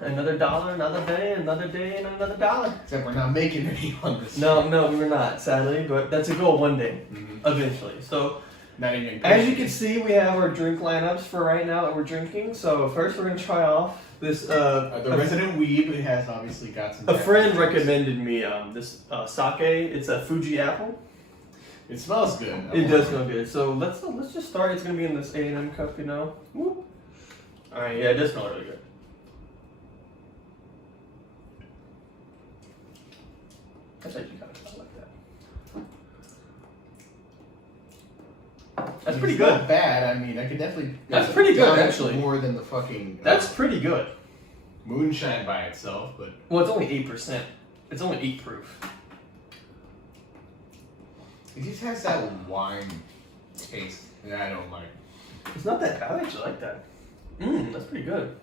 another dollar, another day, and another dollar. Except we're not making any on this. No, we're not, sadly, but that's a goal one day, eventually. So, not even. As you can see, we have our drink lineups for right now that we're drinking. So first, we're gonna try off this. The resident weeb has obviously got some. A friend recommended me this sake. It's a Fuji apple. It smells good. It does smell good. So let's just start. It's gonna be in this A&M cup, you know. Whoop. All right, yeah, it does smell really good. That's actually kind of smell like that. That's pretty good. Not bad. I mean, I could definitely. That's pretty good, actually. More than the fucking. That's pretty good. Moonshine by itself, but. Well, it's only 8%. It's only 8 proof. It just has that wine taste that I don't like. It's not that bad. I actually like that. That's pretty good.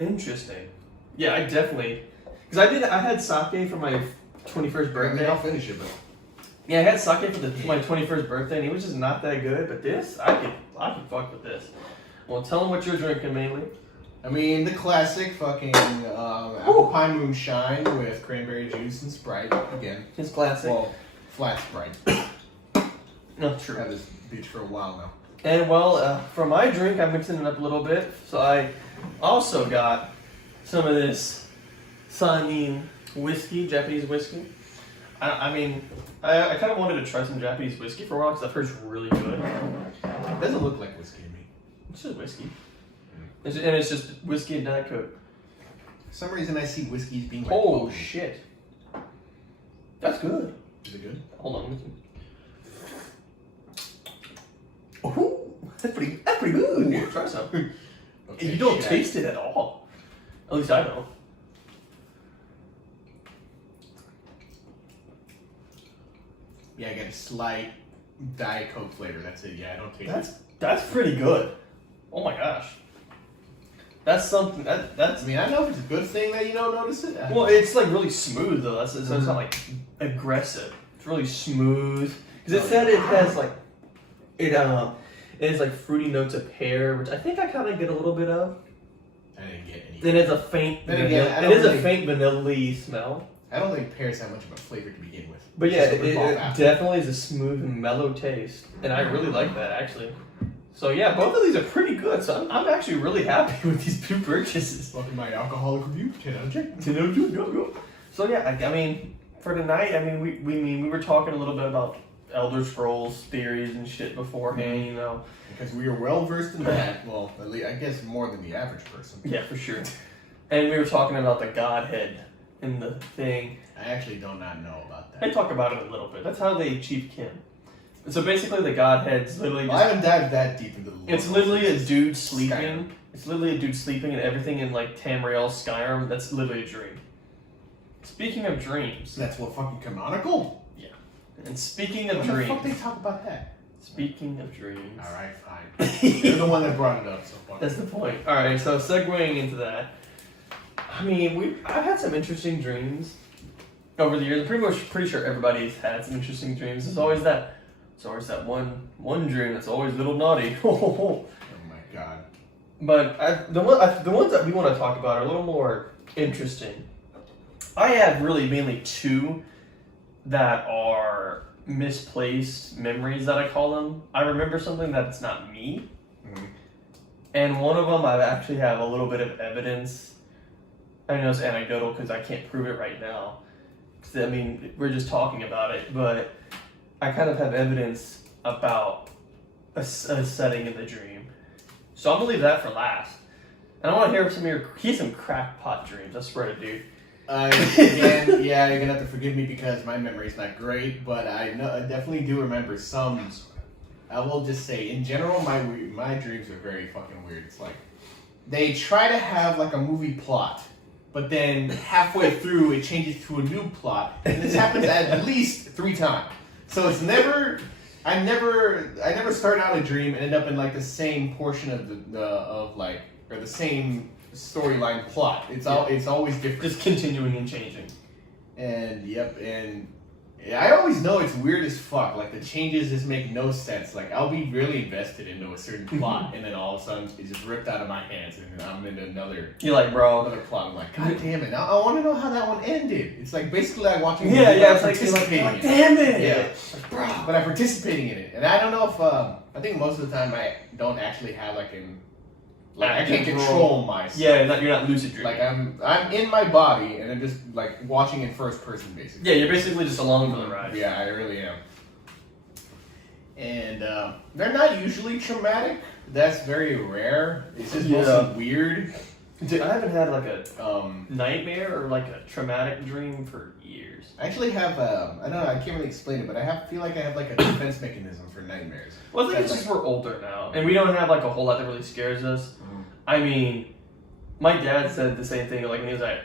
Interesting. Yeah, I definitely. Because I had sake for my 21st birthday. I mean, I'll finish it, but. Yeah, I had sake for my 21st birthday, and it was just not that good. But this, I could fuck with this. Well, tell them what you're drinking mainly. I mean, the classic fucking apple pie moonshine with cranberry juice and Sprite. Again. It's classic. Well, flat Sprite. No, true. I've had this bitch for a while now. And well, for my drink, I'm mixing it up a little bit. So I also got some of this Sanin whiskey, Japanese whiskey. I mean, I kind of wanted to try some Japanese whiskey for a while because I've heard it's really good. It doesn't look like whiskey to me. It's just whiskey. It's just whiskey and Diet Coke. For some reason, I see whiskey as being like... Oh, shit. That's good. Is it good? Hold on. Oh, that's pretty good. Ooh, try some. Okay, You don't taste it at all. At least I don't. Yeah, I get a slight Diet Coke flavor. That's it. Yeah, I don't taste it. That's pretty good. Oh my gosh. That's something that's. I mean, I don't know if it's a good thing that you don't notice it. Well, it's like really smooth though. So it's not like aggressive. It's really smooth. Because it said it has like it has like fruity notes of pear, which I think I kind of get a little bit of. I didn't get any. Then it's a faint. Then again, it is a faint vanilla-y smell. I don't think pear's that much of a flavor to begin with. But yeah, it definitely is a smooth and mellow taste, and I really like that actually. So yeah, both of these are pretty good. So I'm actually really happy with these two purchases. Welcome to my alcoholic review. 10 out of 10. 10 out of 10, go. So yeah, I mean, for tonight, I mean, we were talking a little bit about Elder Scrolls theories and shit beforehand, you know. Because we are well versed in that. Well, at least I guess more than the average person. Yeah, for sure. And we were talking about the Godhead in the thing. I actually do not know about that. I talk about it a little bit. That's how they achieve kin. So basically, the Godhead's literally. Well, I haven't dived that deep into the lore. It's literally a dude sleeping. Skyrim. It's literally a dude sleeping, and everything in like Tamriel, Skyrim. That's literally a dream. Speaking of dreams. That's what fucking canonical. Yeah. And speaking of When dreams. the fuck they talk about that? Speaking of dreams. All right, fine. You're the one that brought it up, so fuck. That's the point. All right, so segueing into that. I mean, I've had some interesting dreams over the years. I'm pretty sure everybody's had some interesting dreams. There's always that one dream that's always a little naughty. Oh my god. But the ones that we want to talk about are a little more interesting. I have really mainly two that are misplaced memories that I call them. I remember something that's not me. Mm-hmm. And one of them I actually have a little bit of evidence. I know it's anecdotal because I can't prove it right now. I mean, we're just talking about it, but I kind of have evidence about a setting in the dream. So I'm gonna leave that for last. And I want to hear some crackpot dreams. I swear to dude. Again, yeah, you're gonna have to forgive me because my memory's not great, but I definitely do remember some. I will just say, in general, my dreams are very fucking weird. It's like they try to have like a movie plot, but then halfway through it changes to a new plot, and this happens at least 3 times. So it's never. I never start out a dream and end up in like the same portion of the same storyline plot. It's always different. Just continuing and changing. And yep, and I always know it's weird as fuck. Like, the changes just make no sense. Like, I'll be really invested into a certain plot, and then all of a sudden, it's just ripped out of my hands, and then I'm into another... You're like, bro... Another plot. I'm like, God damn it. Now I want to know how that one ended. It's like, basically, like watching... Yeah, it's participating like, damn it! Yeah. Like, bro. But I'm participating in it. And I don't know if... I think most of the time, I don't actually have, like, an... Like, I can't control myself. Yeah, you're not lucid dreaming. Like, I'm in my body, and I'm just, like, watching in first person, basically. Yeah, you're basically just along for the ride. Yeah, I really am. And they're not usually traumatic. That's very rare. It's just mostly weird. Dude, I haven't had, like, a nightmare or, like, a traumatic dream for years. I actually have, I don't know, I can't really explain it, but I feel like I have, like, a defense mechanism for nightmares. Well, I think it's just we're older now, and we don't have, like, a whole lot that really scares us. Mm-hmm. I mean, my dad said the same thing, like, when he was like,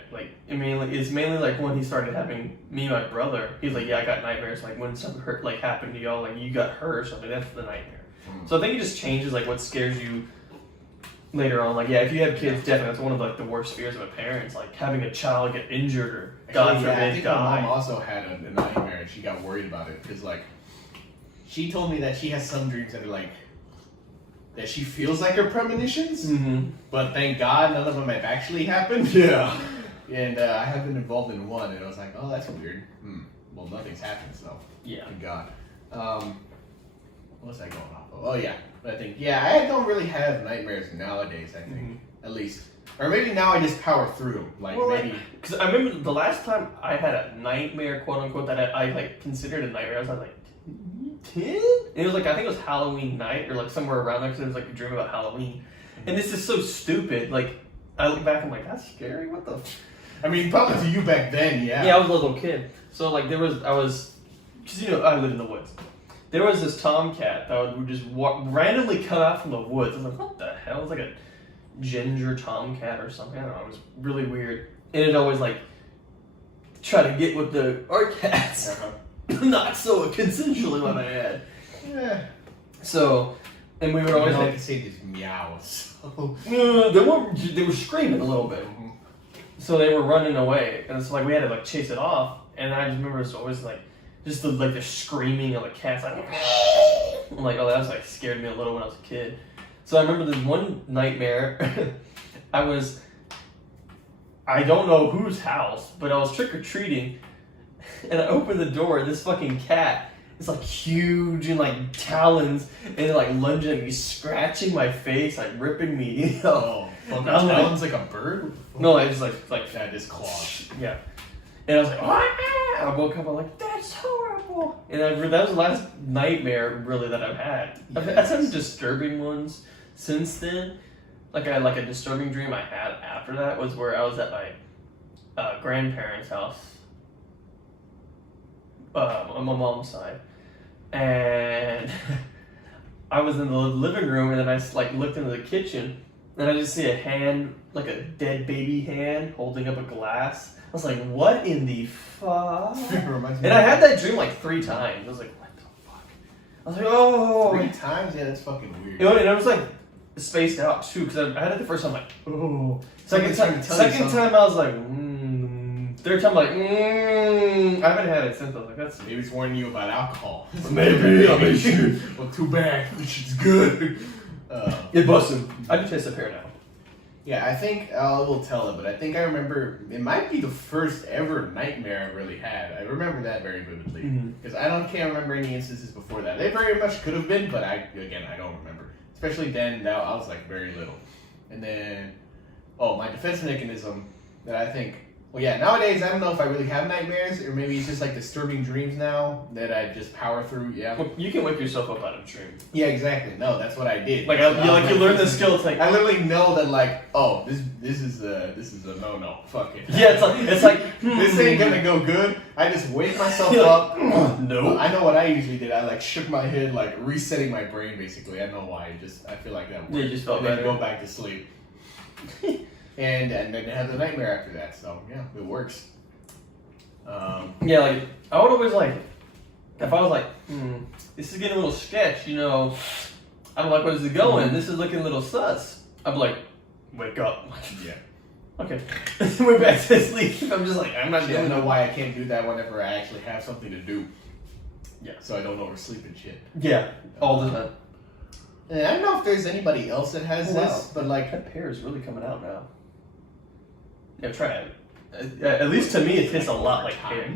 I mean, it's mainly, like, when he started having me and my brother, he's like, yeah, I got nightmares, like, when something hurt, like, happened to y'all, like, you got hurt or something, that's the nightmare. Mm-hmm. So I think it just changes, like, what scares you later on. Like, yeah, if you have kids, definitely, that's one of, like, the worst fears of a parent, is, like, having a child get injured or, God forbid, I think die. my mom also had a nightmare, and she got worried about it, because, like, she told me that she has some dreams that are, like, that she feels like are premonitions, but thank God none of them have actually happened. Yeah. And I have been involved in one, and I was like, oh, that's weird. Well, nothing's happened, so. Yeah. Thank God. What was I going off of? Oh, yeah. But I think, I don't really have nightmares nowadays, I think. At least. Or maybe now I just power through them. Like, maybe. Because I remember the last time I had a nightmare, quote unquote, that I like, considered a nightmare, I was like, 10? And it was like, I think it was Halloween night or like somewhere around there because it was like a dream about Halloween. And this is so stupid. Like, I look back, I'm like, that's scary. What the? I mean, probably to you back then, yeah. Yeah, I was a little kid. So like, because I live in the woods. There was this tomcat that would just randomly come out from the woods. I was like, what the hell? It was like a ginger tomcat or something. I don't know. It was really weird. And it always like try to get with our cats. Not so consensually, my bad. Yeah. So, and we would always like to say these meows. they were screaming a little bit. So they were running away, and it's like we had to like chase it off. And I just remember it's always like just the screaming of the cats. Like, I'm like, oh, that was like scared me a little when I was a kid. So I remember this one nightmare. I don't know whose house, but I was trick or treating. And I opened the door, and this fucking cat is like huge and like talons, and it like lunging at me, scratching my face, like ripping me. You know? Oh, talons like a bird? No, it's like that is claws. Yeah. And I was like, I woke up, I'm like, that's horrible. And that was the last nightmare really that I've had. I've had some disturbing ones since then. Like a disturbing dream I had after that was where I was at my grandparents' house. On my mom's side, and I was in the living room, and then I like looked into the kitchen, and I just see a hand, like a dead baby hand, holding up a glass. I was like, "What in the fuck?" And I had that dream like 3 times. I was like, "What the fuck?" I was like, "Oh." 3 times? Yeah, that's fucking weird. You know, and I was like spaced out too, because I had it the first time, like, "Oh." Second time, I was like, Third time, like, I haven't had it since. I was like, that's... Maybe it's warning you about alcohol. Maybe. I mean, shit. Well, too bad. This shit's good. It busted. I can taste a pear now. Yeah, I think I will tell it, but I think I remember, it might be the first ever nightmare I really had. I remember that very vividly. Because can't remember any instances before that. They very much could have been, but I don't remember. Especially then, I was like very little. And then, my defense mechanism that I think... Well, yeah, nowadays, I don't know if I really have nightmares, or maybe it's just like disturbing dreams now that I just power through, Well, you can wake yourself up out of a dream. Yeah, exactly. No, that's what I did. Like, you learned the skill. It's like... I literally know that, like, oh, this is a no-no. Fuck it. Yeah, it's like this ain't gonna go good. I just wake myself up. No. I know what I usually did. I, like, shook my head, like, resetting my brain, basically. I don't know why. I feel like that worked. Yeah, you just felt better. better. Then go back to sleep. And then have the nightmare after that. So, yeah, it works. Yeah, like, I would always, like, if I was like, this is getting a little sketch, you know, I don't like where this is going, this is looking a little sus, I'd be like, wake up. Yeah. Okay. We're back to sleep. I'm just like, I'm not I doing don't know no. why I can't do that whenever I actually have something to do. Yeah. So I don't oversleep and shit. Yeah, all the time. And I don't know if there's anybody else that has this, but like That pear is really coming out now. Yeah, try it. At least to me, it tastes a lot like pear.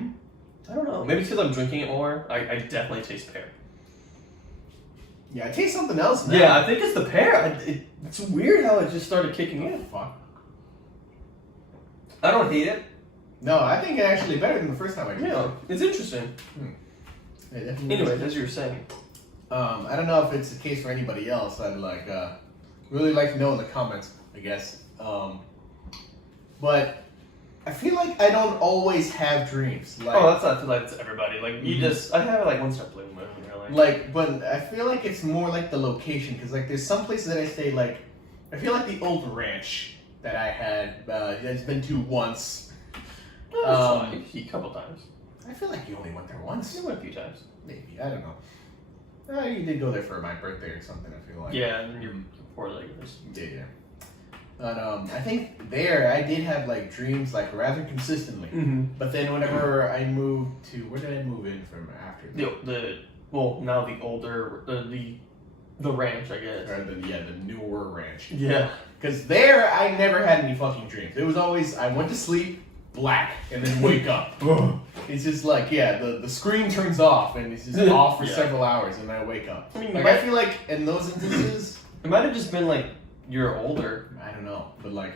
I don't know. Maybe because I'm drinking it more, I definitely taste pear. Yeah, I taste something else now. Yeah, I think it's the pear. It's weird how it just started kicking in. Fuck. I don't hate it. No, I think it's actually better than the first time I did Yeah, it's interesting. it. Yeah, definitely. Anyways, as you were saying. I don't know if it's the case for anybody else. I'd like really like to know in the comments, I guess. But I feel like I don't always have dreams. Like, Oh, that's everybody. Like, you just, I have it like once in a blue moon, really. like, but I feel like it's more like the location, because like there's some places that I stay, like I feel like the old ranch that I had it's been to once. A couple times. I feel like you only went there once. You went a few times. Maybe, I don't know. You did go there for my birthday or something, I feel like. Yeah, and you're four-leggers. Yeah. But I think there I did have like dreams like rather consistently. Mm-hmm. But then whenever I moved to, where did I move in from after that? Now the older, the ranch, I guess. Or the newer ranch. Yeah. Because there I never had any fucking dreams. It was always, I went to sleep, black, and then wake up. It's just like, the screen turns off and it's just off for several hours and I wake up. I feel like in those instances, it might have just been like you're older. I don't know, but like,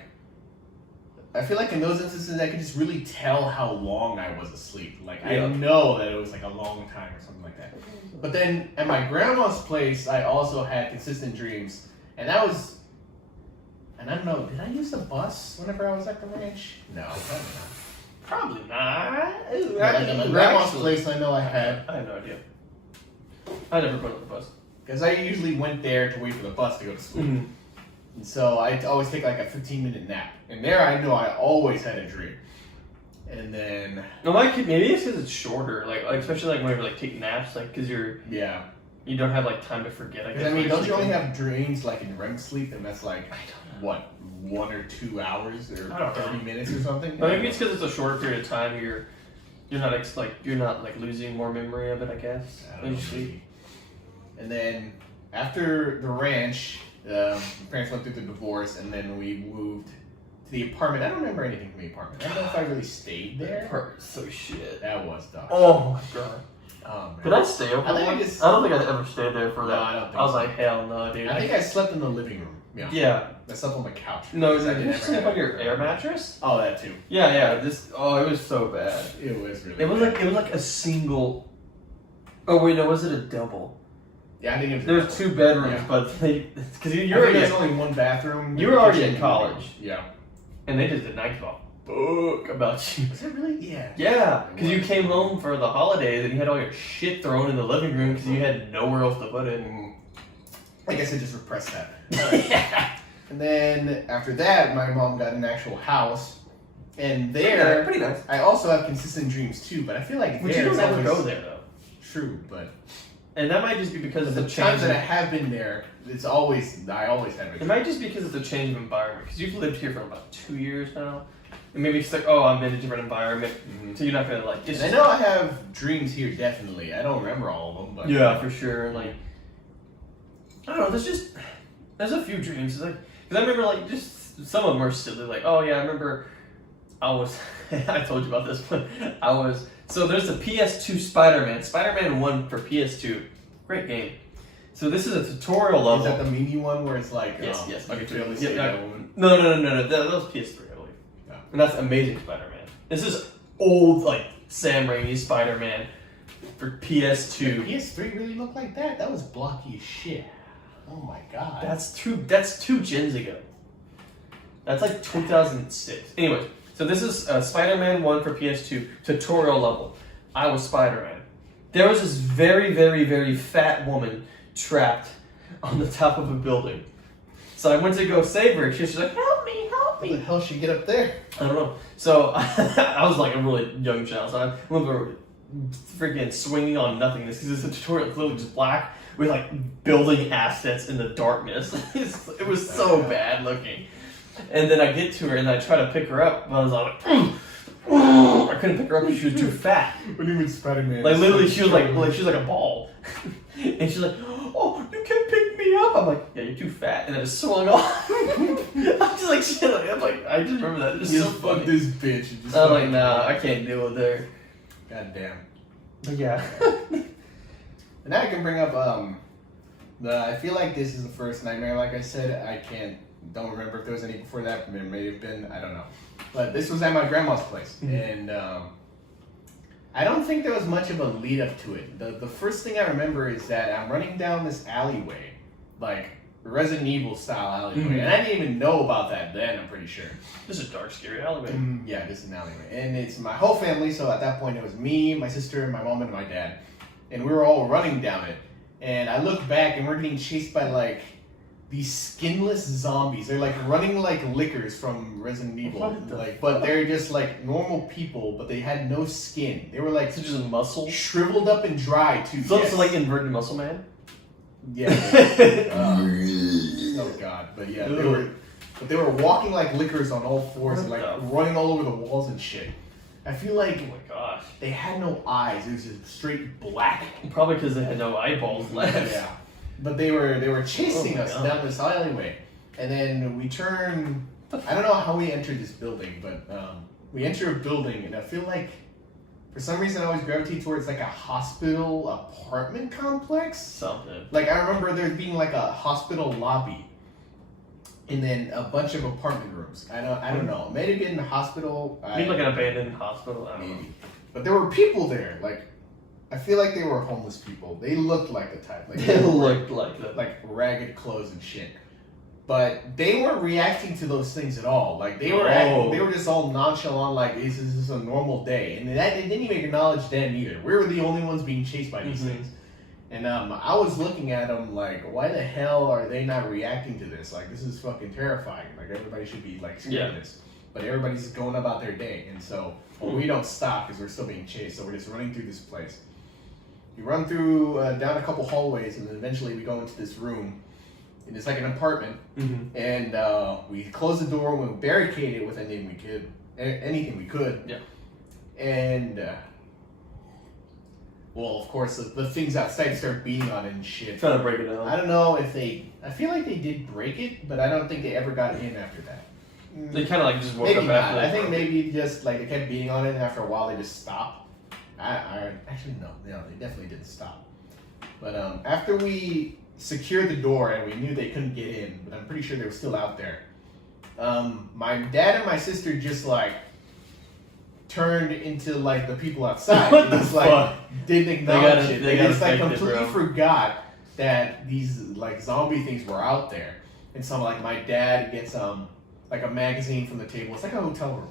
I feel like in those instances I could just really tell how long I was asleep. Like, I know that it was like a long time or something like that. But then at my grandma's place, I also had consistent dreams. And that was, and I don't know, did I use the bus whenever I was at the ranch? No, probably not. Probably not. At my grandma's place, I know I had. I have no idea. I never put on the bus. Because I usually went there to wait for the bus to go to school. Mm-hmm. And so I'd always take like a 15-minute nap. And there I know I always had a dream. And then... No, maybe it's because it's shorter. Like especially like whenever like take naps, like because you don't have like time to forget. I guess. I mean, don't you only have dreams like in REM sleep, and that's like what, 1 or 2 hours or 30 minutes or something? But maybe it's because it's a shorter period of time. You're not like losing more memory of it. I guess. I don't know, and then after the ranch, my parents went through the divorce, and then we moved to the apartment. I don't remember anything from the apartment. I don't know if I really stayed there. So shit. That was dark. Oh my god. Oh, man. Did I stay over there? I don't think I ever stayed there for that. No, I don't think I was so. like, hell no, dude. I think I slept in the living room. Yeah. Yeah. I slept on my couch. No, because I did you never sleep had on your air mattress? Oh, that too. Yeah. It was so bad. It was really It was bad. like a single. Oh wait, no, was it a double? Yeah, I think it was. There was 2 bedrooms, but because you're already there's only 1 bathroom. You were already kitchen, in college. Yeah. and they just did not give a fuck about you. Was it really? Yeah. Yeah, because you came home for the holidays and you had all your shit thrown in the living room because you had nowhere else to put it. I guess I just repressed that. Yeah. And then after that, my mom got an actual house, and there, Pretty nice. I also have consistent dreams too. But I feel like But there you don't it's ever always go there though. true. But And that might just be because of the the times change. that I have been there, I always have a It dream. might just be because of the change of environment. Because you've lived here for about 2 years now, and maybe it's like, oh, I'm in a different environment, so you're not gonna like. It's And I know I have dreams here. Definitely, I don't remember all of them, but yeah, for sure. And like, I don't know. There's a few dreams. It's like, because I remember like just some of them are silly. Like, oh yeah, I remember I was. I told you about this one. So there's the PS2 Spider-Man 1 for PS2. Great game. So this is a tutorial level. Is that the mini one where it's like Yes. Okay, Okay, to yeah. No. That was PS3, I believe. Yeah. And that's Amazing Spider-Man. This is old like Sam Raimi Spider-Man for PS2. Did PS3 really look like that? That was blocky as shit. Oh my god. That's two gens ago. That's like 2006. Anyways, so this is Spider-Man 1 for PS2 tutorial level. I was Spider-Man. There was this very, very, very fat woman trapped on the top of a building. So I went to go save her. She's like, help me. How the hell she get up there? I don't know. So I was like a really young child. So I remember freaking swinging on nothingness because it's a tutorial. It's literally just black with like building assets in the darkness. It was so bad looking. And then I get to her and I try to pick her up, but I was like, I couldn't pick her up because she was too fat. What do you mean Spider-Man? Like literally, she was like a ball, and she's like, "Oh, you can pick me up." I'm like, "Yeah, you're too fat," and I just swung off. I'm just like, shit. I'm like, I just remember that. It's You so fuck funny. this bitch. And just I'm like, nah, I can't deal with her. God damn. But yeah. And now I can bring up I feel like this is the first nightmare. Like I said, don't remember if there was any before that. There may have been. I don't know. But this was at my grandma's place, and I don't think there was much of a lead up to it. The first thing I remember is that I'm running down this alleyway, like Resident Evil style alleyway, and I didn't even know about that then. I'm pretty sure. This is a dark, scary alleyway. Yeah, this is an alleyway, and it's my whole family. So at that point, it was me, my sister, my mom, and my dad, and we were all running down it. And I look back, and we're getting chased by like these skinless zombies. They're like running like lickers from Resident Evil, but they're just like normal people, but they had no skin. They were like just muscle, shriveled up and dry too. So like inverted muscle man. Yeah. Oh god, but yeah, they were walking like lickers on all fours, and like running all over the walls and shit. I feel like, oh my gosh, they had no eyes. It was just straight black. Probably because they had no eyeballs left. Yeah. But they were chasing us down this alleyway, and then we turn. I don't know how we entered this building, but we enter a building, and I feel like for some reason I always gravitate towards like a hospital apartment complex. Something. Like I remember there being like a hospital lobby, and then a bunch of apartment rooms. I don't know. Maybe in the hospital. Maybe like an abandoned hospital. I don't know. But there were people there, like. I feel like they were homeless people. They looked like the type. Like they looked like that. Like ragged clothes and shit. But they weren't reacting to those things at all. Like they were acting, they were just all nonchalant, like this is a normal day. And they didn't even acknowledge them either. We were the only ones being chased by these things. And I was looking at them like, why the hell are they not reacting to this? Like this is fucking terrifying. Like everybody should be like scared of this. But everybody's just going about their day. And so we don't stop because we're still being chased. So we're just running through this place. We run through down a couple hallways, and then eventually we go into this room, and it's like an apartment. And we close the door, and we barricade it with anything we could. Yeah. And well, of course, the things outside start beating on it and shit. Trying to break it down. I don't know if I feel like they did break it, but I don't think they ever got in after that. They kind of like just woke maybe up not. after that. I think maybe just like they kept beating on it, and after a while they just stopped. I actually no, they definitely didn't stop. But after we secured the door and we knew they couldn't get in, but I'm pretty sure they were still out there. My dad and my sister just like turned into like the people outside. What the fuck? Like, didn't acknowledge it. They just like completely forgot that these like zombie things were out there. And so like my dad gets like a magazine from the table. It's like a hotel room.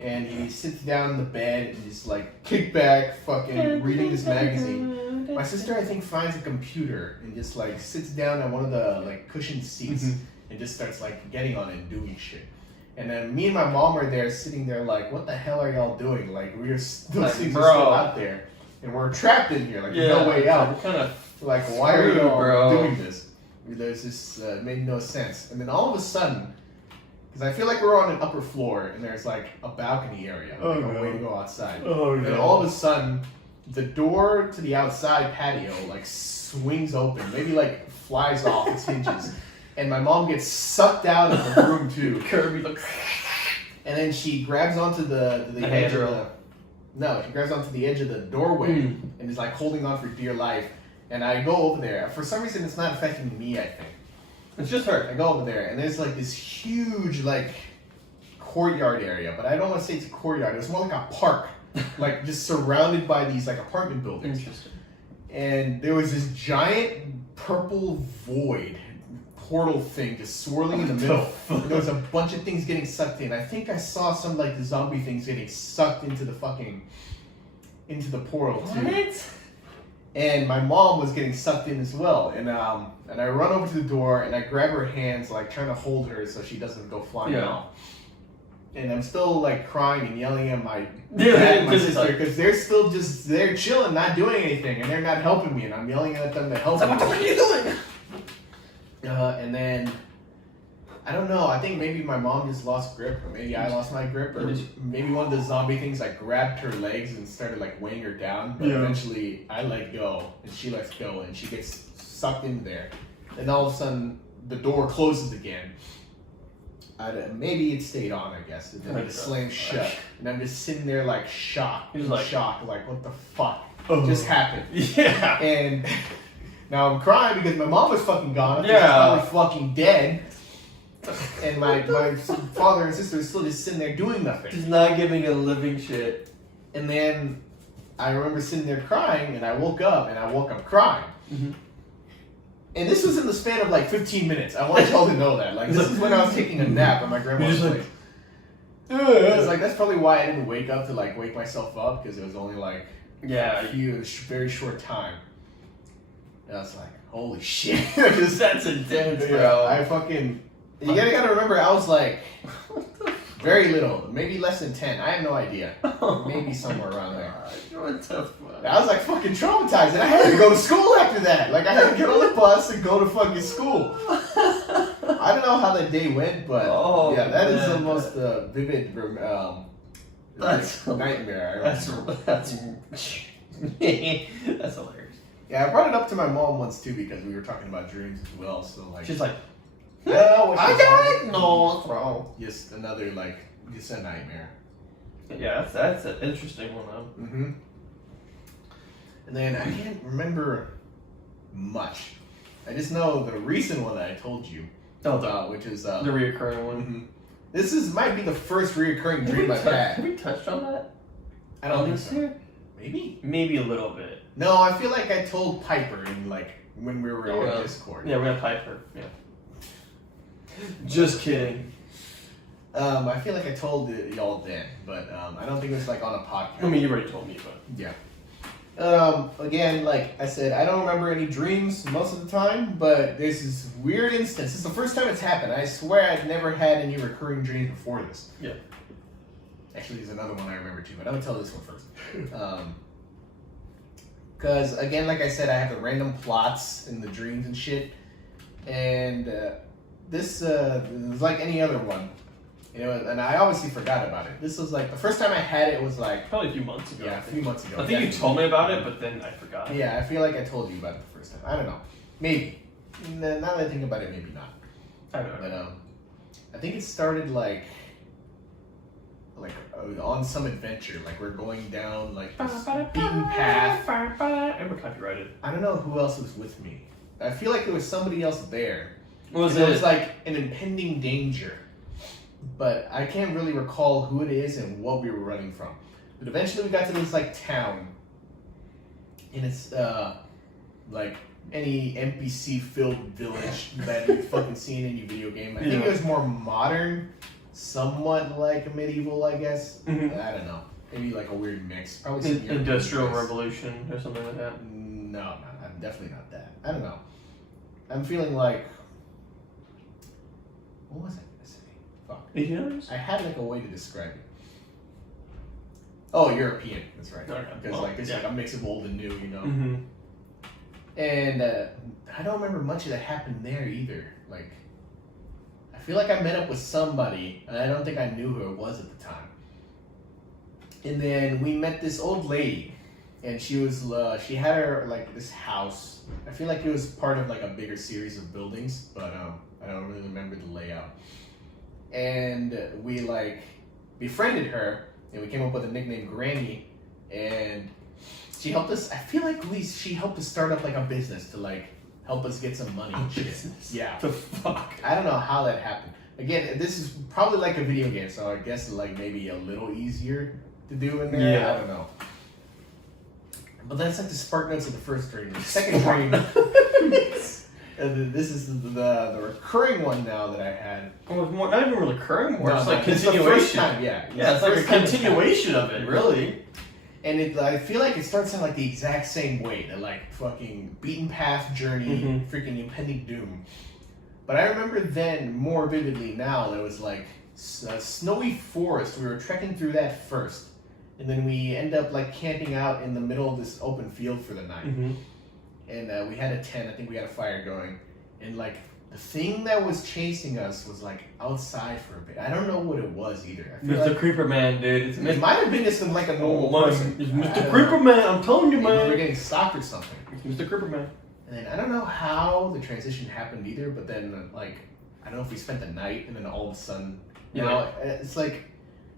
And he sits down in the bed and just like kick back, fucking reading this magazine. My sister, I think, finds a computer and just like sits down on one of the like cushioned seats and just starts like getting on it and doing shit. And then me and my mom are there sitting there like, what the hell are y'all doing? Like those things are still out there, and we're trapped in here. Like there's no way out. We're kind of like, why are y'all doing this? There's this made no sense. And then all of a sudden. Because I feel like we're on an upper floor and there's like a balcony area, like a way to go outside. And all of a sudden, the door to the outside patio like swings open, maybe like flies off its hinges, and my mom gets sucked out of the room too. Kirby, and then she grabs onto the edge of the. No, she grabs onto the edge of the doorway and is like holding on for dear life. And I go over there. For some reason, it's not affecting me. I think. It's just her. I go over there, and there's like this huge like courtyard area, but I don't want to say it's a courtyard. It's more like a park, like just surrounded by these like apartment buildings. Interesting. And there was this giant purple void portal thing just swirling in the middle. And there was a bunch of things getting sucked in. I think I saw some like the zombie things getting sucked into the portal too. What? And my mom was getting sucked in as well. And I run over to the door and I grab her hands, like trying to hold her so she doesn't go flying off. And I'm still like crying and yelling at my dad and my sister because they're still they're chilling, not doing anything, and they're not helping me. And I'm yelling at them to help me. What are you doing? And then I don't know. I think maybe my mom just lost grip, or maybe I lost my grip, or maybe one of the zombie things like grabbed her legs and started like weighing her down. But eventually, I let go, and she lets go, and she gets sucked in there. And all of a sudden, the door closes again. Maybe it stayed on, I guess. And then it slammed shut, and I'm just sitting there like shocked, like what the fuck just happened? Yeah. And now I'm crying because my mom was fucking gone. She's probably fucking dead. And my father and sister are still just sitting there doing nothing. Just not giving a living shit. And then I remember sitting there crying, and I woke up crying. Mm-hmm. And this was in the span of like 15 minutes. I want y'all to know that. Like, this is when I was taking a nap at my grandma's place. It's like, that's probably why I didn't wake up to like wake myself up, because it was only like a very short time. And I was like, holy shit. That's intense, bro. I fucking... You gotta remember, I was like very little, maybe less than 10. I have no idea. Maybe somewhere around there. What the fuck? I was like fucking traumatized, and I had to go to school after that. Like, I had to get on the bus and go to fucking school. I don't know how that day went, but that is the most vivid nightmare. That's hilarious. Yeah, I brought it up to my mom once too, because we were talking about dreams as well. So like, she's like, no, I got it. No, what's wrong? Just another just a nightmare. Yeah, that's an interesting one though. Mm-hmm. And then I can't remember much. I just know the recent one that I told you about, which is the reoccurring one. Mm-hmm. This might be the first reoccurring dream I've had. Have we touched on that? I don't think so. Year? Maybe a little bit. No, I feel like I told Piper in when we were on Discord. Yeah, we're gonna Piper. Yeah. Just kidding. I feel like I told y'all then, but I don't think it was on a podcast. I mean, you already told me, but yeah. Again, like I said, I don't remember any dreams most of the time, but there's this weird instance. It's the first time it's happened. I swear I've never had any recurring dreams before this. Yeah. Actually, there's another one I remember too, but I'm gonna tell this one first. Because again, like I said, I have the random plots in the dreams and shit, and this was like any other one. And I obviously forgot about it. This was the first time I had it was probably a few months ago. Yeah, a few months ago. I think you told me about it, but then I forgot. Yeah, I feel like I told you about it the first time. I don't know. Maybe. Now that I think about it, maybe not. I don't know. But I think it started on some adventure. Like we're going down this beaten path. And we're copyrighted. I don't know who else was with me. I feel like there was somebody else there. What was it? It was like an impending danger. But I can't really recall who it is and what we were running from. But eventually we got to this town, and it's like any NPC-filled village that you've fucking seen in your video game. I think it was more modern, somewhat like medieval, I guess. Mm-hmm. I don't know. Maybe a weird mix. Probably some Industrial Revolution or something like that. No, I'm definitely not that. I don't know. I'm feeling like, what was it? Asians? I had a way to describe it. Oh, European. That's right. Because it's a mix of old and new, Mm-hmm. And I don't remember much that happened there either. I feel like I met up with somebody, and I don't think I knew who it was at the time. And then we met this old lady, and she she had her this house. I feel like it was part of a bigger series of buildings, but I don't really remember the layout. And we befriended her, and we came up with a nickname, Granny, and she helped us. I feel like she helped us start up a business to help us get some money. And shit. Business? Yeah. The fuck? I don't know how that happened. Again, this is probably a video game, so I guess maybe a little easier to do in there. Yeah. I don't know. But that's the spark notes of the first dream. The second dream. This is the recurring one now that I had. Well, it's not even recurring, more. It's It's continuation. the first time, yeah. It's a continuation of it, really. And I feel like it starts out the exact same way. The fucking beaten path journey, freaking impending doom. But I remember then more vividly now there was a snowy forest. We were trekking through that first. And then we end up camping out in the middle of this open field for the night. Mm-hmm. And we had a tent. I think we had a fire going. And the thing that was chasing us was like outside for a bit. I don't know what it was either. I feel Mr. like Creeper Man, dude. it might have been just like a normal person. It's I Mr. don't Creeper know. Man. I'm telling you, Maybe we were man. getting stalked or something. It's Mr. Creeper Man. And then I don't know how the transition happened either, but then like I don't know if we spent the night and then all of a sudden, it's like,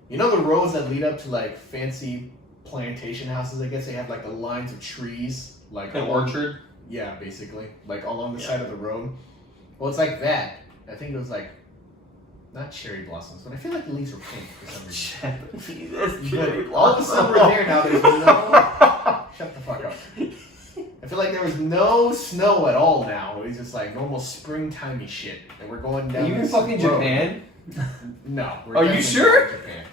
you know the roads that lead up to like fancy plantation houses. I guess they have like the lines of trees, like An orchard. Yeah, basically, like along the side of the road. Well, it's like that. I think it was like not cherry blossoms, but I feel like the leaves were pink for some reason. But all of a sudden we're there now. There's no. Shut the fuck up. I feel like there was no snow at all now. It was just like normal springtimey shit. And we're going down. Are you in this fucking road. Japan? No. Are you sure? not in Japan.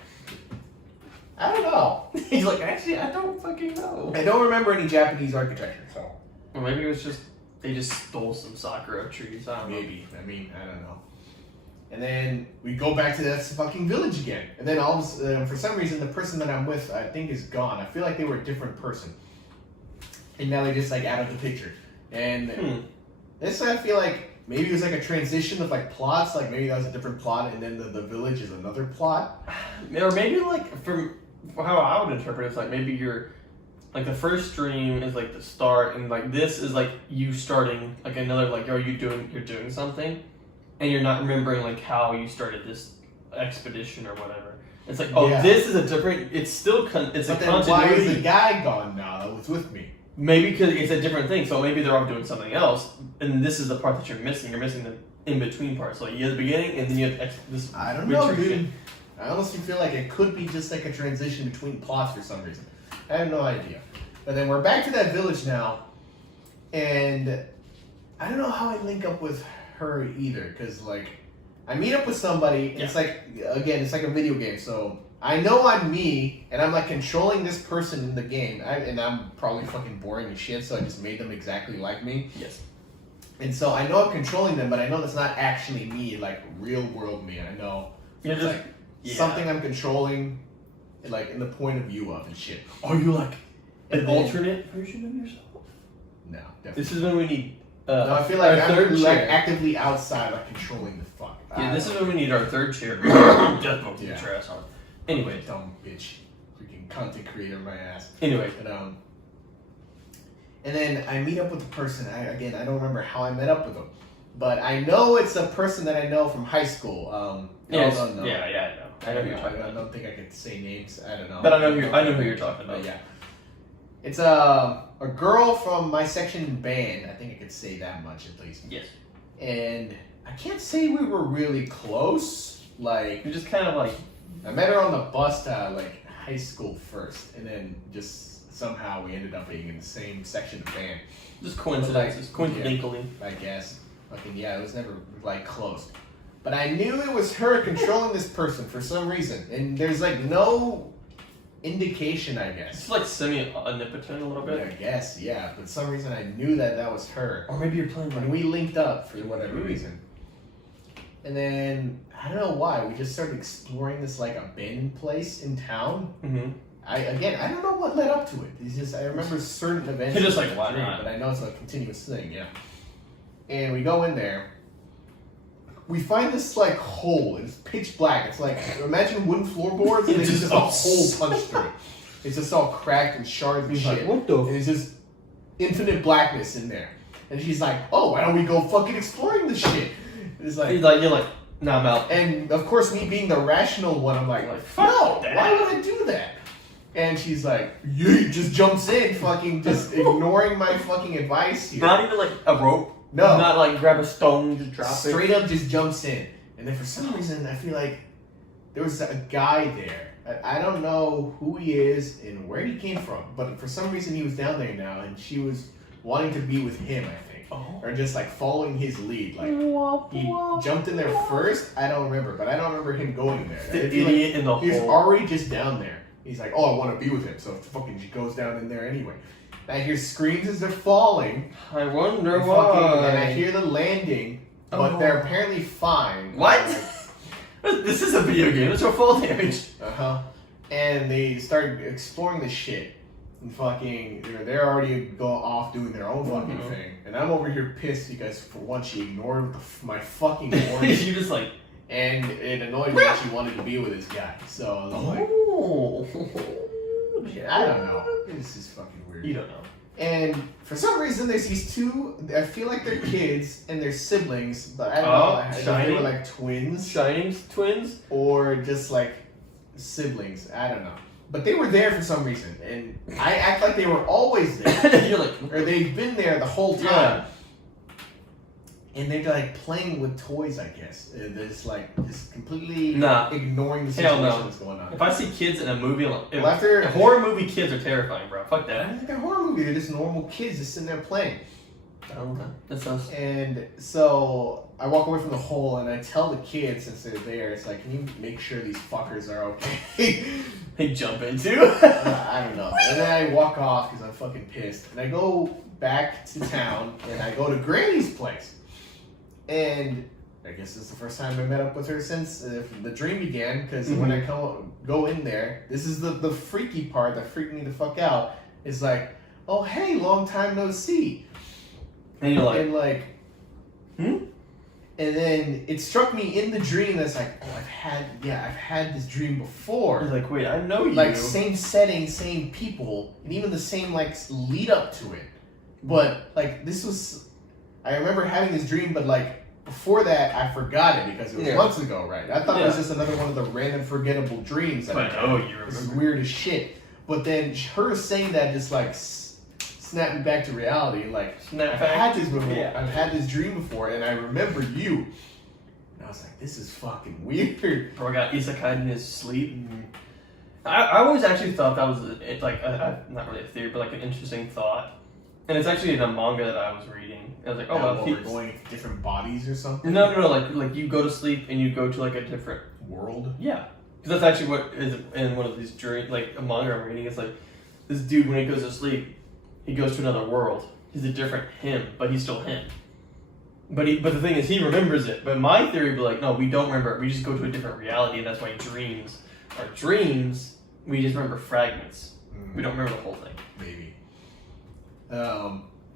I don't know. He's like, actually, I don't fucking know. I don't remember any Japanese architecture, so. Or maybe it was just, they just stole some Sakura trees. I don't know. Maybe. I mean, I don't know. And then we go back to that fucking village again. And then all of for some reason, the person that I'm with, I think, is gone. I feel like they were a different person. And now they're just like out of the picture. And this, I feel like maybe it was like a transition of like plots. Like maybe that was a different plot, and then the village is another plot. Or maybe like from how I would interpret it, it's like maybe you're like the first stream is like the start, and like this is like you starting like another like you're doing something, and you're not remembering like how you started this expedition or whatever. It's like this is a different. It's still it's but a then continuity. why is the guy gone now that was with me? Maybe because it's a different thing. So maybe they're all doing something else, and this is the part that you're missing. You're missing the in between part. So you have the beginning, and then you have this. I don't know, dude. I honestly feel like it could be just like a transition between plots for some reason. I have no idea. But then we're back to that village now, and I don't know how I link up with her either, because like I meet up with somebody, and it's like again, it's like a video game. So I know I'm me, and I'm like controlling this person in the game, and I'm probably fucking boring as shit. So I just made them exactly like me. Yes. And so I know I'm controlling them, but I know that's not actually me, like real world me. I know You're it's just like something I'm controlling, like in the point of view of and shit. Are you like an And then- alternate version of yourself? No, definitely. This is when we need. No, I feel like our I'm third like chair. actively outside, like controlling the fuck. Yeah, this is when we need our third chair. Just put the trash on. Anyway, dumb bitch, freaking content creator, my ass. Anyway, and then I meet up with the person. I don't remember how I met up with them, but I know it's a person that I know from high school. yes, I know. yeah, I know. I know who you're talking I about. don't think I could say names. I don't know. But I know who you're talking about. But yeah, it's a girl from my section band. I think I could say that much at least. Yes. And I can't say we were really close. Like You're just kind of like. I met her on the bus to like high school first, and then just somehow we ended up being in the same section of band. Just coincidences. Coincidentally. I guess. Fucking yeah, it was never like close. But I knew it was her controlling this person for some reason, and there's like no indication, I guess. It's like semi-omnipotent a little bit. I guess, yeah. But for some reason I knew that was her. Or maybe you're playing And like. we linked up for whatever reason. And then, I don't know why, we just started exploring this like abandoned place in town. Mm-hmm. I don't know what led up to it. It's just, I remember certain events. You're just like, why not? But I know it's a continuous thing, yeah. And we go in there. We find this like hole. It's pitch black. It's like, imagine wooden floorboards and there's just a hole punched through it. It's just all cracked and shards and shit. Like, what the? And it's just infinite blackness in there. And she's like, oh, why don't we go fucking exploring this shit? It's like, you're like, nah, I'm out. and of course, me being the rational one, I'm like, Fuck no, that. why would I do that? And she's like, yeet, just jumps in, fucking just ignoring my fucking advice here. Not even like a rope. No. Not like grab a stone, just drop Straight up just jumps in. And then for some reason, I feel like there was a guy there. I don't know who he is and where he came from, but for some reason he was down there now, and she was wanting to be with him, I think. Oh. Or just like following his lead. Like he jumped in there first, I don't remember, but I don't remember him going there. The I feel idiot in the He's hole. already just down there. He's like, oh, I want to be with him, so fucking she goes down in there anyway. And I hear screams as they're falling. I wonder And why. and I hear the landing, but they're apparently fine. What? This is a video game. It's a fall damage. And they start exploring the shit. And fucking, they're already going off doing their own fucking thing. And I'm over here pissed because, for one, she ignored my fucking warnings. You just like... And it annoyed me that she wanted to be with this guy. So I was like... I don't know. This is fucking weird. You don't know. And for some reason, there's these two, I feel like they're kids and they're siblings, but I don't know. I think they were like twins. Shining twins? Or just like siblings. I don't know. But they were there for some reason. And I act like they were always there. You're like... Or they've been there the whole time. Yeah. And they're like playing with toys, I guess. They're just like just completely ignoring the Hell situation no. that's going on. If I see kids in a movie, after horror movie, kids are terrifying, bro. Fuck I that. don't think they're horror movie. They're just normal kids just sitting there playing. Okay. That sounds... And so I walk away from the hole and I tell the kids, since they're there, it's like, can you make sure these fuckers are okay? They jump into? I don't know. And then I walk off because I'm fucking pissed. And I go back to town and I go to Granny's place. And I guess this is the first time I met up with her since the dream began. Because when I go in there, this is the freaky part that freaked me the fuck out. Is like, oh hey, long time no see. And you're like... And like, And then it struck me in the dream that's like, oh, I've had this dream before. You're like, wait, I know you. Like same setting, same people, and even the same like lead up to it. But like this was, I remember having this dream, but like before that I forgot it because it was months ago, right? I thought it was just another one of the random forgettable dreams. That I know you remember. This is weird as shit. But then her saying that just like snapped me back to reality. Like I've had this before. Yeah. I've had this dream before, and I remember you. And I was like, this is fucking weird. Bro got isekai in his sleep. I always actually thought that was like not really a theory, but like an interesting thought. And it's actually in a manga that I was reading. I was like, oh, well, we're going into different bodies or something. No, like you go to sleep and you go to like a different world. Yeah, because that's actually what is in one of these dreams. Like a manga I'm reading, it's like this dude when he goes to sleep, he goes to another world. He's a different him, but he's still him. But the thing is, he remembers it. But my theory would be like, no, we don't remember it. We just go to a different reality, and that's why dreams are dreams. We just remember fragments. We don't remember the whole thing. Maybe.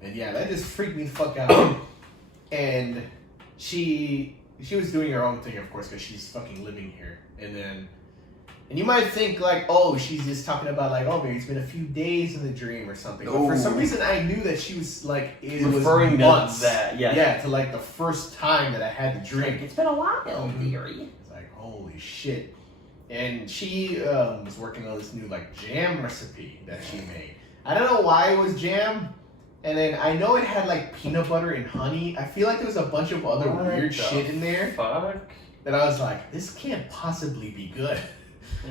And yeah, that just freaked me the fuck out. And she was doing her own thing, of course, because she's fucking living here. And you might think like, oh, she's just talking about like, oh, maybe it's been a few days in the dream or something. But for some reason, I knew that she was like, referring was to that, yeah, to like the first time that I had the drink. It's been a while, theory. It's like, holy shit. And she was working on this new like jam recipe that she made. I don't know why it was jam. And then I know it had like peanut butter and honey. I feel like there was a bunch of other weird shit in there. Fuck. That I was like, this can't possibly be good.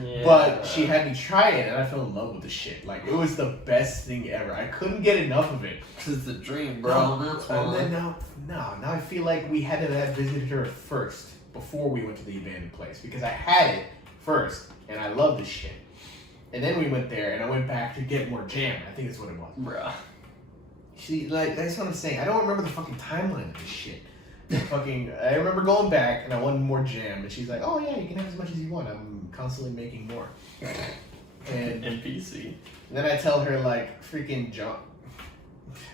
Yeah. But she had me try it and I fell in love with the shit. Like, it was the best thing ever. I couldn't get enough of it. Because it's a dream, bro. That's and then now I feel like we had to have visited her first before we went to the abandoned place. Because I had it first and I loved the shit. And then we went there and I went back to get more jam. I think that's what it was. Bruh. That's what I'm saying. I don't remember the fucking timeline of this shit. I remember going back and I wanted more jam, and she's like, "Oh yeah, you can have as much as you want. I'm constantly making more." And NPC. And then I tell her like, "Freaking jump."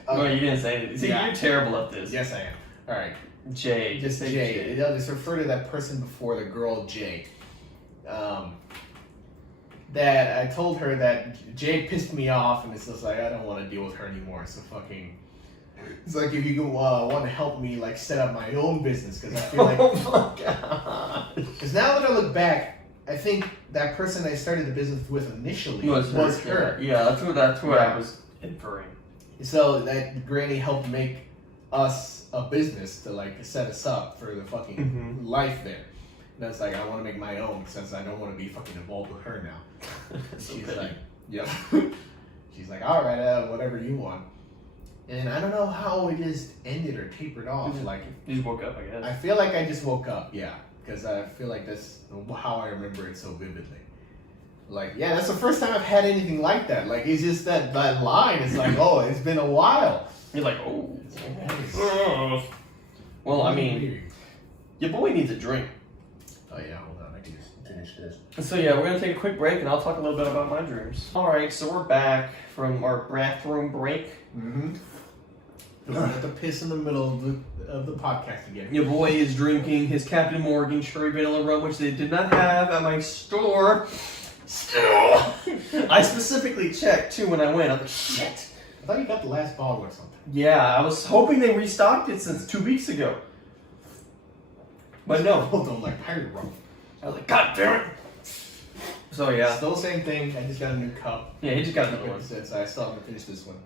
No, you didn't say anything. See, you're terrible at this. Yes, I am. All right, Jay. just say Jay. They'll just refer to that person before the girl Jay. That I told her that Jay pissed me off, and it's just like I don't want to deal with her anymore. So fucking. It's like if you want to help me like set up my own business, because I feel like oh my god. Because now that I look back, I think that person I started the business with initially was her. Yeah, that's what I was inferring. So that Granny helped make us a business to like set us up for the fucking life there. And I was like, I want to make my own since I don't want to be fucking involved with her now. She's like, yep. She's like, all right, whatever you want. And I don't know how it just ended or tapered off. Like you just woke up, I guess. I feel like I just woke up, yeah, because I feel like that's how I remember it so vividly. Like, yeah, that's the first time I've had anything like that. Like, it's just that line. It's like, oh, it's been a while. You're like, oh. Well, I mean, your boy needs a drink. Oh yeah, hold on, I can just continue. finish this. So yeah, we're gonna take a quick break, and I'll talk a little bit about my dreams. All right, so we're back from our bathroom break. Mm-hmm. We have to piss in the middle of the podcast again. Your boy is drinking his Captain Morgan Cherry Vanilla Rum, which they did not have at my store. Still, I specifically checked too when I went. I was like, shit. I thought you got the last bottle or something. Yeah, I was hoping they restocked it since 2 weeks ago. But no. Both don't like pirate rum. I was like, God damn it. So yeah. Still the same thing. I just got a new cup. Yeah, he just got another one. Since I still haven't finished this one.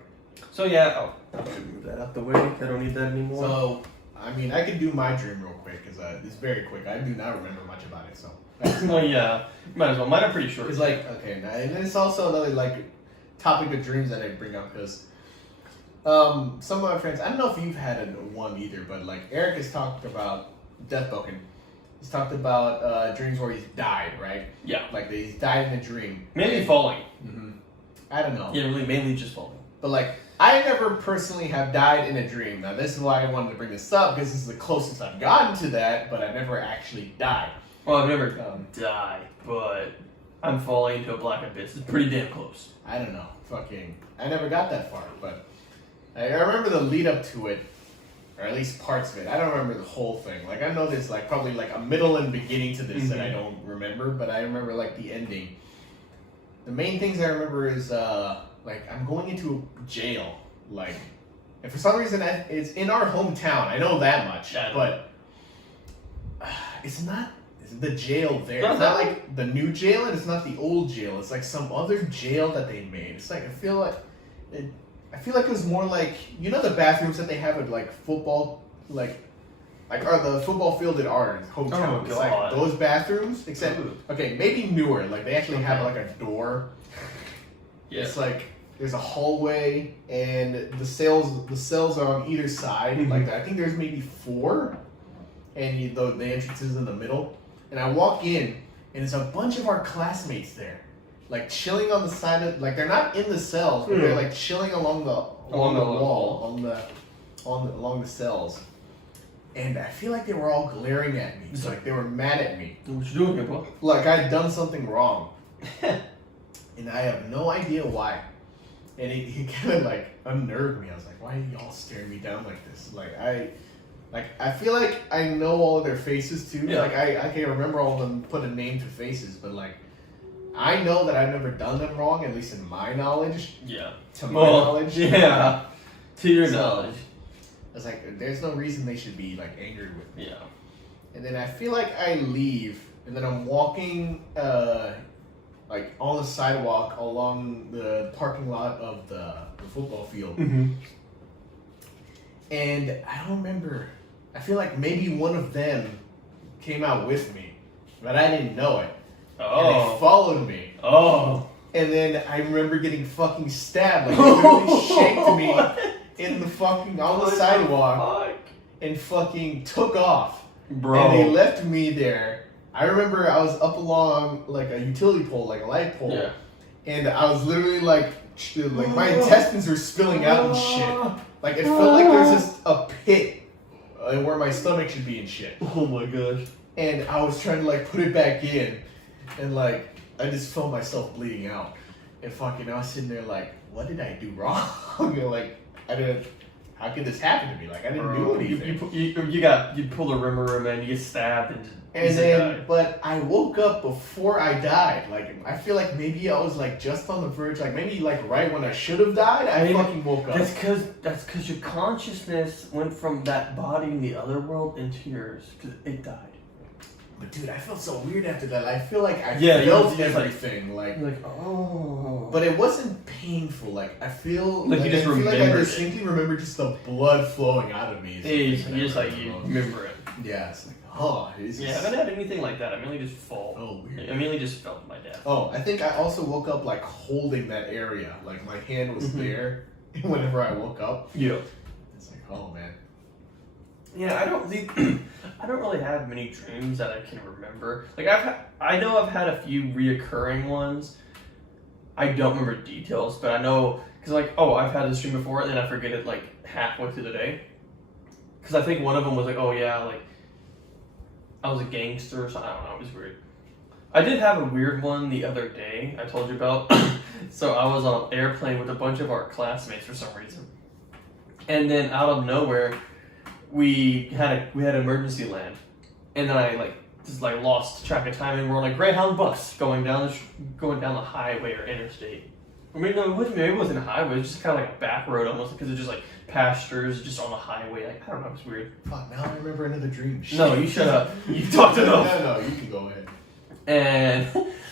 So yeah, I'm gonna move that out the way. I don't need that anymore. So, I mean, I can do my dream real quick because it's very quick. I do not remember much about it, so. Well, yeah, might as well. Mine are pretty short. It's like, okay, now, and it's also another like topic of dreams that I bring up because some of my friends, I don't know if you've had one either, but like Eric has talked about death booking. He's talked about dreams where he's died, right? Yeah. Like he's died in a dream. Mainly falling. Mm-hmm. I don't know. Yeah, really, mainly just falling. But like, I never personally have died in a dream. Now this is why I wanted to bring this up because this is the closest I've gotten to that, but I never actually died. Well, I've never died, but I'm falling into a black abyss. It's pretty damn close. I don't know. I never got that far, but I remember the lead up to it, or at least parts of it. I don't remember the whole thing. Like I know there's like probably like a middle and beginning to this that I don't remember, but I remember like the ending. The main things I remember is like I'm going into a jail, like, and for some reason it's in our hometown. I know that much, but it's not. The jail there. It's not like the new jail, and it's not the old jail. It's like some other jail that they made. It's like I feel like it was more like, you know, the bathrooms that they have at like football, like or the football field at our hometown. Oh, it's like those bathrooms, except okay, maybe newer. Like they actually have like a door. Yeah. It's like there's a hallway, and the cells are on either side. Mm-hmm. Like I think there's maybe 4, and the entrance is in the middle. And I walk in, and it's a bunch of our classmates there, like chilling on the side of, like they're not in the cells, but they're like chilling along the wall, along the cells. And I feel like they were all glaring at me. It's like they were mad at me. What you doing, bro? Like I had done something wrong, and I have no idea why. And he kind of like unnerved me. I was like, why are y'all staring me down like this? I feel like I know all of their faces too. Yeah. Like I can remember all of them, put a name to faces, but like I know that I've never done them wrong, at least in my knowledge. Yeah. To my knowledge. Yeah. To your knowledge. I was like, there's no reason they should be like angry with me. Yeah. And then I feel like I leave, and then I'm walking like on the sidewalk along the parking lot of the football field. Mm-hmm. And I don't remember. I feel like maybe one of them came out with me, but I didn't know it. Oh. And they followed me. Oh. And then I remember getting fucking stabbed. Like, they literally shaked me in the fucking, on the sidewalk and fucking took off. Bro. And they left me there. I remember I was up along like a utility pole, like a light pole. Yeah. And I was literally like my intestines were spilling out and shit. Like, it felt like there was just a pit where my stomach should be and shit. Oh my gosh. And I was trying to, like, put it back in. And, like, I just felt myself bleeding out. And fucking, I was sitting there like, what did I do wrong? And, like, how could this happen to me? Like, I didn't do anything. You pulled a rimmer, man. You get stabbed and then, but I woke up before I died. Like, I feel like maybe I was like just on the verge, like maybe like right when I should have died, I fucking woke up. That's because your consciousness went from that body in the other world into yours, because it died. But dude, I felt so weird after that. I feel like I felt everything. Like, oh. But it wasn't painful. Like, I feel like you just I feel like I remembered distinctly remember just the blood flowing out of me. You remember it. Yeah, it's like, oh. I haven't had anything like that. I mainly just fall. Oh, weird. I mainly just felt my death. Oh, I think I also woke up like holding that area. Like my hand was there whenever I woke up. Yeah. It's like, oh man. Yeah, I don't really have many dreams that I can remember. Like I know I've had a few reoccurring ones. I don't remember details, but I know because like, oh, I've had this dream before, and then I forget it like halfway through the day. Because I think one of them was like, oh yeah, like I was a gangster or something. I don't know. It was weird. I did have a weird one the other day I told you about. So I was on an airplane with a bunch of our classmates for some reason. And then out of nowhere, we had emergency land. And then I just lost track of time and we're on a Greyhound bus going down the highway or interstate. I mean, no, maybe it wasn't a highway, it was just kind of like a back road almost because it's just like pastures just on the highway. Like, I don't know, it's weird. Fuck, now I remember another dream. No, you shut up. You talked enough. No, you can go ahead. And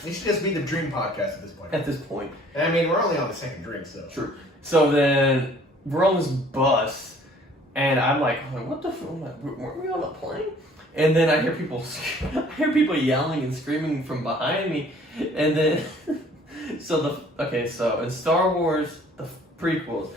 it should just be the dream podcast at this point. And I mean, we're only on the second drink, so. True. So then we're on this bus, and I'm like, what the fuck? Weren't we on a plane? And then I hear people yelling and screaming from behind me, and then so in Star Wars, the prequels,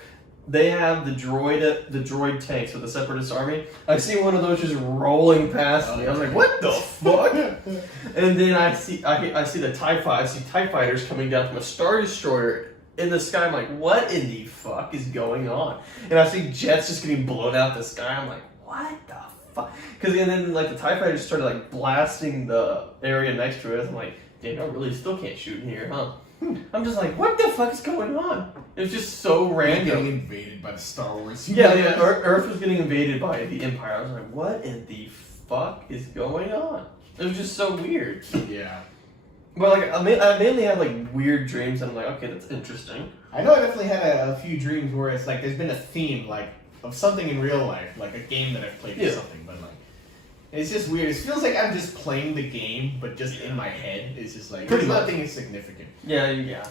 they have the droid tanks with the Separatist army. I see one of those just rolling past me. I was like, what the fuck? And then I see the TIE fighters coming down from a Star Destroyer in the sky. I'm like, what in the fuck is going on? And I see jets just getting blown out the sky. I'm like, what the fuck? And then the TIE fighters started blasting the area next to it. I'm like, damn, I really still can't shoot in here, huh? I'm just like, what the fuck is going on? It was just so random. Getting invaded by the Star Wars. Yeah, Earth was getting invaded by the Empire. I was like, what in the fuck is going on? It was just so weird. Yeah. But I mainly have weird dreams, and I'm like, okay, that's interesting. I know I definitely had a few dreams where it's there's been a theme of something in real life, like a game that I've played or something, but it's just weird. It feels like I'm just playing the game, but just in my head. It's just nothing is significant. Yeah.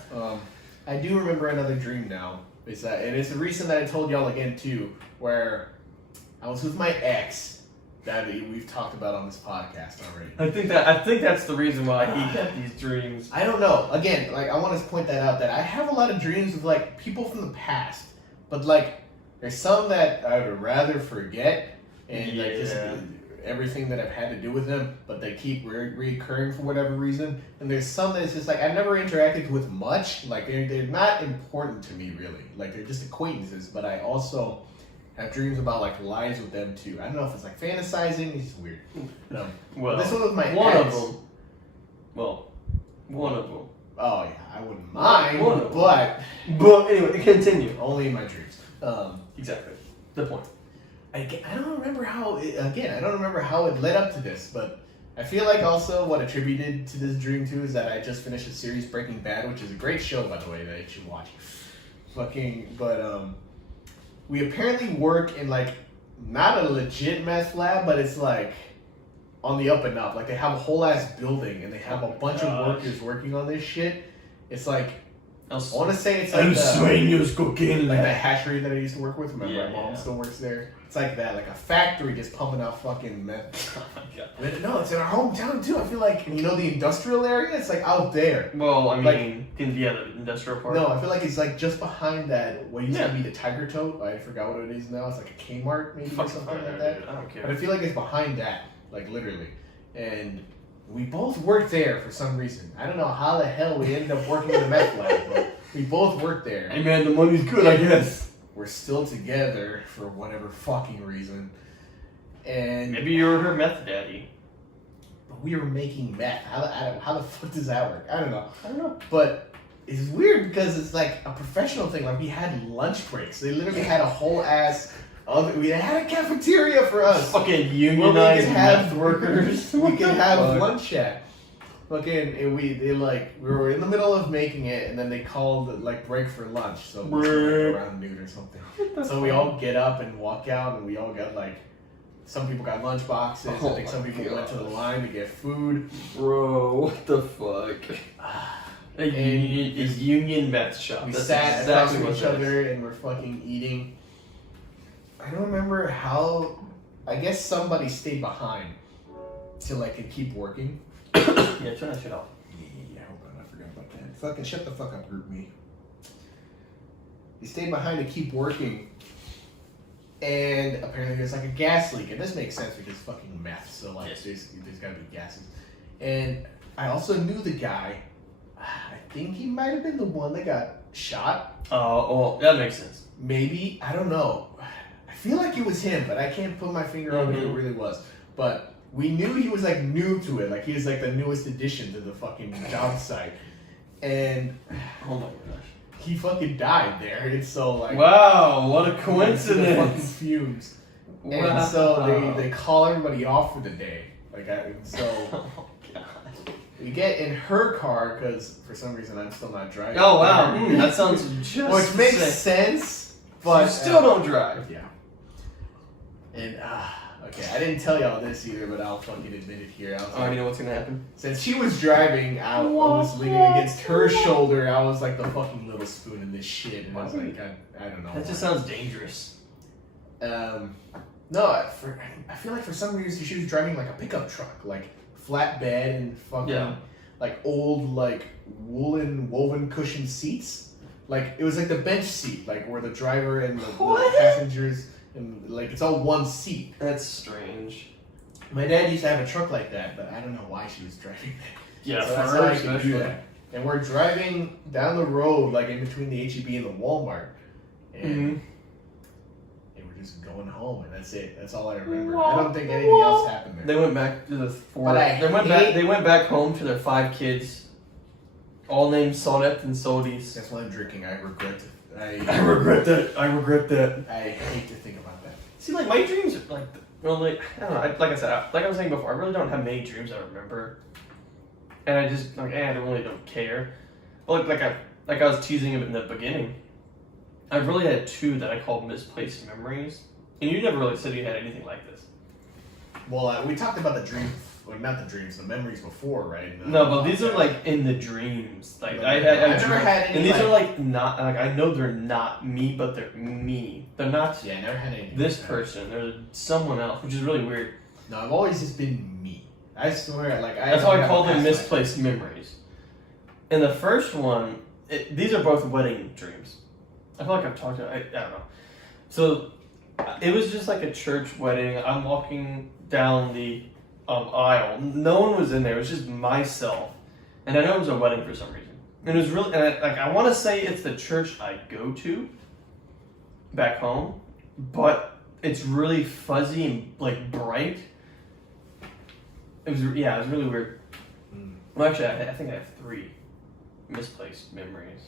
I do remember another dream now. And it's the reason that I told y'all again too, where I was with my ex that we've talked about on this podcast already. I think that's the reason why he had these dreams. I don't know. Again, I want to point that out that I have a lot of dreams with people from the past, but there's some that I would rather forget and just everything that I've had to do with them, but they keep reoccurring for whatever reason. And there's some that's just I've never interacted with much. They're not important to me really. They're just acquaintances. But I also have dreams about lives with them too. I don't know if it's fantasizing. It's just weird. Well, this one was my one ex. of them. Well, one of them. Oh yeah, I wouldn't mind. But anyway, continue. Only in my dreams. Exactly. The point. I don't remember how it led up to this, but I feel also what attributed to this dream too is that I just finished a series, Breaking Bad, which is a great show by the way that you should watch. We apparently work in not a legit meth lab, but it's on the up and up. They have a whole ass building and they have a bunch of workers working on this shit. It's I want to say it's cocaine the hatchery that I used to work with. My mom still works there. It's that, a factory just pumping out fucking meth. Oh my god. But no, it's in our hometown too. I feel the industrial area. It's out there. Well, I mean, the industrial part. No, I feel it's just behind that. What used to be the Tiger Tote. I forgot what it is now. It's a Kmart maybe or something like that. Dude, I don't care. But I feel it's behind that, literally. And we both worked there for some reason. I don't know how the hell we ended up working in the meth lab, but we both worked there. Hey man, the money's good, I guess. We're still together for whatever fucking reason. And maybe you were her meth daddy. But we were making meth. How the fuck does that work? I don't know. But it's weird because it's a professional thing. We had lunch breaks. They literally had a whole ass... we had a cafeteria for us. Fucking unionized meth workers. We could have lunch at. We were in the middle of making it, and then they called break for lunch, so it was around noon or something. So we all get up and walk out, and we all got some people got lunch boxes. I think some people went to the line to get food. Bro, what the fuck? A union meth shop. We sat across from each other and we're fucking eating. I don't remember how. I guess somebody stayed behind to keep working. Yeah, turn that shit off. Yeah, hold on, I forgot about that. Fucking shut the fuck up, group me. He stayed behind to keep working, and apparently there's a gas leak, and this makes sense because fucking meth, so there's gotta be gases. And I also knew the guy. I think he might have been the one that got shot. Oh, well, that makes sense. Maybe, I don't know. I feel like it was him, but I can't put my finger on who it really was. But we knew he was like new to it, like he was like the newest addition to the fucking job site, and Oh my gosh. he fucking died there. It's so like Wow, what a the fucking coincidence. fumes, Wow. and so they call everybody off for the day. Like so Oh god. we get in her car because for some reason I'm still not driving. Oh wow, that sounds just Which makes sick. sense, but you still don't drive. Yeah. And okay, I didn't tell y'all this either, but I'll fucking admit it here. I was I already know what's gonna happen. since she was driving, I was leaning against her shoulder. I was like the fucking little spoon in this shit, and I was like, I don't know. That just sounds dangerous. No, I feel like for some reason she was driving like a pickup truck, like flatbed and fucking like old like woolen woven cushion seats. Like it was like the bench seat, like where the driver and the passengers and like it's all one seat. That's strange. My dad used to have a truck like that, but I don't know why she was driving that. Yeah, So that's for how her I can do that. And we're driving down the road, like in between the HEB and the Walmart, and they were just going home, and that's it. That's all I remember. I don't think anything else happened there. They went back to the four. But I They went back home to their 5 kids, all named Sonet and Sodis. That's why I'm drinking. I regret it. I regret that. I regret that. I hate to think about that. See, like my dreams are like, well, like I don't know. Like I said, like I was saying before, I really don't have many dreams I remember, and I just like, I really don't care. Well, like I was teasing him in the beginning. I really had 2 that I called misplaced memories, and you never really said you had anything like this. Well, we talked about the dreams, like not the dreams, the memories before, right? No, but these are like in the dreams. Like No, I never had any. and these like, are like not like I know they're not me, but they're me. They're not yeah, I never had any. this person. They're someone else, which is really weird. No, I've always just been me. I swear, like That's why I call them misplaced memories. And the first one, these are both wedding dreams. I feel like I've talked about. I don't know. So it was just like a church wedding. I'm walking down the aisle. No one was in there. It was just myself, and I know it was a wedding for some reason. And it was really, and I want to say it's the church I go to back home, but it's really fuzzy and like bright. It was it was really weird. Well, actually, I think I have 3 misplaced memories.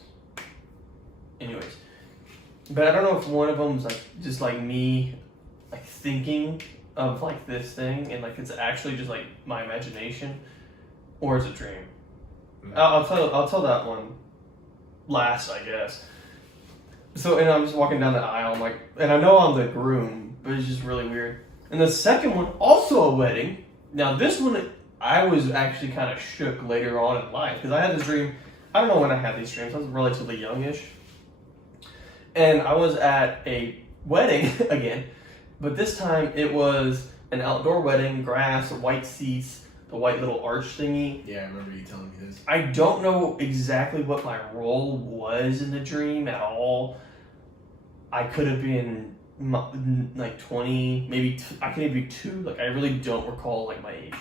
Anyways, but I don't know if one of them's like just like me, like thinking of like this thing, and like it's actually just like my imagination, or it's a dream. I'll tell that one last, I guess. So, and I'm just walking down the aisle, I'm like, and I know I'm the groom, but it's just really weird. And the second one, also a wedding. Now this one, I was actually kind of shook later on in life because I had this dream. I don't know when I had these dreams. I was relatively youngish, and I was at a wedding again, but this time it was an outdoor wedding, grass, white seats, the white little arch thingy. Yeah, I remember you telling me this. I don't know exactly what my role was in the dream at all. I could have been like 20, maybe I could be 2. Like I really don't recall like my age.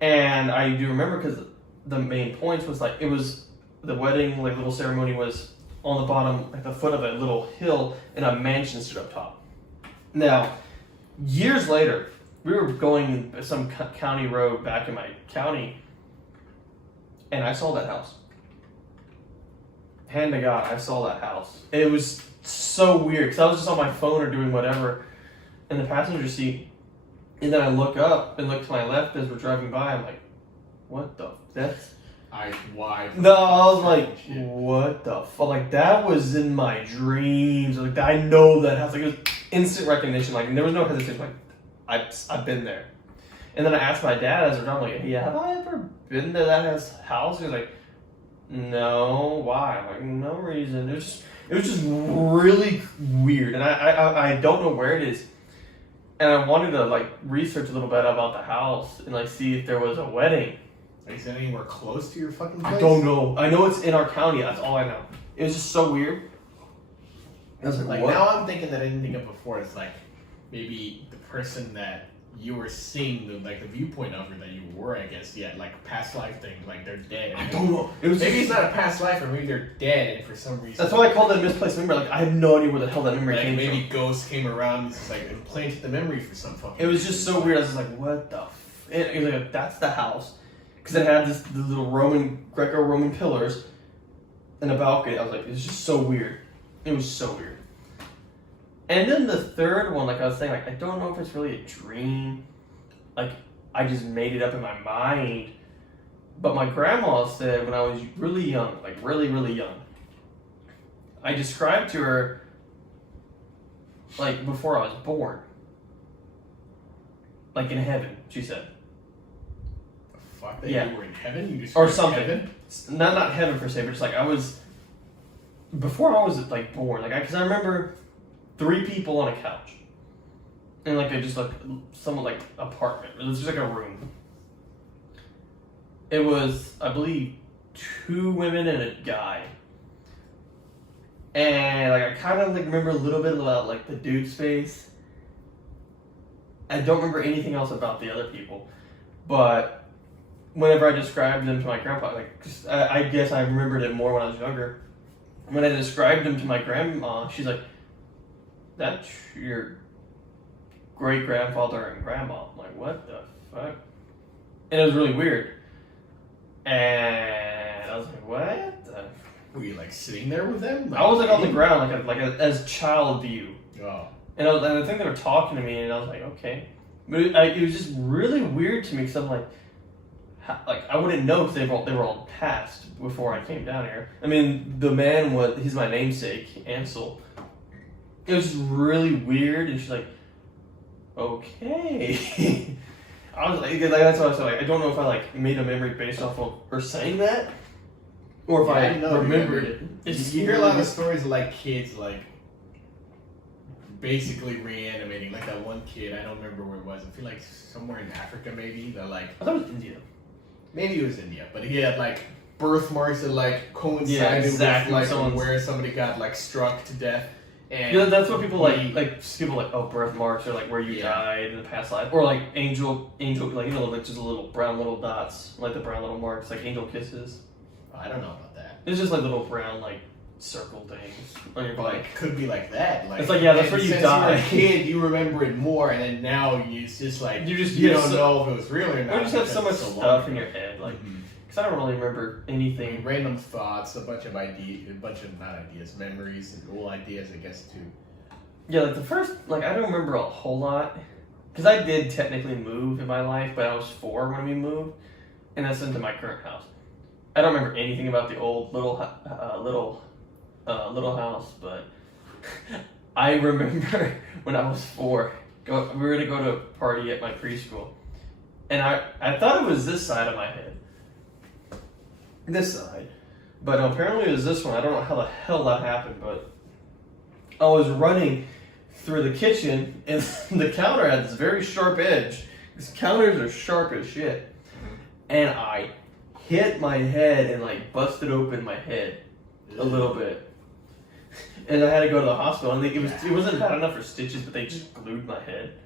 And I do remember because the main points was like it was the wedding like little ceremony was on the bottom, like the foot of a little hill, and a mansion stood up top. Now, years later, we were going some county road back in my county, and I saw that house. Hand to God, I saw that house. It was so weird because I was just on my phone or doing whatever in the passenger seat, and then I look up and look to my left as we're driving by. I'm like, "What the? That's." Why? No, I was like, shit. "What the fuck?" Like that was in my dreams. Like I know that house. Like it was instant recognition. Like and there was no hesitation. Like I've been there. And then I asked my dad as we're talking, like, "Yeah, have I ever been to that house?" He was like, "No, why?" I'm like, "No reason." It was just really weird, and I don't know where it is. And I wanted to like research a little bit about the house and like see if there was a wedding. Is it anywhere close to your fucking place? I don't know. I know it's in our county. That's all I know. It was just so weird. I was Like what? now I'm thinking that I didn't think of before. It's like maybe the person that you were seeing the viewpoint of her that you were, I guess, yeah, like past life thing, like they're dead. I don't know. Maybe it's not a past life, or maybe they're dead, and for some reason. That's why I called it a misplaced memory. Like I have no idea where the hell that memory like came maybe from. ghosts came around, and just like implanted the memory for some fucking. It was just so weird. I was just like, what the? And it was like, that's the house, because it had the little Greco-Roman pillars, and a balcony. I was like, it's just so weird. It was so weird. And then the third one, like I was saying, like I don't know if it's really a dream. Like I just made it up in my mind. But my grandma said when I was really young, like really, really young, I described to her like before I was born. Like in heaven, she said. The fuck? That Yeah. you were in heaven? You just Or something. Heaven? Not heaven per se, but just like I was before I was like born. Like because I remember 3 people on a couch, and like just like some like apartment. It was just like a room. It was, I believe, 2 women and a guy. And like I kind of like remember a little bit about like the dude's face. I don't remember anything else about the other people, but whenever I described them to my grandpa, like 'cause I guess I remembered it more when I was younger. When I described them to my grandma, she's like, "That's your great grandfather and grandma." I'm like, what the fuck? And it was really weird. And I was like, what? Were you like sitting there with them? I was like on the ground, as child view. Oh. And I think they were talking to me, and I was like, okay. But it was just really weird to me, because I'm like, I wouldn't know if they were all passed before I came down here. I mean, the man he's my namesake, Ansel. It was just really weird, and she's like, okay. I was like, that's why I said, like, I don't know if I like made a memory based off of her saying that, or if I remembered it. You hear a lot of stories of like kids like basically reanimating, like that one kid. I don't remember where it was. I feel like somewhere in Africa, maybe. That like I thought it was India. Maybe it was India, but he had like birthmarks that like coincided with like where somebody got like struck to death. And that's what people like people like, oh, birthmarks, or like where you died in the past life, or like angel, like like just little brown little dots, like the brown little marks, like angel kisses. I don't know about that. It's just like little brown like circle things on your body. Like could be like that. Like it's like that's where you die. Since you were a kid, you remember it more, and then now it's just like you don't know if it was real or not. You just have so much stuff in your head, like. Because I don't really remember anything. Random thoughts, a bunch of not ideas, memories, and cool ideas, I guess, too. Yeah, like the first, like I don't remember a whole lot. Because I did technically move in my life, but I was 4 when we moved. And that's into my current house. I don't remember anything about the old little house, but I remember when I was 4, we were going to go to a party at my preschool. And I thought it was this side of my head. This side, but apparently it was this one. I don't know how the hell that happened, but I was running through the kitchen, and the counter had this very sharp edge. These counters are sharp as shit, and I hit my head and like busted open my head a little bit, and I had to go to the hospital. And it wasn't bad enough for stitches, but they just glued my head.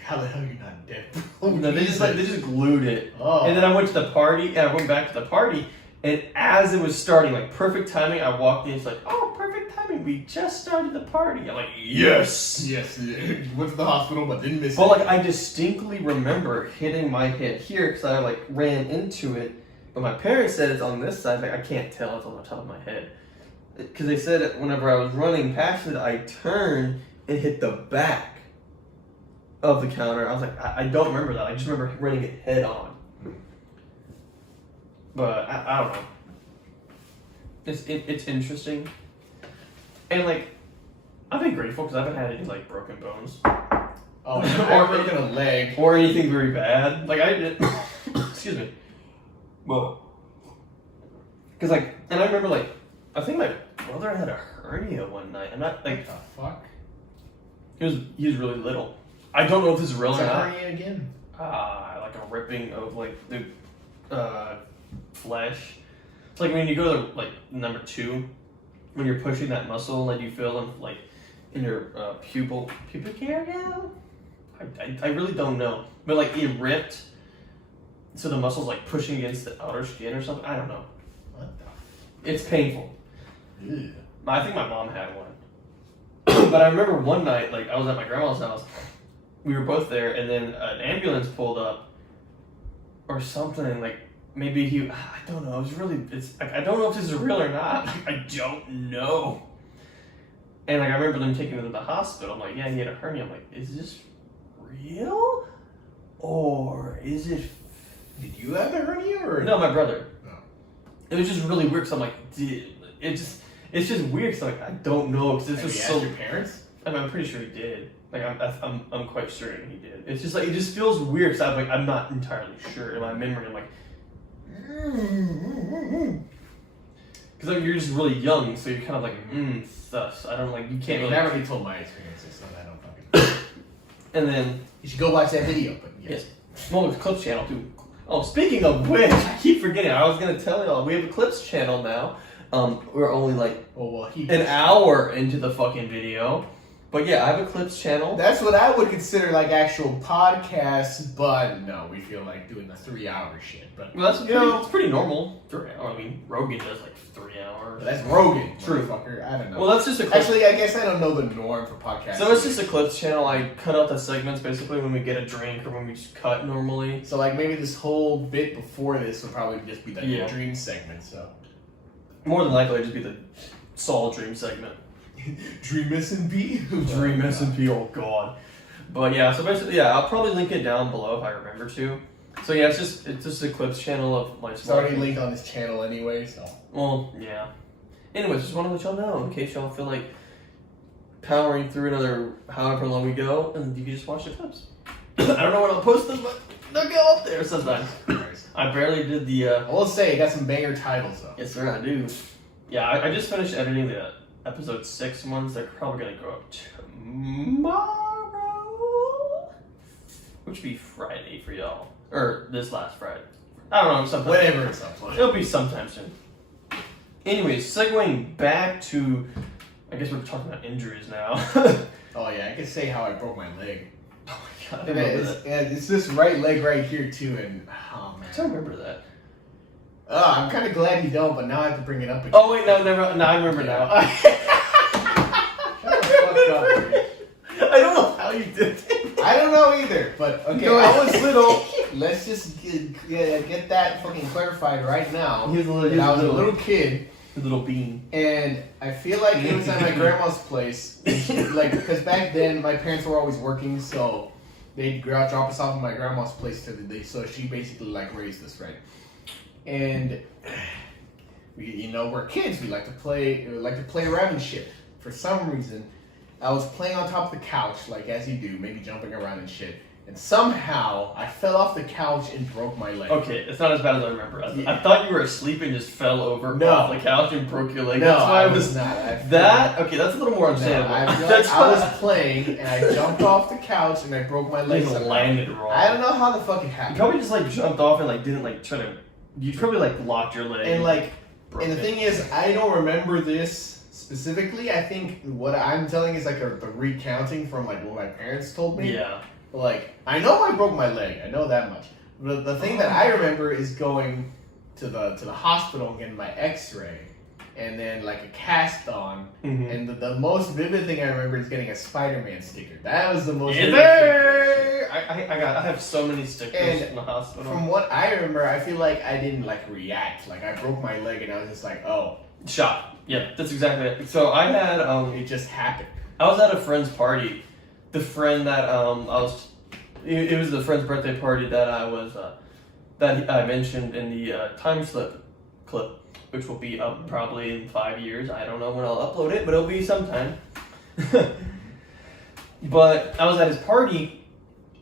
How the hell are you not dead? No, they just glued it. Oh. And then I went to the party, and I went back to the party. And as it was starting, like perfect timing, I walked in. It's like, oh, perfect timing. We just started the party. I'm like, yes. Yes. Went to the hospital, but didn't miss it. But like, I distinctly remember hitting my head here because I like ran into it. But my parents said it's on this side. Like, I can't tell. It's on the top of my head. Because they said it whenever I was running past it, I turned and hit the back of the counter. I was like, I don't remember that. I just remember running it head on. But I don't know. It's interesting, and like I've been grateful because I haven't had any like broken bones. Oh, or broken a leg or anything very bad. Like I did. Excuse me. Well, because like, and I remember like I think my brother had a hernia one night. I'm not like what the fuck. He was really little. I don't know if this is real or not. Hernia again? Like a ripping of like the flesh. It's like when you go to like number 2, when you're pushing that muscle, like you feel them like in your pubic area. I really don't know. But like it ripped, so the muscle's like pushing against the outer skin or something. I don't know. What the? It's painful. Ew. I think my mom had one. But I remember one night, like I was at my grandma's house. We were both there, and then an ambulance pulled up, or something. Like maybe I don't know. It's like I don't know if this is real or not. Like, I don't know. And like I remember them taking him to the hospital. I'm like, yeah, he had a hernia. I'm like, is this real, or is it? Did you have the hernia or No, my brother. No. It was just really weird. So I'm like, it's just weird. So like I don't know because this Have was you so. asked your parents? I mean, I'm pretty sure he did. Like I'm quite certain he did. It's just like it just feels weird because I'm not entirely sure in my memory. I'm like, because like you're just really young, so you're kind of like sus. I don't like you can't. You Really... never really told my experiences, so I don't fucking. And then You should go watch that video. But yes. Small Clips channel too. Oh, speaking of which, I keep forgetting. I was gonna tell y'all we have a Clips channel now. We're only like an hour into the fucking video. But yeah, I have a Clips channel. That's what I would consider like actual podcasts, but no, we feel like doing the 3-hour shit. But Well, that's it's pretty normal. 3 hours. I mean, Rogan does like 3 hours. that's Rogan. True. Motherfucker. I don't know. Well, that's just a clip. Actually, I guess I don't know the norm for podcasts. So it's just a Clips channel. I cut out the segments basically when we get a drink or when we just cut normally. So like maybe this whole bit before this would probably just be the Yeah. dream segment. So More than likely, it'd just be the Saul Dream segment. Dream S&P. Dream S&P. Oh god. But yeah, so basically, yeah, I'll probably link it down below if I remember to. So yeah, it's just a Clips channel of my. It's already linked on this channel anyway, so. Well, yeah. Anyways, just want to let y'all know in case y'all feel like powering through another however long we go, and you can just watch the clips. I don't know when I'll post them, but they'll go up there sometimes. I barely did the. I will say, it got some banger titles though. Yes, sir, I do. Yeah, I just finished editing the episode 6 ones. They're probably gonna go up tomorrow, which would be Friday for y'all, or this last Friday. I don't know, sometime. Whatever it's up. It'll be sometime soon. Anyways, segueing back to, I guess we're talking about injuries now. Oh yeah, I can say how I broke my leg. Oh my god, I And remember that. it's this right leg right here too, and oh man. I don't remember that. Oh, I'm kind of glad you don't, but now I have to bring it up again. Oh wait, no, never. No, I remember now. Shut the fuck up, dude. I don't know how you did it. I don't know either, but okay, Go I ahead. was little. Let's just get that fucking clarified right now. He was a little, And I was a little kid, a little bean. and I feel like it was at my grandma's place. Like, because back then my parents were always working, so they'd drop us off at my grandma's place so she basically like raised us, right? And we're kids. We like to play around and shit. For some reason, I was playing on top of the couch, like as you do, maybe jumping around and shit. And somehow I fell off the couch and broke my leg. Okay, it's not as bad as I remember. I thought you were asleep and just fell over off the couch and broke your leg. No, That's why I was not. Okay, that's a little more understandable. I feel That's like I was playing and I jumped off the couch and I broke my leg. You somehow. landed wrong. I don't know how the fuck it You happened. probably just like jumped off and like didn't like try to. You probably like locked your leg. And like, broke and the it. thing is, I don't remember this specifically. I think what I'm telling is like the recounting from like what my parents told me. Yeah. Like, I know I broke my leg. I know that much. But the thing that I remember is going to the hospital and getting my X-ray, and then like a cast on. Mm-hmm. And the most vivid thing I remember is getting a Spider-Man sticker. That was the most. Is vivid there? I have so many stickers And in the hospital. From what I remember, I feel like I didn't like react. Like I broke my leg and I was just like, oh, Shot. Yeah, that's exactly it. So I had it just happened. I was at a friend's party. The friend that it was the friend's birthday party that I mentioned in the time slip clip, which will be up probably in 5 years. I don't know when I'll upload it, but it'll be sometime. But I was at his party,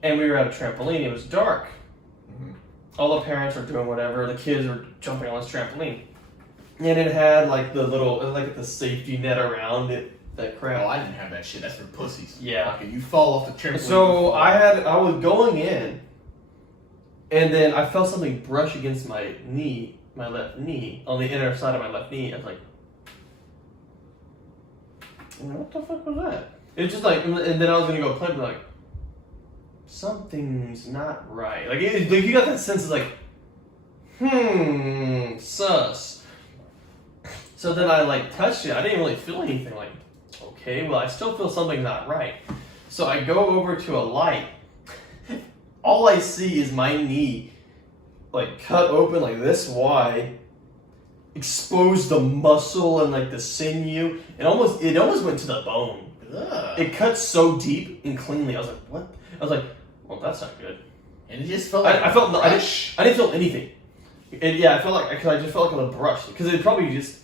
and we were at a trampoline. It was dark. Mm-hmm. All the parents are doing whatever. The kids are jumping on this trampoline, and it had like the safety net around it. That crap. Oh, I didn't have that shit. That's for pussies. Yeah. Okay, you fall off the trampoline. So I was going in, and then I felt something brush against my knee, my left knee, on the inner side of my left knee. I was like, what the fuck was that? It was just like, and then I was gonna go play, but like, something's not right. Like you got that sense of like, sus. So then I like touched it. I didn't really feel anything. Like, okay, well I still feel something not right. So I go over to a light. All I see is my knee, like cut open like this wide, exposed the muscle and like the sinew. It almost went to the bone. Ugh. It cut so deep and cleanly. I was like, what? I was like, well, that's not good. And it just felt like I didn't feel anything. I felt like I just felt like on a brush because it probably just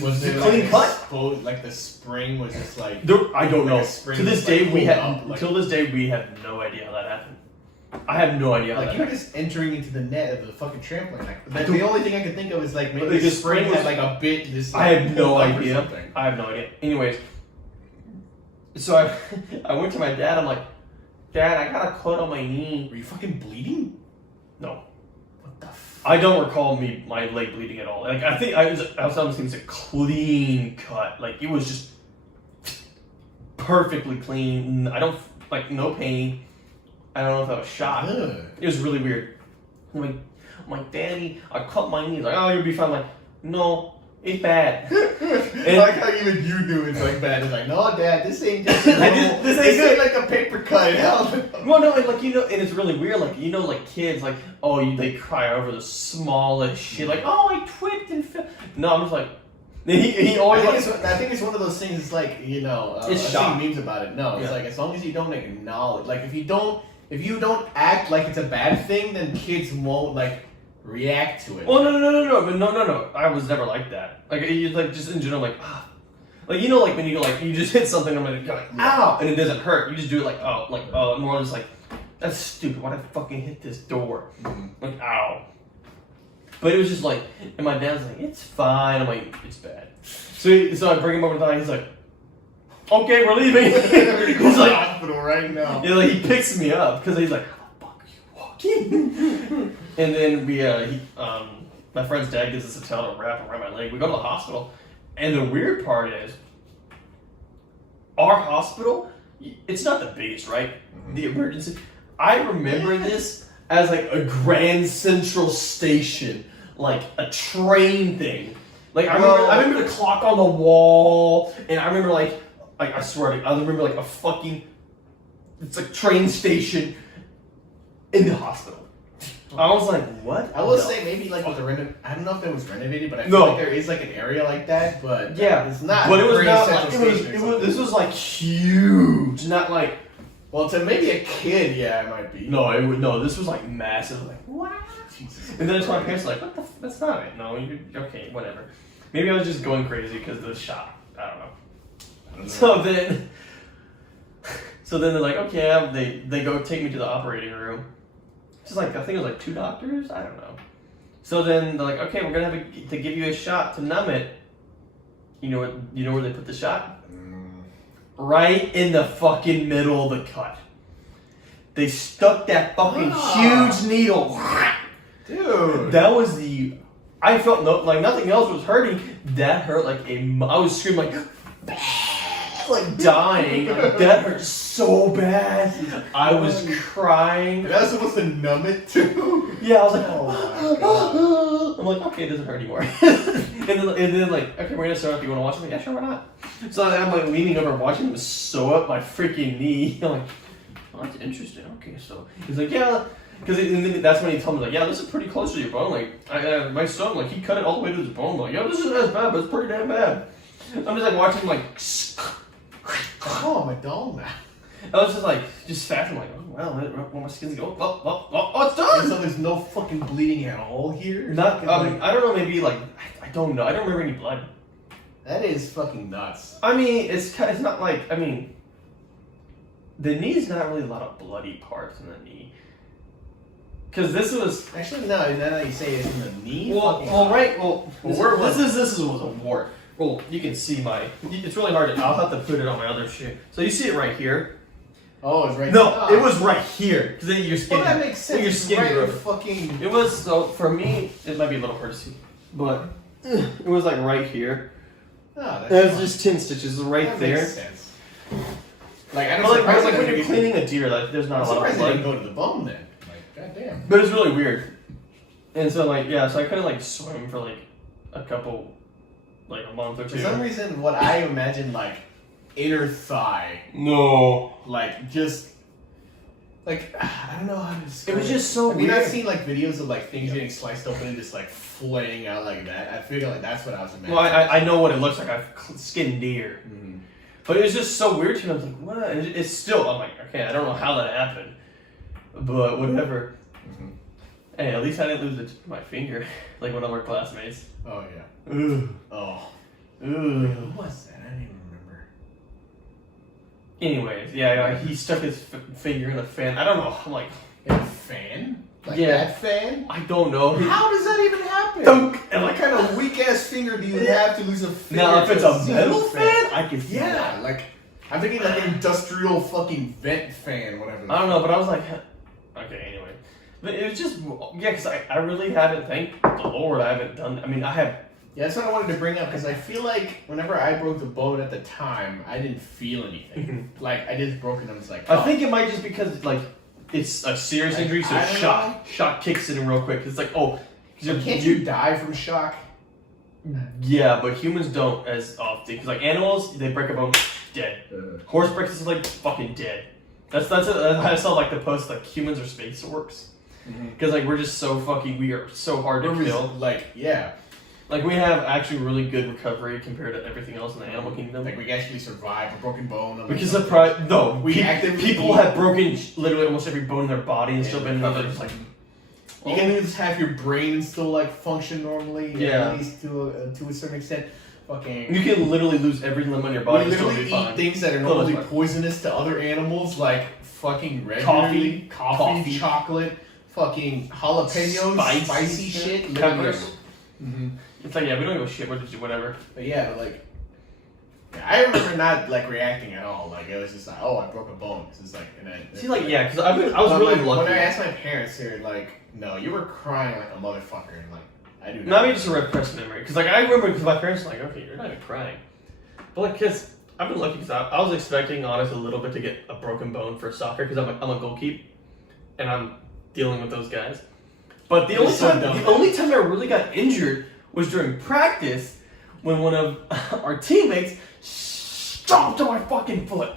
was it clean like cut. Like the spring was just like I don't know. spring To this just, day like, we pulled have up, like- till this day we have no idea how that happened. I have no idea how like that you were happened. just entering into the net of the fucking trampoline. Like, I the only thing I could think of is like maybe Like, the the spring spring was- had like a bit. Just, I like, have no pulled up or idea. something. I have no idea. Anyways, so I went to my dad. I'm like, Dad, I got a cut on my knee. Were you fucking bleeding? No. What the fuck? I don't recall my leg bleeding at all. Like I think I was thinking it's a clean cut. Like it was just perfectly clean. I don't like no pain. I don't know if that was shot. Ugh. It was really weird. I'm like, Daddy, I cut my knee. He's like, oh, you'll be fine. I'm like, no, it's bad. I like how even you do it's like bad. It's like, no, Dad, this ain't just This normal. ain't This good. ain't like a paper cut. Hell no. Well, no, and like and it's really weird. Like like kids, like they cry over the smallest shit. Like, oh, I tripped and fell. No, I'm just like, he always I think it's one of those things. It's like It's I've shock. seen memes about it. No, it's Yeah. like as long as you don't acknowledge, like if you don't act like it's a bad thing, then kids won't like react to it. Well, no. I was never like that. Like you like just in general, like like like when you just hit something, I'm like, you're like ow, and it doesn't hurt. You just do it like more just like that's stupid. Why did I fucking hit this door? Like ow. But it was just like, and my dad's like, it's fine. I'm like, it's bad. So I bring him over to the night. He's like, okay, we're leaving. He's He's like, hospital right now. yeah, like he picks me up because he's like, how the fuck are you walking? And then my friend's dad gives us a towel to wrap around my leg. We go to the hospital, and the weird part is, our hospital, it's not the biggest, right? The emergency. I remember this as like a Grand Central Station, like a train thing. Like I remember the clock on the wall, and I remember like I swear to you, I remember like a fucking, it's like train station in the hospital. I was like, what? I will the say maybe like with the I don't know if it was renovated, but I feel No. like there is like an area like that, but Yeah, it's not. but it was Grand not Central like, Station or something. this was like huge, not like Well, to maybe a kid, yeah, it might be. no, this was like massive, like what? Jesus. And then my parents were like, what the? That's not it. No, okay, whatever. Maybe I was just going crazy because of the shot. I don't know. So then they're like, okay, they go take me to the operating room. Just like I think it was like 2 doctors. I don't know. So then they're like, okay, we're gonna have to give you a shot to numb it. You know what? You know where they put the shot? Right in the fucking middle of the cut. They stuck that fucking huge needle. Dude. That was I felt like nothing else was hurting. That hurt like I was screaming like dying. Like, that hurt so bad. I was crying. That was supposed to numb it too. Yeah, I was like, Oh my God. I'm like, okay, it doesn't hurt anymore. and then like, okay, we're gonna start up. You wanna watch it? I'm like, yeah, sure, why not? So I'm like leaning over watching him sew up my freaking knee. I'm like, oh, that's interesting. Okay, so he's like, yeah, because that's when he told me like, yeah, this is pretty close to your bone. Like, my son, like, he cut it all the way to his bone. I'm like, yo, this isn't as bad, but it's pretty damn bad. I'm just like watching him like, Oh, my doll now. I was just fast. I'm like, oh well, my skin's going. Oh, it's done. And so there's no fucking bleeding at all here? Not, I don't know, maybe like, I don't know. I don't remember any blood. That is fucking nuts. I mean, it's not like, I mean, the knee's not really a lot of bloody parts in the knee. Because this was, Actually, no, now that you say it's in the knee. this was a wart. Well, you can see it's really hard I'll have to put it on my other shoe. So you see it right here? Oh, it's right No, there. it was right here. Because then your skin. Well, that makes sense. Your It's skin right grew. in fucking. It was, so for me, it might be a little hard to see. But it was like right here. Oh, that's It was fine. just 10 stitches right That there. makes sense. Like I But don't like when you're cleaning a deer, like there's not a lot of surprised they blood. didn't go to the bone then. Like goddamn. But it's really weird. And so like yeah, so I kind of like swim for like a month or two. For some reason, what I imagine like inner thigh, No. like just like I don't know how to describe It was just so I mean, weird. I've seen like videos of like things getting sliced open and just like flaying out like that. I feel like that's what I was imagining. Well, I know what it looks like. I've skinned deer. Mm-hmm. But it was just so weird to me. I was like, what? And it's still, I'm like, okay, I don't know how that happened. But whatever. Mm-hmm. Hey, at least I didn't lose my finger like one of our classmates. Oh yeah. Ugh. Oh. Ugh. Who was that? I don't even remember. Anyways, yeah, he stuck his finger in a fan. I don't know. I'm like, A fan? Like Yeah. that fan? I don't know. How does that even happen? Dunk! And What like, kind of weak ass finger do you have to lose a finger? now if it's to a metal fan, I can see Yeah, that. like I'm thinking like an industrial fucking vent fan, whatever. I don't know, but I was like, okay, anyway. But it was just, yeah, because I really haven't, thank the Lord, I haven't done, I mean, I have. Yeah, that's what I wanted to bring up because I feel like whenever I broke the bone at the time, I didn't feel anything. Like I just broke it, I was like, I think it might just because, like, it's a serious injury, so I don't shock kicks in real quick. It's like, oh. So can't you die from shock? Yeah, but humans don't as often. Because, like, animals, they break a bone, dead. Horse breaks is, like, fucking dead. That's I saw, like, the post, like, humans are space orcs. Because, like, we're just so fucking, we are so hard to kill. Like, yeah. Like, we have actually really good recovery compared to everything else in the animal kingdom. Like, we can actually survive a broken bone. Because of pride, no, We actively people eat- have broken literally almost every bone in their body and still been another, just like, You can just have your brain still like function normally, Yeah. at least to a certain extent. Fucking, you can literally lose every limb on your we body and still literally be eat fine. things that are Oh, normally that's fine. poisonous to other animals, like fucking regularly, Coffee. chocolate, fucking jalapenos, spicy shit, literally. peppers. Mm-hmm. It's like, yeah, we don't give a shit what to do, whatever. But yeah, but like, I remember not like reacting at all. Like it was just like, oh, I broke a bone. It's like, and I See, like, yeah, because I was But, really like, lucky. When I asked my parents, they're like, no, you were crying like a motherfucker, and like, I do. Not even just a repressed memory. Because, like, I remember, because my parents were like, okay, you're not even crying. But, like, because I've been lucky because I was expecting, honestly, a little bit to get a broken bone for soccer because I'm a goalkeeper and I'm dealing with those guys. But the only time I really got injured was during practice when one of our teammates stomped on my fucking foot.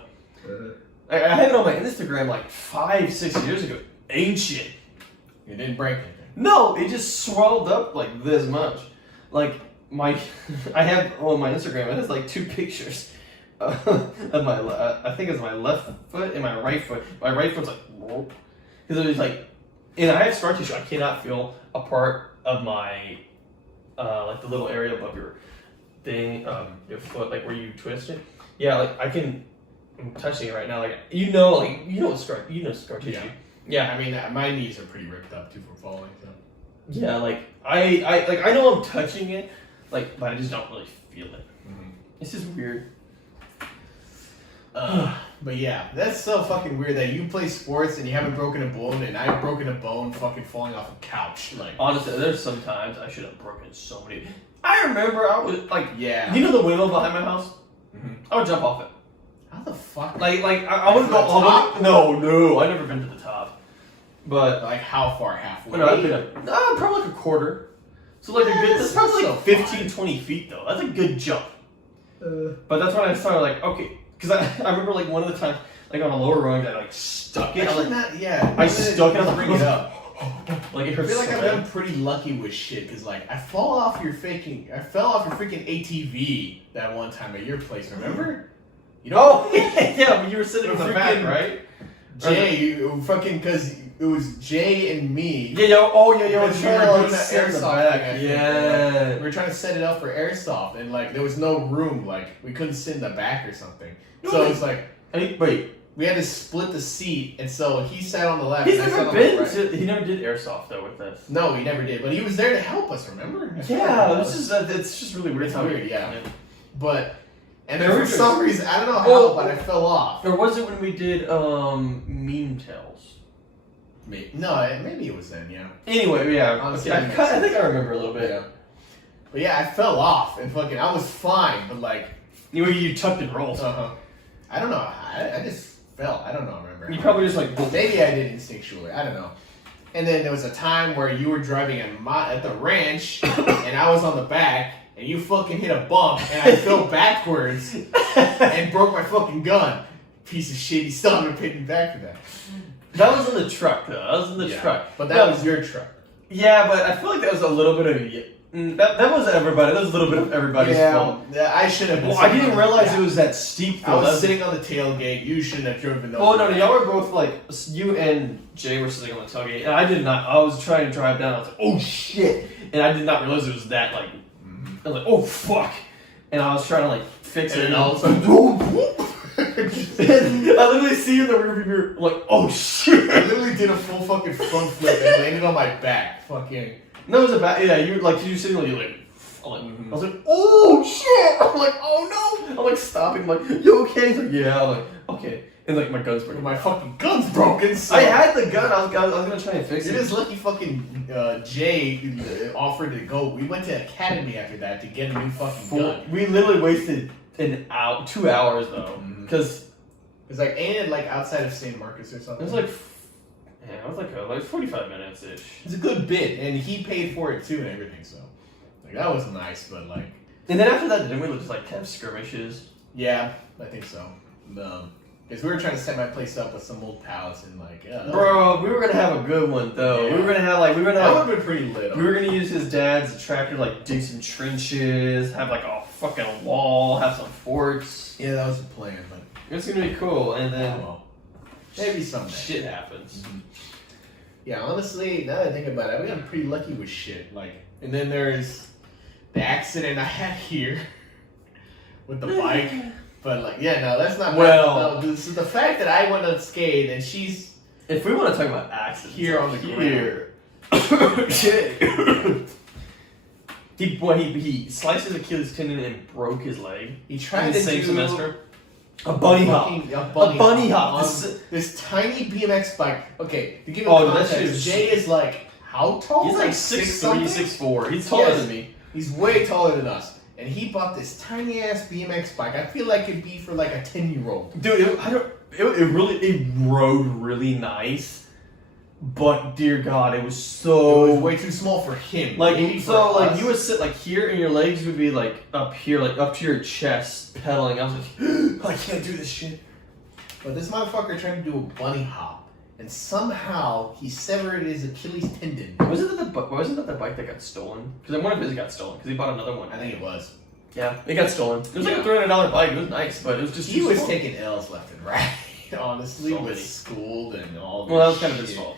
I had it on my Instagram like 5-6 years ago. Ancient. You didn't break anything. No, it just swelled up like this much. Like I have on my Instagram. It has like 2 pictures of my. I think it's my left foot and my right foot. My right foot's like because it was like, and I have scar tissue. I cannot feel a part of my like the little area above your thing, your foot, like where you twist it. Yeah, like I can. I'm touching it right now. Like scar tissue. Yeah. Yeah. I mean, my knees are pretty ripped up too from falling. So. Yeah, like I know I'm touching it, like, but I just don't really feel it. Mm-hmm. It's just weird. But yeah, that's so fucking weird that you play sports and you haven't broken a bone, and I've broken a bone fucking falling off a couch. Like, Honestly, there's some times I should have broken so many. I remember I was like, yeah. you know the windmill behind my house? Mm-hmm. I would jump off it. How the fuck? Like I wouldn't go all the way. No, I've never been to the top. But Like how far? Halfway? no, I've been probably like a quarter. So like that's probably like 15, 20 feet though. That's a good jump. But that's when I started like, okay, because I remember like one of the times like on a lower rung I like stuck it. Actually, I stuck it. I was like, bring it up. Like it I hurts. feel like so I've bad. been pretty lucky with shit because like I fell off your freaking ATV that one time at your place. Remember? You know? Oh yeah, but you were sitting in the back, Freaking- right? Jay, you fucking because it was Jay and me. Yeah, We we were were doing doing the sit in the airsoft back. thing, I think. Yeah. We were trying to set it up for airsoft, and like there was no room. Like we couldn't sit in the back or something. No, So wait. it's like Wait, we had to split the seat, and so he sat on the left. he's and I sat never on the been right. to. He never did airsoft though with us. No, he never did. But he was there to help us. Remember? Yeah, it's just really weird. It's how weird, yeah. But and then There for was- some reason I don't know how, Oh. but I fell off. Or was it when we did meme tales? Maybe it was then. Yeah. Anyway, yeah. Honestly, Okay, that makes I think I remember a little bit. Yeah. But yeah, I fell off and fucking I was fine, but like You tucked and rolled. I don't know. I just felt. I don't know. I remember. You probably just like. Maybe I did instinctually. I don't know. And then there was a time where you were driving at the ranch, and I was on the back, and you fucking hit a bump, and I fell backwards and broke my fucking gun. Piece of shit. You still haven't paid me back for that. That was in the truck, though. That was in the truck. But that was your truck. Yeah, but I feel like that was a little bit of that was everybody. That was a little bit of everybody's fault. Yeah, I should have. Well, I didn't realize it was that steep. Though. I was sitting on the tailgate. You shouldn't have driven over. Oh no, y'all were both like you and Jay were sitting on the tailgate, and I did not. I was trying to drive down. I was like, oh shit, and I did not realize it was that like. I was like, oh fuck, and I was trying to like fix it, and all of a sudden, and I literally see you in the rearview mirror, like, oh shit. I literally did a full fucking front flip and landed on my back. Fucking. No, it was a bad. Yeah, you like you sitting like, I was like, oh shit. I'm like, oh no. I'm like stopping. I'm like, you okay? He's like, yeah. I'm like, okay. And like my gun's broken. My fucking gun's broken. So I had the gun. I was gonna try and fix it. It is lucky fucking Jay offered to go. We went to Academy after that to get a new fucking gun. We literally wasted 2 hours though, because it's like and like outside of San Marcos or something. It was like. Yeah, it was like 45 minutes ish. It's a good bit, and he paid for it too and everything. So, like that was nice, but like. And then after that, didn't we just like have skirmishes? Yeah, I think so. Because we were trying to set my place up with some old pals and like. Bro, we were gonna have a good one though. Yeah. We were gonna have that would have been pretty lit. We were gonna use his dad's tractor to like dig some trenches, have like a fucking wall, have some forts. Yeah, that was the plan, but it's gonna be cool. And then maybe someday shit happens. Mm-hmm. Yeah, honestly, now that I think about it, we got pretty lucky with shit. Like, and then there's the accident I had here with the bike. But like, yeah, no, that's not. Well, this is the fact that I went unscathed and she's. If we want to talk about accidents here on the ground. Shit. He sliced his Achilles tendon and broke his leg. He tried in the to same do semester. A bunny hop. A bunny hop. This tiny BMX bike. Okay, to give you context, Jay is like, how tall? He's like 6'3", 6'4". He's taller than me. He's way taller than us. And he bought this tiny ass BMX bike. I feel like it'd be for like a 10-year-old. Dude, it rode really nice. But dear God, it was so. It was way too small for him. Like you would sit like here, and your legs would be like up here, like up to your chest, pedaling. I was like, I can't do this shit. But this motherfucker tried to do a bunny hop, and somehow he severed his Achilles tendon. Wasn't that the bike that got stolen? Because one of his got stolen because he bought another one. I think it was. Yeah, it got stolen. It was like a $300 bike. It was nice, but it was just. He was taking L's left and right. Honestly, with schooled and all. Well, that was kind of his fault.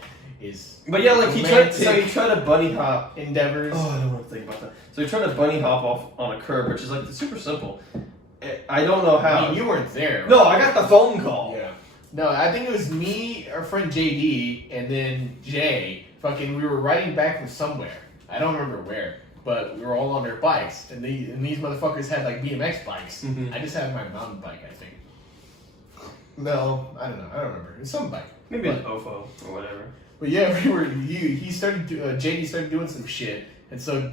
But yeah, like he tried to bunny hop endeavors. Oh, I don't want to think about that. So he tried to bunny hop off on a curb, which is like super simple. I don't know how. I mean, you weren't there. Right? No, I got the phone call. Yeah. No, I think it was me, our friend JD, and then Jay. Fucking, we were riding back from somewhere. I don't remember where, but we were all on their bikes, and these motherfuckers had like BMX bikes. Mm-hmm. I just had my mountain bike, I think. No, I don't know. I don't remember. It's some bike. Maybe an OFO or whatever. But yeah, JD started doing some shit, and so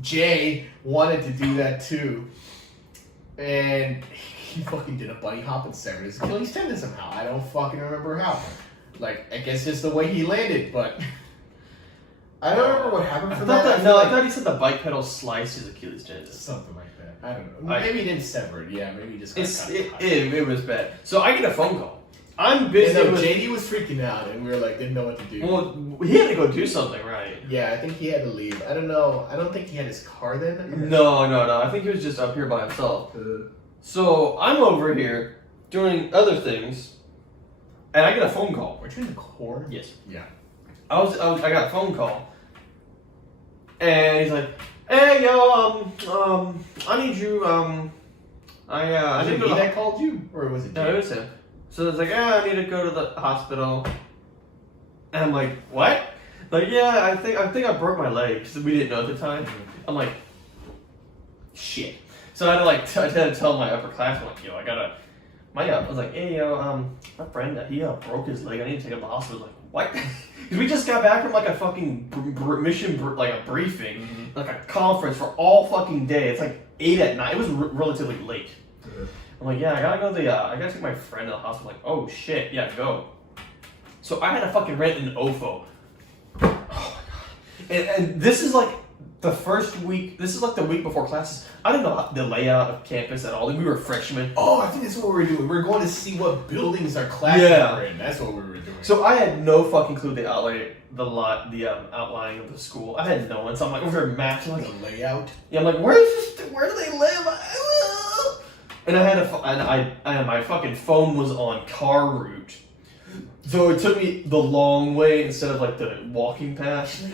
Jay wanted to do that too, and he fucking did a bunny hop and severed his Achilles tendon somehow. I don't fucking remember how. Like, I guess just the way he landed, but I don't remember what happened for that. I thought he said the bike pedal sliced his Achilles tendon. Something like that. I don't know. Maybe he didn't sever it. Yeah, maybe he just got it was bad. So I get a phone call. I'm busy. JD was freaking out, and we were like, didn't know what to do. Well, he had to go do something, right? Yeah, I think he had to leave. I don't know. I don't think he had his car then. No. I think he was just up here by himself. So I'm over here doing other things, and I get a phone call. We're you in the core? Yes. Yeah. I got a phone call, and he's like, "Hey, yo, I need you, I think that called you, or was it? No, it was him. So it's like, I need to go to the hospital. And I'm like, what? Like, yeah, I think I broke my leg because we didn't know at the time. I'm like, shit. So I had to tell my upperclassmen, like, yo, I was like, hey, yo, my friend, he broke his leg. I need to take him to the hospital. I was like, what? Because we just got back from like a fucking like a briefing, like a conference for all fucking day. It's like 8 at night. It was relatively late. I'm like, yeah, I gotta go to the, I gotta take my friend to the hospital. I'm like, oh shit, yeah, go. So I had to fucking rent an OFO. Oh my god. And this is like the first week, this is like the week before classes. I didn't know the layout of campus at all. Like, we were freshmen. Oh, I think that's what we were doing. We were going to see what buildings our classes were in. That's what we were doing. So I had no fucking clue the outline of the school. I had no one. So I'm like, over maps. I'm like, the layout. Yeah, I'm like, where do they live? And I had my fucking phone was on car route. So it took me the long way instead of like the walking path.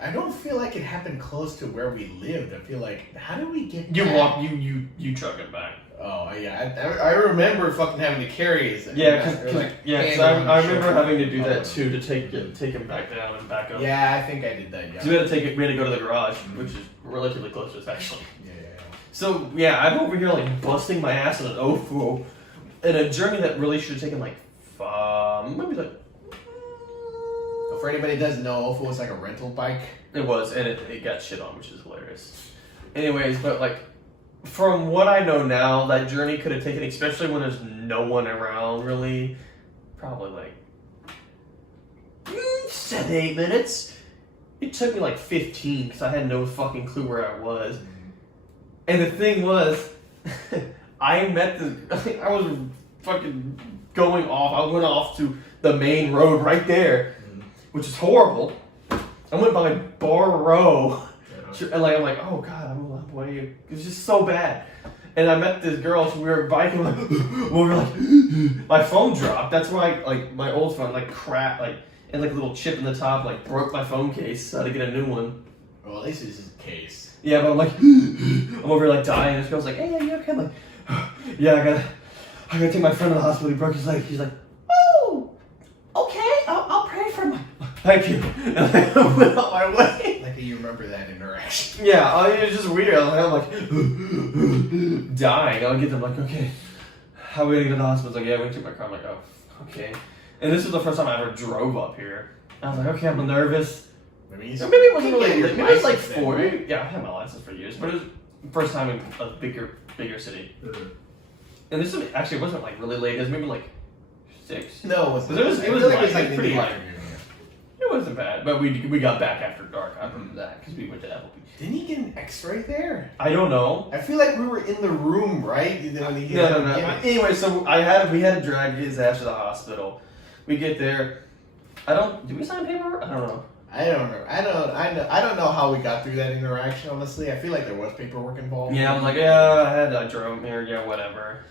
I don't feel like it happened close to where we lived. I feel like, how did we get You back? walk, you truck it back. Oh, yeah. I remember fucking having to carry his. Yeah, because I remember having to do that too, to take him back down and back up. Yeah, I think I did that, yeah. So we had to go to the garage, which is relatively close to us actually. Yeah. So yeah, I'm over here like busting my ass in an OFO in a journey that really should have taken like maybe like. Well, for anybody that doesn't know, OFO was like a rental bike. It was, and it got shit on, which is hilarious. Anyways, but like, from what I know now, that journey could have taken, especially when there's no one around, really, probably like 7, 8 minutes. It took me like 15 because I had no fucking clue where I was. And the thing was, I was fucking going off. I went off to the main road right there, which is horrible. I went by Bar Row, and like I'm like, oh god, I'm away. It was just so bad. And I met this girl, so we were biking, like, we were like, my phone dropped. That's why, like, my old phone, like, cracked, like, and like a little chip in the top, like, broke my phone case. So I had to get a new one. Well, at least this is the case. Yeah, but I'm like, I'm over here like dying. And this girl's like, hey, are you okay? I'm like, yeah, I gotta take my friend to the hospital. He broke his leg. She's like, oh, okay, I'll pray for him. Thank you. And I went on my way. Like, you remember that interaction. Yeah, it was just weird. I'm like dying. I'll get them like, okay, how are we gonna get to the hospital? Like, yeah, we took my car. I'm like, oh, okay. And this was the first time I ever drove up here. I was like, okay, I'm nervous. Maybe it wasn't really. Maybe it was like 4. Yeah, I had my license for years, but it was the first time in a bigger city. And this was, actually wasn't like really late. It was maybe like 6. No, it wasn't. It was like pretty light. afternoon. It wasn't bad, but we got back after dark. I remember that because we went to Applebee's. Didn't he get an X-ray there? I don't know. I feel like we were in the room, right? No. Anyway, so we had to drag his ass to the hospital. We get there. Did we sign paperwork? I don't know. I don't know. I don't know how we got through that interaction. Honestly, I feel like there was paperwork involved. Yeah, I'm like, yeah, I drove here. Yeah, whatever.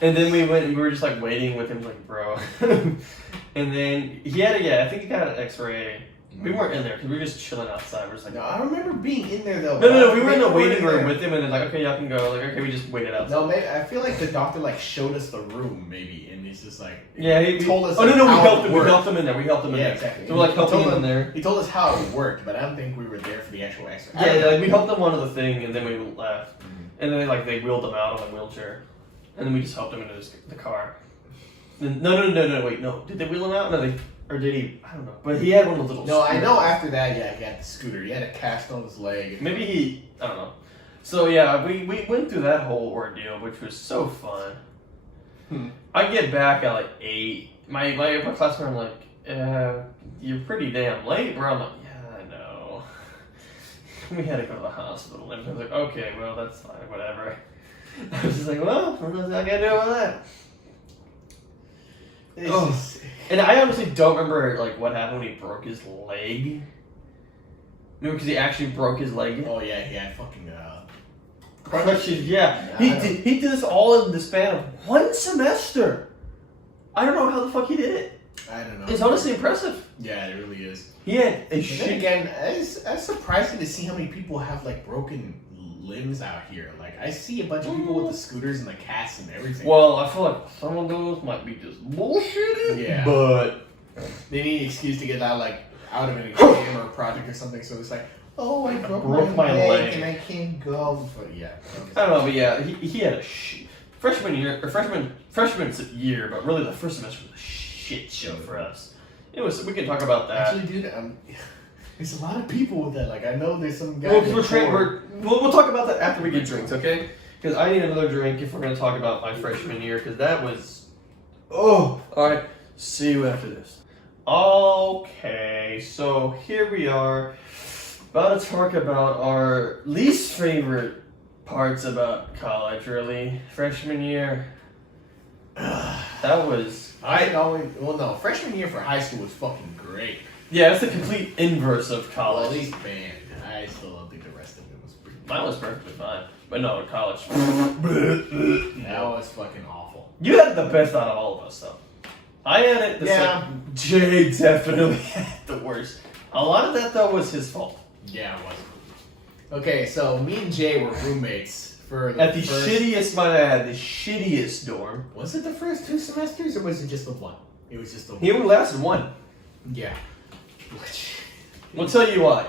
And then we went and we were just like waiting with him, like, bro. And then I think he got an X-ray. We weren't in there because we were just chilling outside. We're just like, no, I remember being in there though. No, we were in the waiting room with him, and then like, okay, y'all can go. Like, okay, we just waited outside. No, maybe, I feel like the doctor like showed us the room, maybe, and he's just like, yeah, he told us. Oh like, no, we how helped him in there. We helped him in there. Exactly. So we're like helping him in there. He told us how it worked, but I don't think we were there for the actual X-ray. Yeah, like we helped him onto the thing, and then we left, and then like they wheeled him out on a wheelchair, and then we just helped him into the car. No, wait, no. Did they wheel him out? No, or did he? I don't know. But he had one of those little. No, I know. After that, yeah, he had the scooter. He had a cast on his leg. Maybe I don't know. So yeah, we went through that whole ordeal, which was so fun. I get back at like 8. My classmate, I'm like, you're pretty damn late, bro. I'm like, yeah, I know. We had to go to the hospital, and I was like, okay, well, that's fine, whatever. I was just like, well, what else I gotta do with that? And I honestly don't remember like what happened when he broke his leg. No, because he actually broke his leg. Oh yeah, he had fucking crutches. Yeah, he did this all in the span of 1 semester. I don't know how the fuck he did it. I don't know. It's honestly impressive. Yeah, it really is. He had a shit. Again, it's surprising to see how many people have like broken limbs out here. Like I see a bunch of people with the scooters and the casts and everything. Well, I feel like some of those might be just bullshitted. Yeah. But they need an excuse to get out of an exam or a project or something. So it's like, oh, I broke my leg and I can't go. But yeah. I don't know, but yeah, he had a freshman year, but really the first semester was a shit show for us. It was. We can talk about that. Actually, dude, there's a lot of people with that. Like, I know there's some guys. We'll talk about that after we get drinks, okay? because I need another drink if we're gonna talk about my freshman year, because that was. Oh, all right. See you after this. Okay, so here we are, about to talk about our least favorite parts about college. Really, freshman year. That was. Freshman year for high school was fucking great. Yeah, it's the complete inverse of Well, college. at least, man, I still don't think the rest of it was pretty good. Mine was perfectly fine, but no, college. That was fucking awful. You had the best out of all of us, though. I had it. Jay definitely had the worst. A lot of that though was his fault. Yeah, it was. Okay, so me and Jay were roommates for At the shittiest, might I add, the shittiest dorm. Was it the first 2 semesters or was it just the one? It was just the one. He only lasted one. Yeah. We'll tell you why.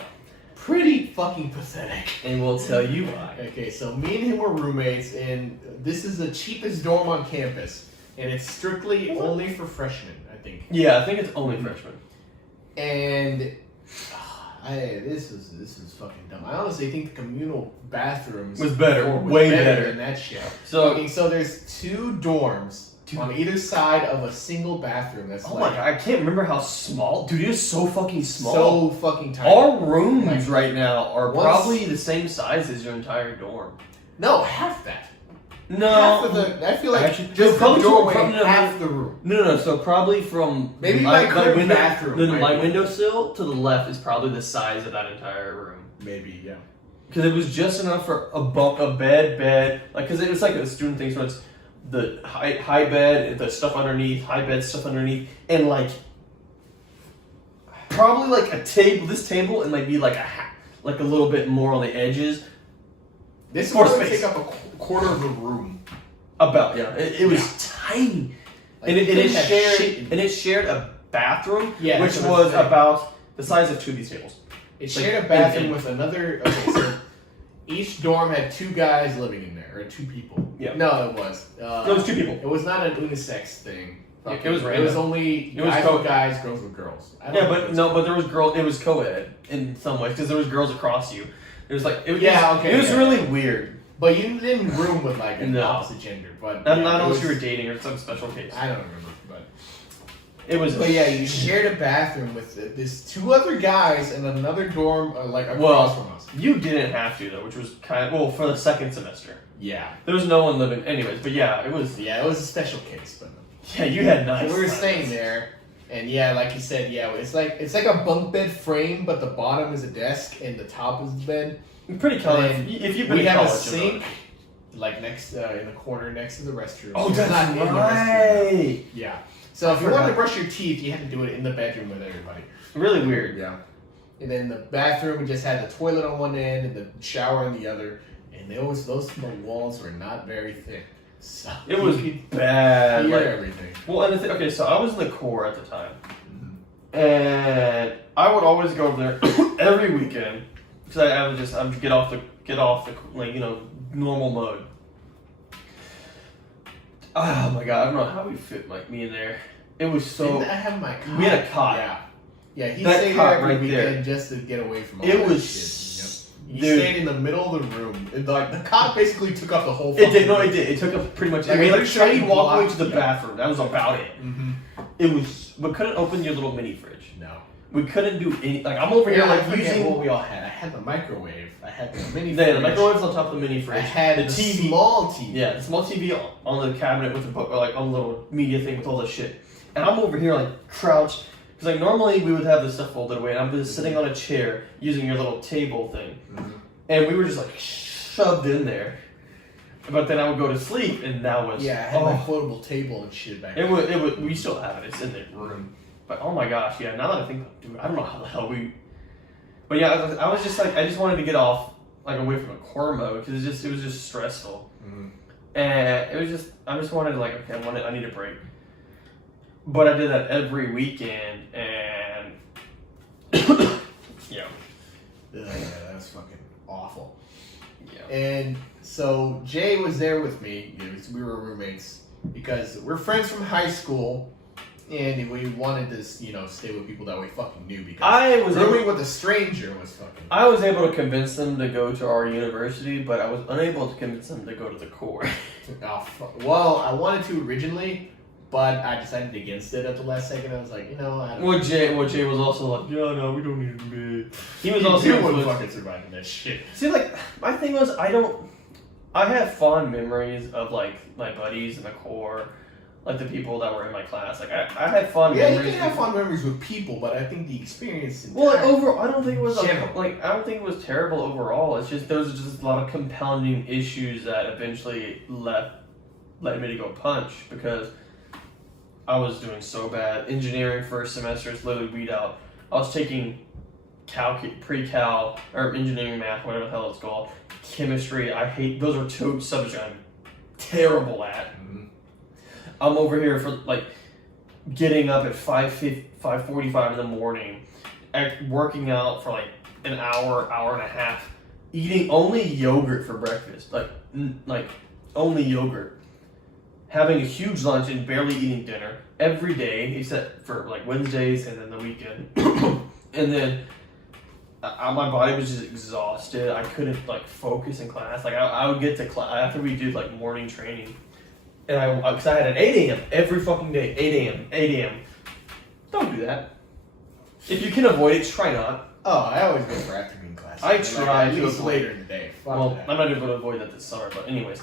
Pretty fucking pathetic. And we'll tell you why. Okay, so me and him were roommates, and this is the cheapest dorm on campus, and it's strictly only for freshmen, I think. Yeah, I think it's only freshmen. And this is fucking dumb. I honestly think the communal bathrooms was better, way better than that shit. So, so there's 2 dorms on either side of a single bathroom. That's oh my god, I can't remember how small. Dude, it is so fucking small. So fucking tiny. Our rooms right now are probably the same size as your entire dorm. No, half that. No, half of the. I feel like actually, just the doorway, no, half the room. No. So probably from maybe my window, bathroom. My windowsill to the left is probably the size of that entire room. Maybe, yeah. Because it was just enough for a bed, like because it was like a student thing, so it's the high bed, the stuff underneath, high bed stuff underneath, and like probably like a table, this table, and like be like a little bit more on the edges. This would take up a quarter of the room. About it was tiny, like, and it shared a bathroom, which was about the size of 2 of these tables. It shared a bathroom with another. Okay, so each dorm had 2 guys living in there, or 2 people. Yeah. No, it was. It was 2 people. It was not an unisex thing. It was random. It was only guys with guys, girls with girls. But there was girls. It was co-ed in some ways because there was girls across you. It was like it was really weird. But you didn't room with like an opposite gender. But not unless you were dating or some special case. I don't remember, but it was. But yeah, you shared a bathroom with this 2 other guys and another dorm like across from us. You didn't have to though, which was kind of for the second semester. Yeah, there was no one living, anyways. But yeah, it was. Yeah, it was a special case, but yeah, you had nice. We were staying there, and yeah, like you said, it's like a bunk bed frame, but the bottom is a desk and the top is the bed. Pretty common. If you've been we in have college, a sink, like next in the corner next to the restroom. Oh, that's not right. Yeah. So if you wanted to brush your teeth, you had to do it in the bedroom with everybody. Really weird. Yeah. And then the bathroom, we just had the toilet on one end and the shower on the other, and those walls were not very thick. So it was bad. Hear everything. Well, and okay, so I was in the core at the time, and I would always go over there every weekend because I would get off the like normal mode. Oh my god, I don't know how we fit like me in there. It was so. Didn't I have my cot? We had a cot. Yeah. He stayed there every weekend there. just to get away from all it that was. Shit, He stayed in the middle of the room. And the cot basically took up the whole. It did. No, it did. It took up pretty much. Like, we had a tiny walkway to the yeah. bathroom. That was about it. Mm-hmm. It was. We couldn't open your little mini fridge. No. We couldn't do any. Like I'm over here like using what we all had. I had the microwave. I had the mini. Yeah, the microwave's on top of the mini fridge. I had the TV. Small TV. Yeah, the small TV on the cabinet with the book, or like on the little media thing with all this shit. And I'm over here like crouched. Because like normally we would have this stuff folded away, and I'm just sitting on a chair using your little table thing. Mm-hmm. And we were just like shoved in there. But then I would go to sleep, and that was I had my foldable table and shit back there. It was. We still have it. It's in the room. But oh my gosh, yeah. Now that I think, dude, I don't know how the hell we. But yeah, I was just like, I just wanted to get off, like away from a core mode because it was just stressful, and it was just I just wanted to like I need a break. But I did that every weekend, and yeah, that was fucking awful. Yeah. And so Jay was there with me. We were roommates because we're friends from high school, And we wanted to, stay with people that we fucking knew because I was rooming with a stranger was fucking. I was able to convince them to go to our university, but I was unable to convince them to go to the core. Oh, well, I wanted to originally, but I decided against it at the last second. I was like, I don't know. Jay was also like, yeah, no, we don't need to be. He was You also wouldn't fucking surviving that shit. See, like, my thing was, I have fond memories of, like, my buddies in the core, like, the people that were in my class. Like, I had fond Yeah, memories. you can have fond memories with people, but I think the experience. Well, like, overall, I don't think it was, I General. don't think it was terrible overall. It's just, there was just a lot of compounding issues that eventually led me to go punch, because I was doing so bad. Engineering first semester is literally weed out. I was taking pre-cal, or engineering math, whatever the hell it's called. Chemistry, I hate, those are two subjects I'm terrible at. Mm-hmm. I'm over here for, like, getting up at 5:45 in the morning, working out for, like, an hour and a half, eating only yogurt for breakfast, like only yogurt. Having a huge lunch and barely eating dinner every day, except for, like, Wednesdays and then the weekend. And then my body was just exhausted. I couldn't, like, focus in class. Like, I would get to class after we did, like, morning training, and because I had an 8 a.m. every fucking day. 8 a.m. Don't do that. If you can avoid it, try not. Oh, I always go for afternoon classes. I try at to least avoid later in the day. Fuck Well, that. I'm not able to avoid that this summer, but anyways.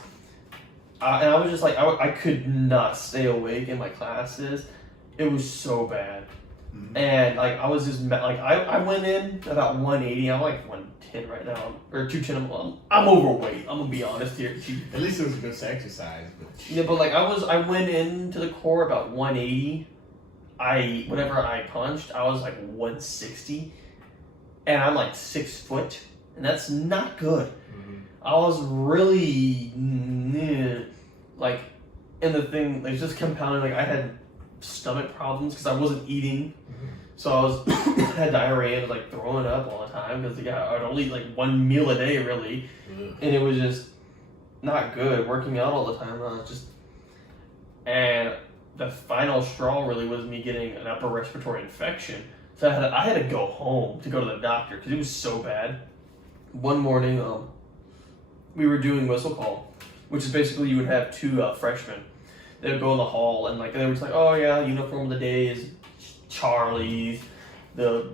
And I was just like, I could not stay awake in my classes. It was so bad. Mm-hmm. And, like, I was just, like, I went in about 180. I'm like 110 right now, or 210. I'm overweight. I'm gonna be honest here. At least it was a good exercise. But... Yeah, but, like, I went into the core about 180. Whenever I punched, I was like 160, and I'm like 6 foot, and that's not good. Mm-hmm. I was really like, and the thing, like, just compounding. Like, I had stomach problems because I wasn't eating, so I was had diarrhea and, like, throwing up all the time because, like, I'd only eat, like, one meal a day really, and it was just not good. Working out all the time, and the final straw really was me getting an upper respiratory infection. So I had to go home to go to the doctor because it was so bad. One morning, we were doing whistle call, which is basically you would have two freshmen. They would go in the hall and, like, they were just like, oh yeah, uniform of the day is Charlie's, the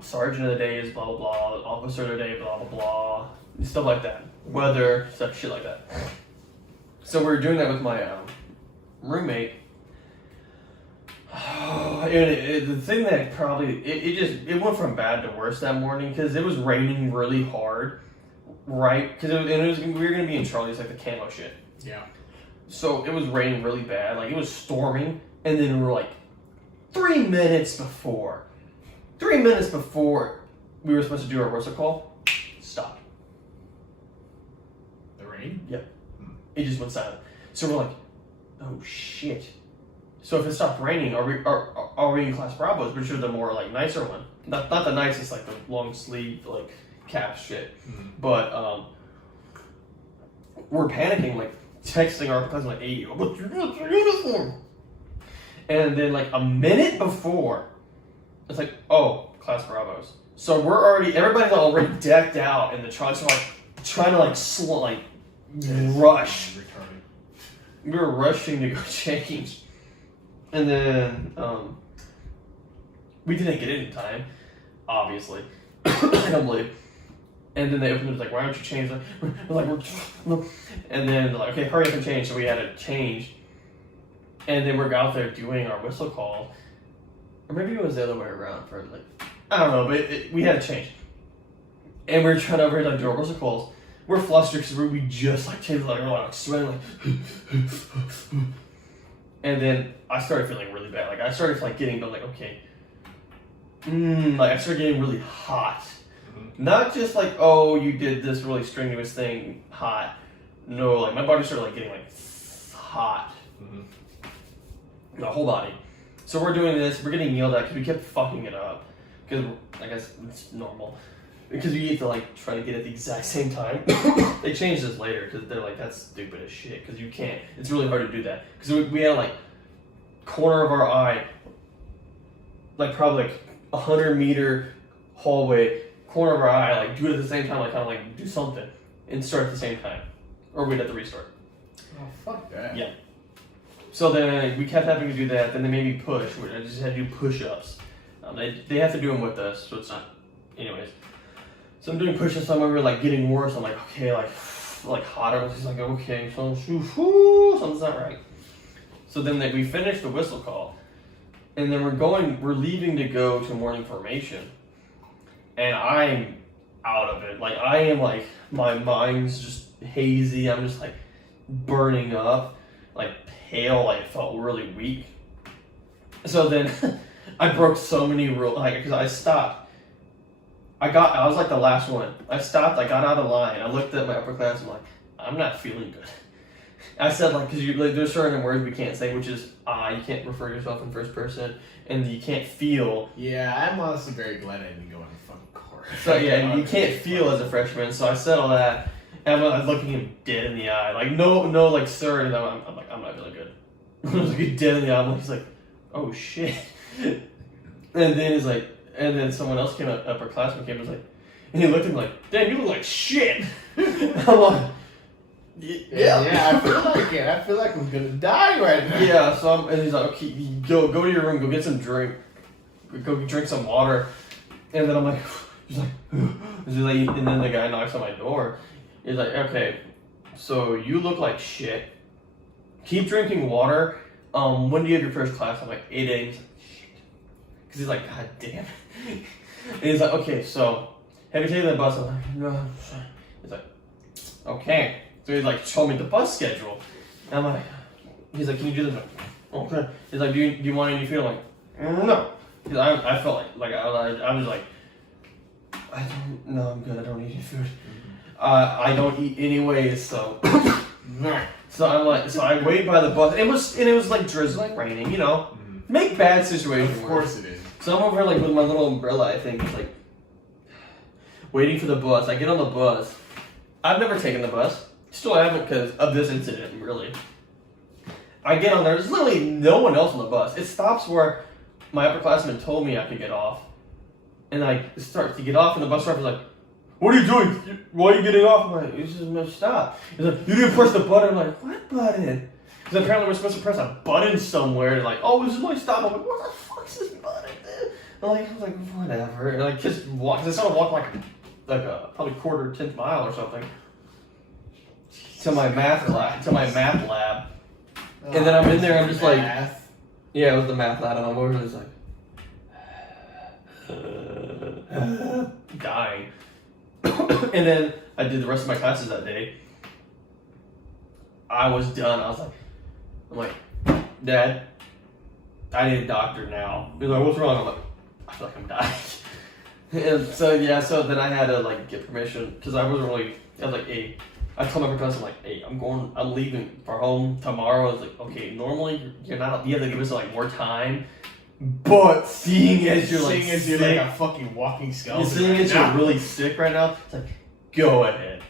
sergeant of the day is blah blah blah, the officer of the day blah blah blah, stuff like that, weather stuff, shit like that. So we were doing that with my roommate. And the thing that probably it went from bad to worse that morning because it was raining really hard, right? Because we were gonna be in Charlie's, like, the camo shit. Yeah. So it was raining really bad, like, it was storming, and then we were like 3 minutes before we were supposed to do our whistle call, stop. The rain? Yep. It just went silent. So we're like, oh shit. So if it stopped raining, are we in class Bravos, which are the more, like, nicer one? Not the nicest, like, the long sleeve, like, cap shit. Mm-hmm. But we're panicking, like, texting our cousin, like, hey, what's your uniform? And then, like, a minute before, it's like, oh, class Bravos. So everybody's already decked out in the trucks, so, like, trying to, like, rush. Retarded. We were rushing to go change. And then, we didn't get in time, obviously. I don't believe. And then they opened it, was like, why don't you change? We're like, and then they're like, okay, hurry up and change. So we had to change. And then we're out there doing our whistle call. Or maybe it was the other way around for, like, I don't know, but we had to change. And we were trying to like, do our whistle calls. We're flustered because we just, like, changed, like, we're, like, sweating, like, and then I started feeling really bad. Like, I started, like, getting, like, okay. Like, I started getting really hot. Not just like, oh, you did this really strenuous thing, hot. No, like, my body started, like, getting, like, hot. Mm-hmm. The whole body. So we're doing this, we're getting yelled at because we kept fucking it up. Because, I guess it's normal. Because you need to, like, try to get at the exact same time. They changed this later because they're like, that's stupid as shit. Because you can't, it's really hard to do that. Because we had to, like, corner of our eye, like probably like 100-meter hallway, corner of our eye, like do it at the same time, like kind of like do something and start at the same time, or we'd have to restart. Oh, fuck that. Yeah. So then we kept having to do that. Then they made me push. I just had to do push-ups. They have to do them with us, so it's not. Anyways, so I'm doing push-ups. I'm over like getting worse. I'm like, okay, like hotter. It's like, okay, something's not right. So then we finished the whistle call, and then we're leaving to go to morning formation, and I'm out of it. Like I am like my mind's just hazy. I'm just like burning up, like pale. Like it felt really weak. So then I broke so many rules, like because I stopped. I was like the last one. I stopped. I got out of line. I looked at my upper class. I'm like, I'm not feeling good. I said like because like, there's certain words we can't say, which is you can't refer to yourself in first person, and you can't feel. Yeah, I'm honestly very glad I didn't go on the fucking court. So yeah, you can't feel as a freshman. So I said all that, and I'm looking him dead in the eye, like no, like sir. And I'm like, I'm not feeling good. I was like dead in the eye. He's like, oh shit. And then he's like, and then someone else came up, upperclassman came, and was like, and he looked at me like, damn, you look like shit. I'm like, yeah. I feel like it. I feel like I'm gonna die right now. Yeah. So and he's like, okay, go to your room, go get some drink, go drink some water, and then I'm like, he's like, and then the guy knocks on my door. He's like, okay, so you look like shit. Keep drinking water. When do you have your first class? I'm like 8 a.m. He's like, shit. Because he's like, god damn. And he's like, okay, so have you taken the bus? I'm like, no. He's like, okay. So he's like, show me the bus schedule. And I'm like, he's like, can you do this? I'm like, okay. He's like, do you want any food? I'm like, no. Because I felt like I was like, I don't, no, I'm good. I don't eat any food. I don't eat anyways, so. So I'm like, so I wait by the bus. It was like drizzling, raining, you know. Make bad situations worse. Of course it is. So I'm over like with my little umbrella, I think, like waiting for the bus. I get on the bus. I've never taken the bus. Still haven't because of this incident, really. I get on there. There's literally no one else on the bus. It stops where my upperclassman told me I could get off. And I start to get off, and the bus driver's like, what are you doing? Why are you getting off? I'm like, this is my stop. He's like, you didn't press the button. I'm like, what button? Because apparently we're supposed to press a button somewhere. And like, oh, this is my stop. I'm like, what the fuck is this button? I was like, whatever. And like, just walk. Cause I started walking like a probably 1/4 mile or something to my math lab. And then I'm in there. I'm just like, yeah, it was the math lab. And I'm over there just like dying. And then I did the rest of my classes that day. I was done. I'm like, Dad, I need a doctor now. He's like, what's wrong? I'm like, I feel like I'm dying. And so yeah, so then I had to like get permission because I was like, hey, I told my professor, I'm like, hey, I'm leaving for home tomorrow. I was like, okay, normally you have to give us like more time. But seeing as you're like a fucking walking skeleton, seeing as you're really sick right now, it's like, go ahead.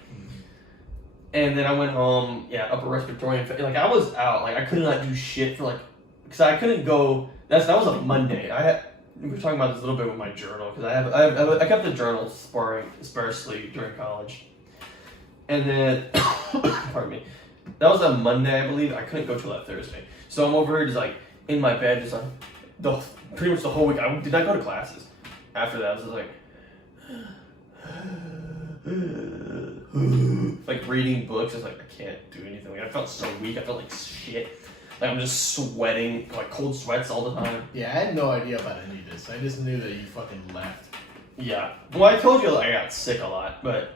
And then I went home, upper respiratory infection. Like I was out, like I could not do shit for like, because I couldn't go. That was a Monday. We were talking about this a little bit with my journal because I kept the journal sparsely during college. And then, pardon me, that was a Monday, I believe. I couldn't go till that Thursday. So I'm over here just like in my bed, just like pretty much the whole week. I did not go to classes. After that, I was just like reading books. I was like, I can't do anything. Like, I felt so weak. I felt like shit. Like I'm just sweating, like cold sweats all the time. Yeah, I had no idea about any of this. I just knew that you fucking left. Yeah. Well, I told you I got sick a lot, but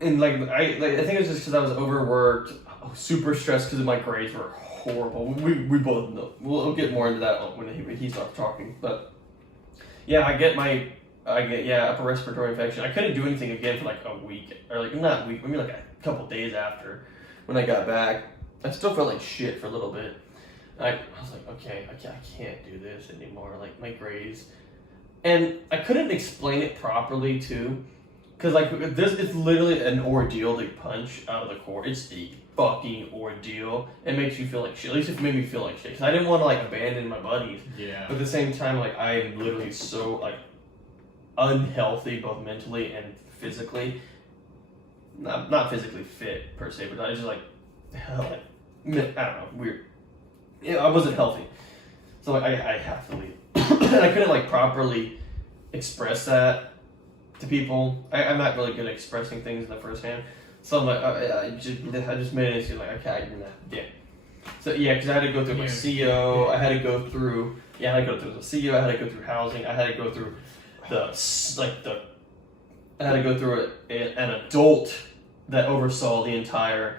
and I think it was just because I was overworked, super stressed because my grades were horrible. We both know. We'll get more into that when he starts talking. But yeah, I get upper respiratory infection. I couldn't do anything again for like a week, or like not a week, maybe like a couple days after when I got back. I still felt like shit for a little bit. I was like, okay, I can't do this anymore. Like my grades, and I couldn't explain it properly too, because like this is literally an ordeal to punch out of the core. It's deep. fucking ordeal. It makes you feel like shit. At least it made me feel like shit. Because I didn't want to like abandon my buddies. Yeah. But at the same time, like I'm literally so like unhealthy, both mentally and physically. Not physically fit per se, but I just like I don't know, weird. Yeah, I wasn't healthy, so like I have to leave, and I couldn't like properly express that to people. I'm not really good at expressing things in the first hand, so I'm like I just made it seem like I can't do that. Yeah. So yeah, because I had to go through my CO. I had to go through I had to go through the CO. I had to go through housing. I had to go through I had to go through an adult that oversaw the entire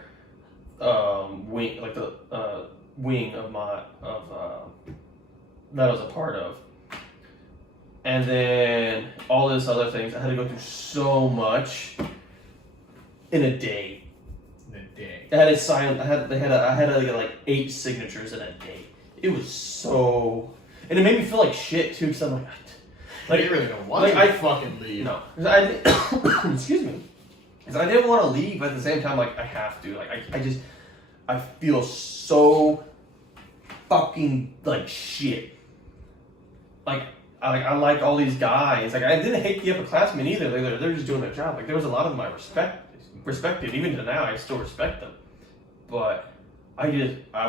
wing, like the wing of that I was a part of, and then all this other things. I had to go through so much in a day. I had to sign. I had to get like 8 signatures in a day. It was so, and it made me feel like shit too. Because I'm like, you really don't want to fucking leave. No, excuse me. Because I didn't want to leave, but at the same time, like I have to. Like I feel so fucking like shit. Like I like all these guys. Like I didn't hate the upperclassmen either. They're just doing their job. Like there was a lot of them I respected. Even to now, I still respect them. But I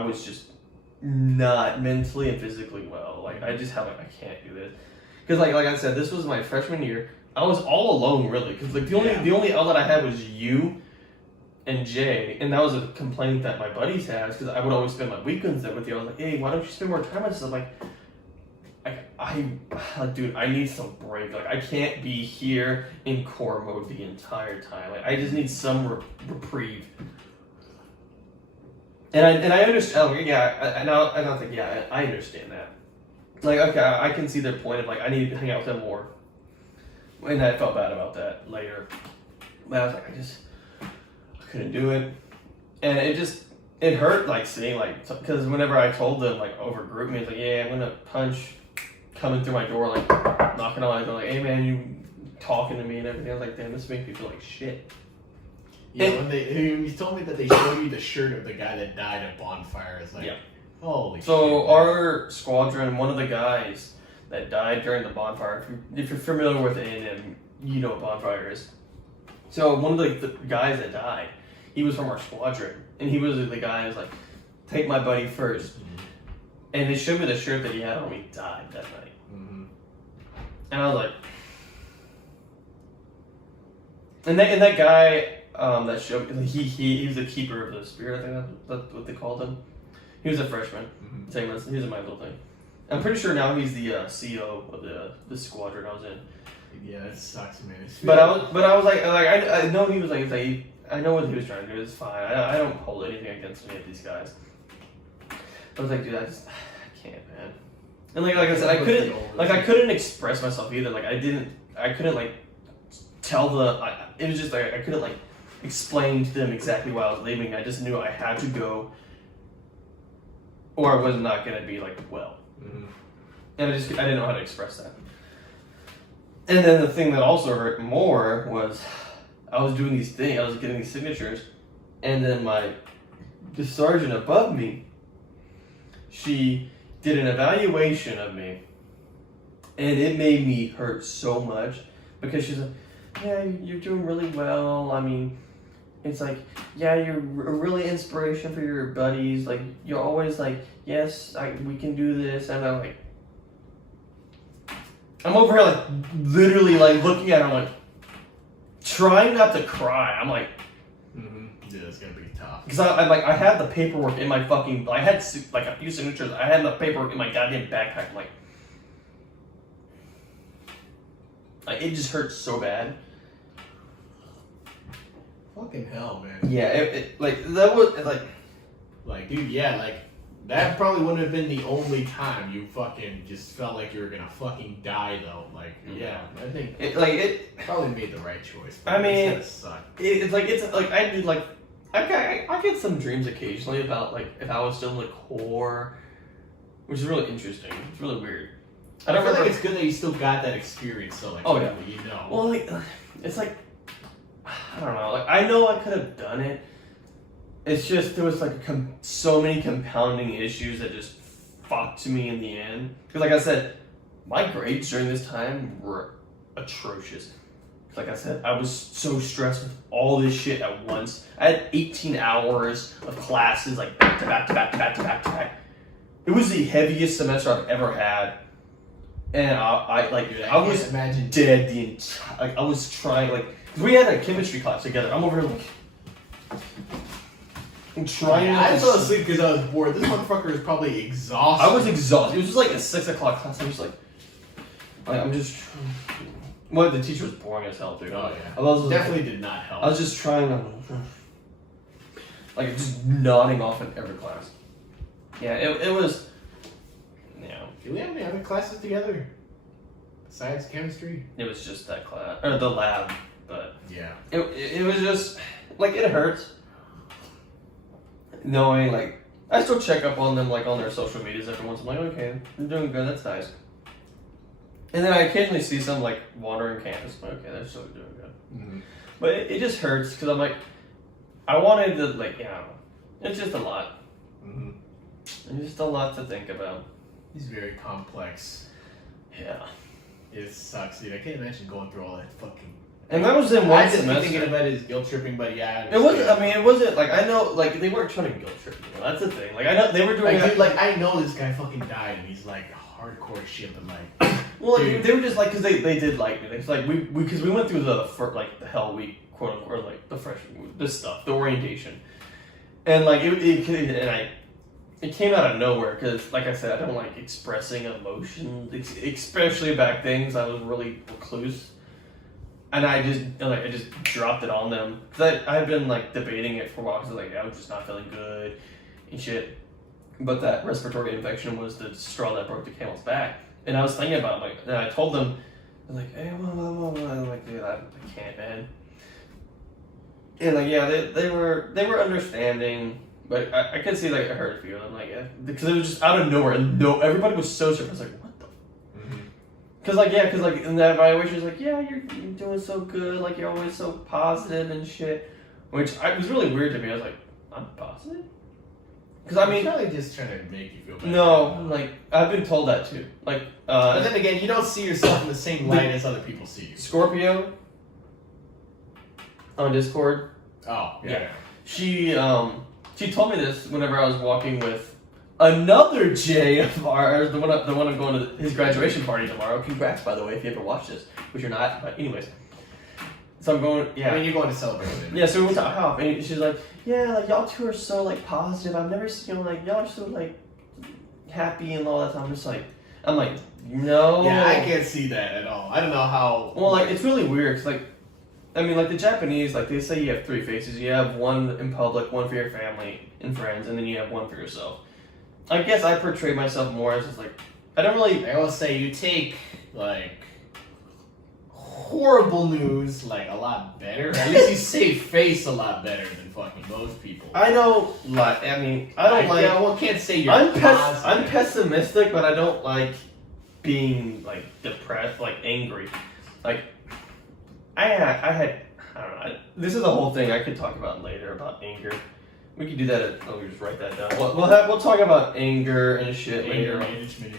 was just not mentally and physically well. Like I just I can't do this. Because like I said, this was my freshman year. I was all alone really. Because like the only outlet I had was you and Jay, and that was a complaint that my buddies had. Because I would always spend my weekends there with you. I was like, hey, why don't you spend more time with us? I'm like, dude, I need some break. Like I can't be here in core mode the entire time. Like I just need some reprieve. And I understand. I understand that. Like, okay, I can see their point of like I need to hang out with them more, and I felt bad about that later. But I was like, I couldn't do it, and it hurt like seeing like because whenever I told them like over group me, it's like yeah, I'm gonna punch coming through my door like knocking on my door like hey man, you talking to me and everything. I was like damn, this makes me feel like shit. Yeah, when he told me that they showed you the shirt of the guy that died at bonfire, it's like, holy shit. So our squadron, one of the guys that died during the bonfire, if you're familiar with A&M, you know what bonfire is. So one of the guys that died, he was from our squadron, and he was the guy who was like, take my buddy first. Mm-hmm. And they showed me the shirt that he had on when he died that night. Mm-hmm. And I was like, and that guy that showed he was the keeper of the spirit. I think that's what they called him. He was a freshman. Mm-hmm. Same as he was in my little thing. I'm pretty sure now he's the CO of the squadron I was in. Yeah, that sucks, man. But I was like I know he was like I know what he was trying to do. It's fine. I don't hold anything against any of these guys. I was like, dude, I can't, man. And like I said, I couldn't express myself either. Like I couldn't like tell it was just like I couldn't like explain to them exactly why I was leaving. I just knew I had to go, or I was not gonna be like well. Mm-hmm. And I didn't know how to express that. And then the thing that also hurt more was I was doing these things. I was getting these signatures, and then the sergeant above me, she did an evaluation of me, and it made me hurt so much because she's like, yeah, you're doing really well. I mean, it's like, yeah, you're a really inspiration for your buddies. Like, you're always like, yes, we can do this. And I'm like, I'm over here like literally like looking at her like trying not to cry. I'm like, yeah, it's gonna be tough. Because I had the paperwork in my fucking, I had like a few signatures. I had the paperwork in my goddamn backpack. I'm like it just hurts so bad. Fucking hell, man. Yeah, like that was like dude, yeah, like that probably wouldn't have been the only time you fucking just felt like you were gonna fucking die though. Like, yeah, I think it probably made the right choice. I mean, it's gonna suck. It's like I do like I get some dreams occasionally about like if I was still in the Corps, which is really interesting. It's really weird. I don't feel like it's good that you still got that experience. So like, oh yeah, you know. Well, like it's like I don't know. Like I know I could have done it, it's just there was like so many compounding issues that just fucked me in the end. Because like I said, my grades during this time were atrocious. Like I said, I was so stressed with all this shit at once. I had 18 hours of classes, like back to back to back to back to back to back. It was the heaviest semester I've ever had, and I was imagine dead the entire. Like I was trying, like, cause we had a chemistry class together. I'm over here like, I'm trying. Yeah, I fell asleep because I was bored. This motherfucker is probably exhausted. I was exhausted. It was just like a 6 o'clock class. I'm just like I'm just. Well, the teacher was boring as hell, dude. Oh yeah, I was definitely did not help. I was just trying to, like, just nodding off in every class. Yeah, it was. Yeah. Do we have any other classes together besides chemistry? It was just that class or the lab, but yeah, it was just like it hurts knowing like I still check up on them like on their social medias every once. I'm like, okay, they're doing good. That's nice. And then I occasionally see some like wandering campus. I'm like, okay, they're still doing good. Mm-hmm. But it just hurts because I'm like, I wanted to like, you know, it's just a lot. Mm-hmm. It's just a lot to think about. He's very complex. Yeah. It sucks, dude. I can't imagine going through all that fucking. And that was in one I just semester. thinking about it as guilt tripping, but yeah. It wasn't. I mean, it wasn't like I know. Like they weren't trying to guilt trip me. That's the thing. Like I know they were doing. Like, dude, like I know this guy fucking died, and he's like hardcore shit, but like. Well, like, dude. they were just like because they did like me. It's like we because we went through the hell week, quote unquote, like the freshman this stuff, the orientation, and like it came out of nowhere because like I said, I don't like expressing emotions, especially about things. I was really recluse. And I just dropped it on them because I've been like debating it for a while because like I was just not feeling good and shit. But that respiratory infection was the straw that broke the camel's back. And I was thinking about it, like, and I told them, like, hey, blah, blah, blah, blah. I'm like, dude, I can't, man. And like, yeah, they were understanding, but I could see like it hurt a few of them, like, yeah, because it was just out of nowhere, and everybody was so surprised, like, what the. Cause like in that evaluation, it's like you're doing so good, like you're always so positive and shit, which was really weird to me. I was like, I'm positive, cause I mean, probably just trying to make you feel better. No, like I've been told that too. Like, but then again, you don't see yourself in the same light as other people see you. Scorpio on Discord. Oh yeah. She told me this whenever I was walking with. Another Jay of ours, the one I'm going to his graduation party tomorrow. Congrats, by the way, if you ever watch this, which you're not. But anyways, so I'm going. Yeah, I mean, you're going to celebrate it. Yeah, so we went to IHOP, and she's like, "Yeah, like y'all two are so like positive. I've never seen like y'all are so like happy and all that time." I'm like, no. Yeah, I can't see that at all. I don't know how. Well, like it's really weird because like, I mean, like the Japanese, like they say you have 3 faces. You have one in public, one for your family and friends, and then you have one for yourself. I guess I portray myself more as just like I don't really. I will say you take like horrible news like a lot better. At least you save face a lot better than fucking most people. I don't like. I mean, I don't like. Yeah, well, can't say you're. I'm positive. pessimistic, but I don't like being like depressed, like angry. Like I had. I don't know. This is a whole thing I could talk about later about anger. We could do that. We just write that down. We'll talk about anger and shit later. Management.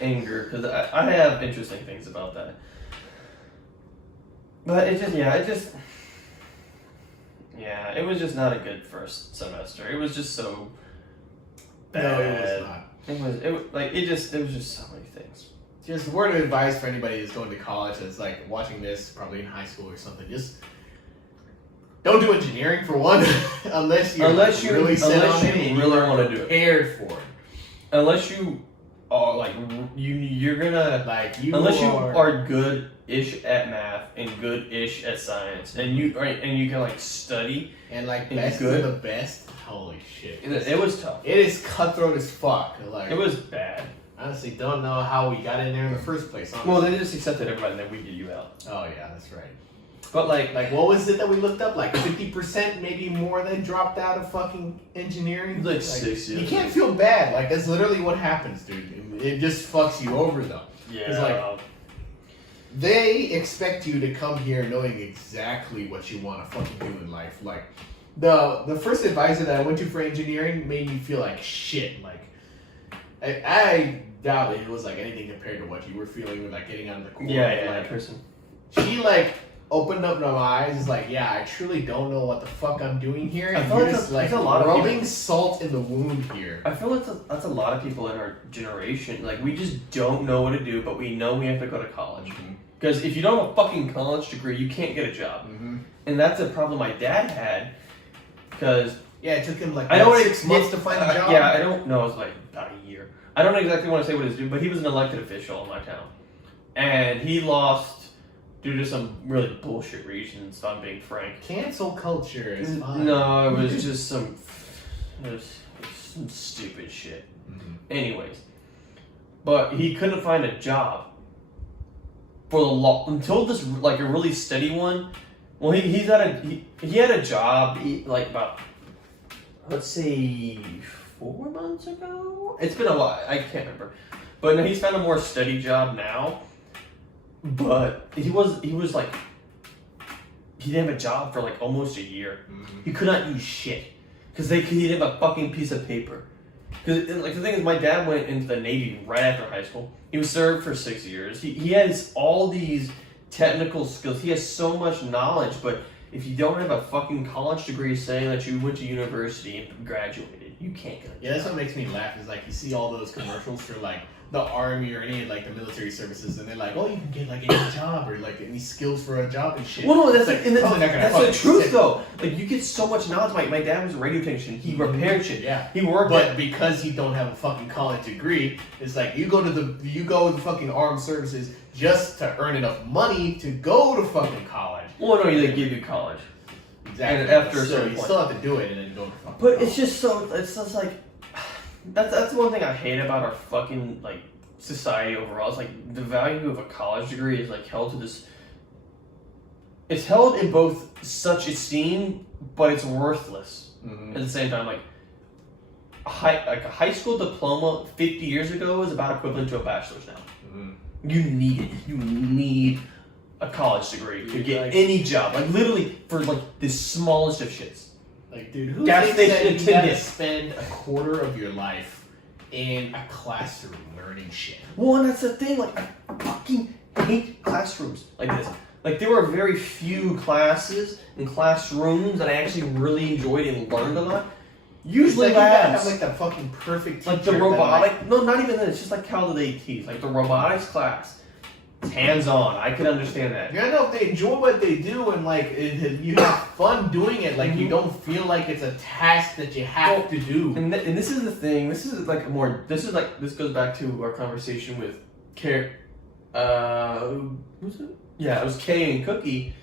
Anger, because I have interesting things about that. But it was just not a good first semester. It was just so bad. No, it was not. It was just so many things. Just a word of advice for anybody that's going to college that's like watching this, probably in high school or something. Just don't do engineering for one, unless you really want to do it. Prepared for it. Unless you are like you're gonna like you unless you are good-ish at math and good-ish at science, and you can like study and like and best good. of the best. Holy shit! It was tough. It is cutthroat as fuck. Like it was bad. Honestly, don't know how we got in there in the first place. Honestly. Well, they just accepted everybody and then we get you out. Oh yeah, that's right. But like what was it that we looked up? Like 50%, maybe more, that dropped out of fucking engineering. Like 6 years. You can't feel bad. Like that's literally what happens, dude. It just fucks you over though. Yeah. Like they expect you to come here knowing exactly what you want to fucking do in life. Like The first advisor that I went to for engineering made me feel like shit. Like, I doubt it was like anything compared to what you were feeling with like getting out of the course. Yeah, like, that person. She like opened up my eyes. Is like, yeah, I truly don't know what the fuck I'm doing here. I And feel you're like just that's like a lot of rubbing people. salt in the wound here. I feel like that's a lot of people in our generation. Like, we just don't know what to do, but we know we have to go to college. Because if you don't have a fucking college degree, you can't get a job. Mm-hmm. And that's a problem my dad had. Because Yeah, it took him like I don't 6 months to find a job. Yeah, I don't know. It was like about a year. I don't exactly want to say what his due, but he was an elected official in my town, and he lost due to some really bullshit reasons. If I'm being frank. Cancel culture is fine. No, it was just some stupid shit. Mm-hmm. Anyways, but he couldn't find a job for until this like a really steady one. Well, he had a job like about, let's say, 4 months ago. It's been a while. I can't remember, but no, he's found a more steady job now. But he was like, he didn't have a job for like almost a year. Mm-hmm. He could not use shit because he didn't have a fucking piece of paper. Because like the thing is, my dad went into the Navy right after high school. He was served for 6 years. He has all these technical skills. He has so much knowledge, but if you don't have a fucking college degree saying that you went to university and graduated, you can't get a job. Yeah, that's what makes me laugh. Is like you see all those commercials for like the army or any of like the military services, and they're like, oh, you can get like any job or like any skills for a job and shit. Well, no, that's like, and that's, oh, they're gonna that's the fucking truth sit. though. Like you get so much knowledge. My dad was a radio technician. He repaired shit. Yeah, he worked. but because you don't have a fucking college degree, it's like you go to the fucking armed services just to earn enough money to go to fucking college. Well, no, they give you college. Exactly. And after a so certain you point. still have to do it and then go to fucking But college. it's just like that's one thing I hate about our fucking like society overall. It's like the value of a college degree is like held to this. It's held in both such esteem, but it's worthless Mm-hmm. at the same time. Like a high school diploma 50 years ago is about equivalent to a bachelor's now. Mm-hmm. You need a college degree to get Like- any job. Like literally for like the smallest of shits. Like, dude, who Gas thinks station that you gotta attendant. spend a quarter of your life in a classroom learning shit? Well, and that's the thing. Like, I fucking hate classrooms like this. Like, there were very few classes and classrooms that I actually really enjoyed and learned a lot. Usually, It's like you gotta labs. have like the fucking perfect Like the teacher that, robotic. No, not even that. It's just like how they teach. Like the robotics class. It's hands on. I can understand that. You know, if they enjoy what they do and like you have fun doing it, like you Mhm. don't feel like it's a task that you have to do. And this is the thing. This is like more. This goes back to our conversation with Care. Who's it? Yeah, it was Kay and Cookie.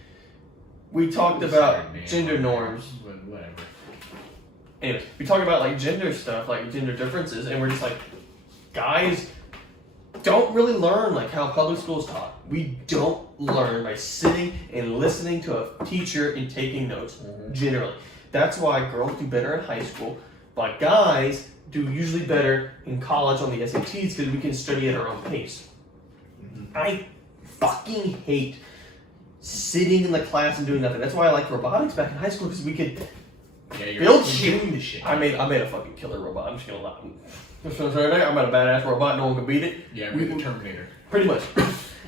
We talked about gender norms. But whatever. Anyways, we talk about like gender stuff, like gender differences, and we're just like, guys don't really learn like how public school is taught. We don't learn by sitting and listening to a teacher and taking notes. Generally, that's why girls do better in high school, but guys do usually better in college on the SATs because we can study at our own pace. I fucking hate sitting in the class and doing nothing. That's why I liked robotics back in high school because we could Yeah, you're build you're shit. doing the shit. I made a fucking killer robot. I'm just gonna lie. I'm a badass robot. No one can beat it. Yeah, we're the Terminator. Pretty much.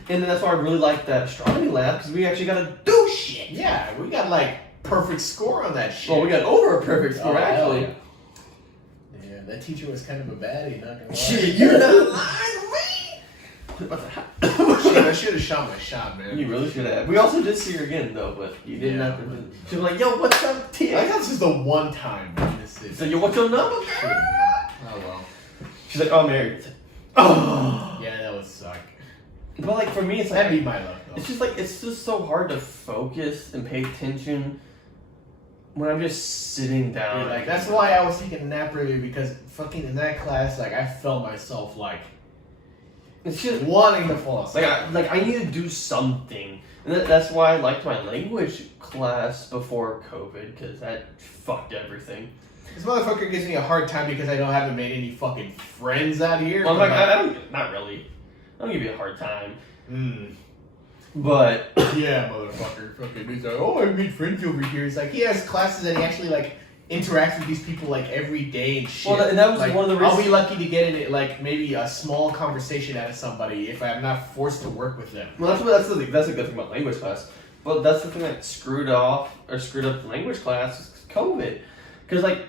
And then that's why I really like that astronomy lab because we actually got to do shit. Yeah, we got like perfect score on that shit. Well, we got over a perfect score Oh, hell actually. yeah. Yeah, that teacher was kind of a baddie, not gonna lie. Shit, you're not lying to me. Shit, I should have shot my shot, man. You really should have. We also did see her again though, but you didn't Yeah, have to. She was like, "Yo, what's up, I T?" think that's just the one time. Man. This is So, "Yo, what's your number?" shit, man. Oh well. She's like, "Oh, I'm married." It's like, oh. Yeah, that would suck. But like for me, it's like That'd be my luck, though. it's just so hard to focus and pay attention when I'm just sitting down. Dude, like that's why I was taking a nap earlier because fucking in that class, like I felt myself like it's just wanting to fall asleep. I need to do something, and that's why I liked my language class before COVID because that fucked everything. This motherfucker gives me a hard time because I haven't made any fucking friends out here. Well, I'm but, like, I don't, not really. I don't give you a hard time. But yeah, motherfucker, fucking. He's like, oh, I made friends over here. It's like he has classes that he actually like interacts with these people like every day and shit. Well, and that was like, one of the reasons. I'll be lucky to get in it, like maybe a small conversation out of somebody if I'm not forced to work with them. Well, that's the good thing about language class. But that's the thing that screwed up the language class is COVID. Because like,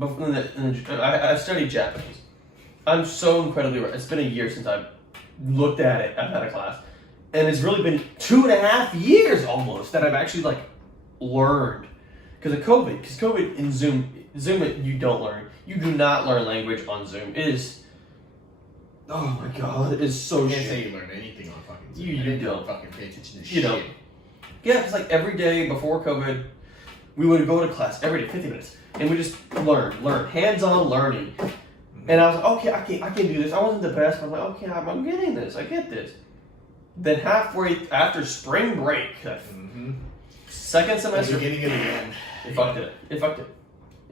I've studied Japanese. I'm so incredibly. It's been a year since I've looked at it. I've had a class, and it's really been 2.5 years almost that I've actually like learned because of COVID. Because COVID in Zoom, you don't learn. You do not learn language on Zoom. It is. Oh my god! It is so. You can't shit. say you learn anything on fucking Zoom. You don't fucking pay attention to You shit. don't. Yeah, because like every day before COVID, we would go to class every day, 50 minutes, and we just learn, hands-on learning. And I was like, okay, I can do this. I wasn't the best, but I'm like, okay, I'm getting this. I get this. Then halfway after spring break, second semester, You're getting it again. it fucked it.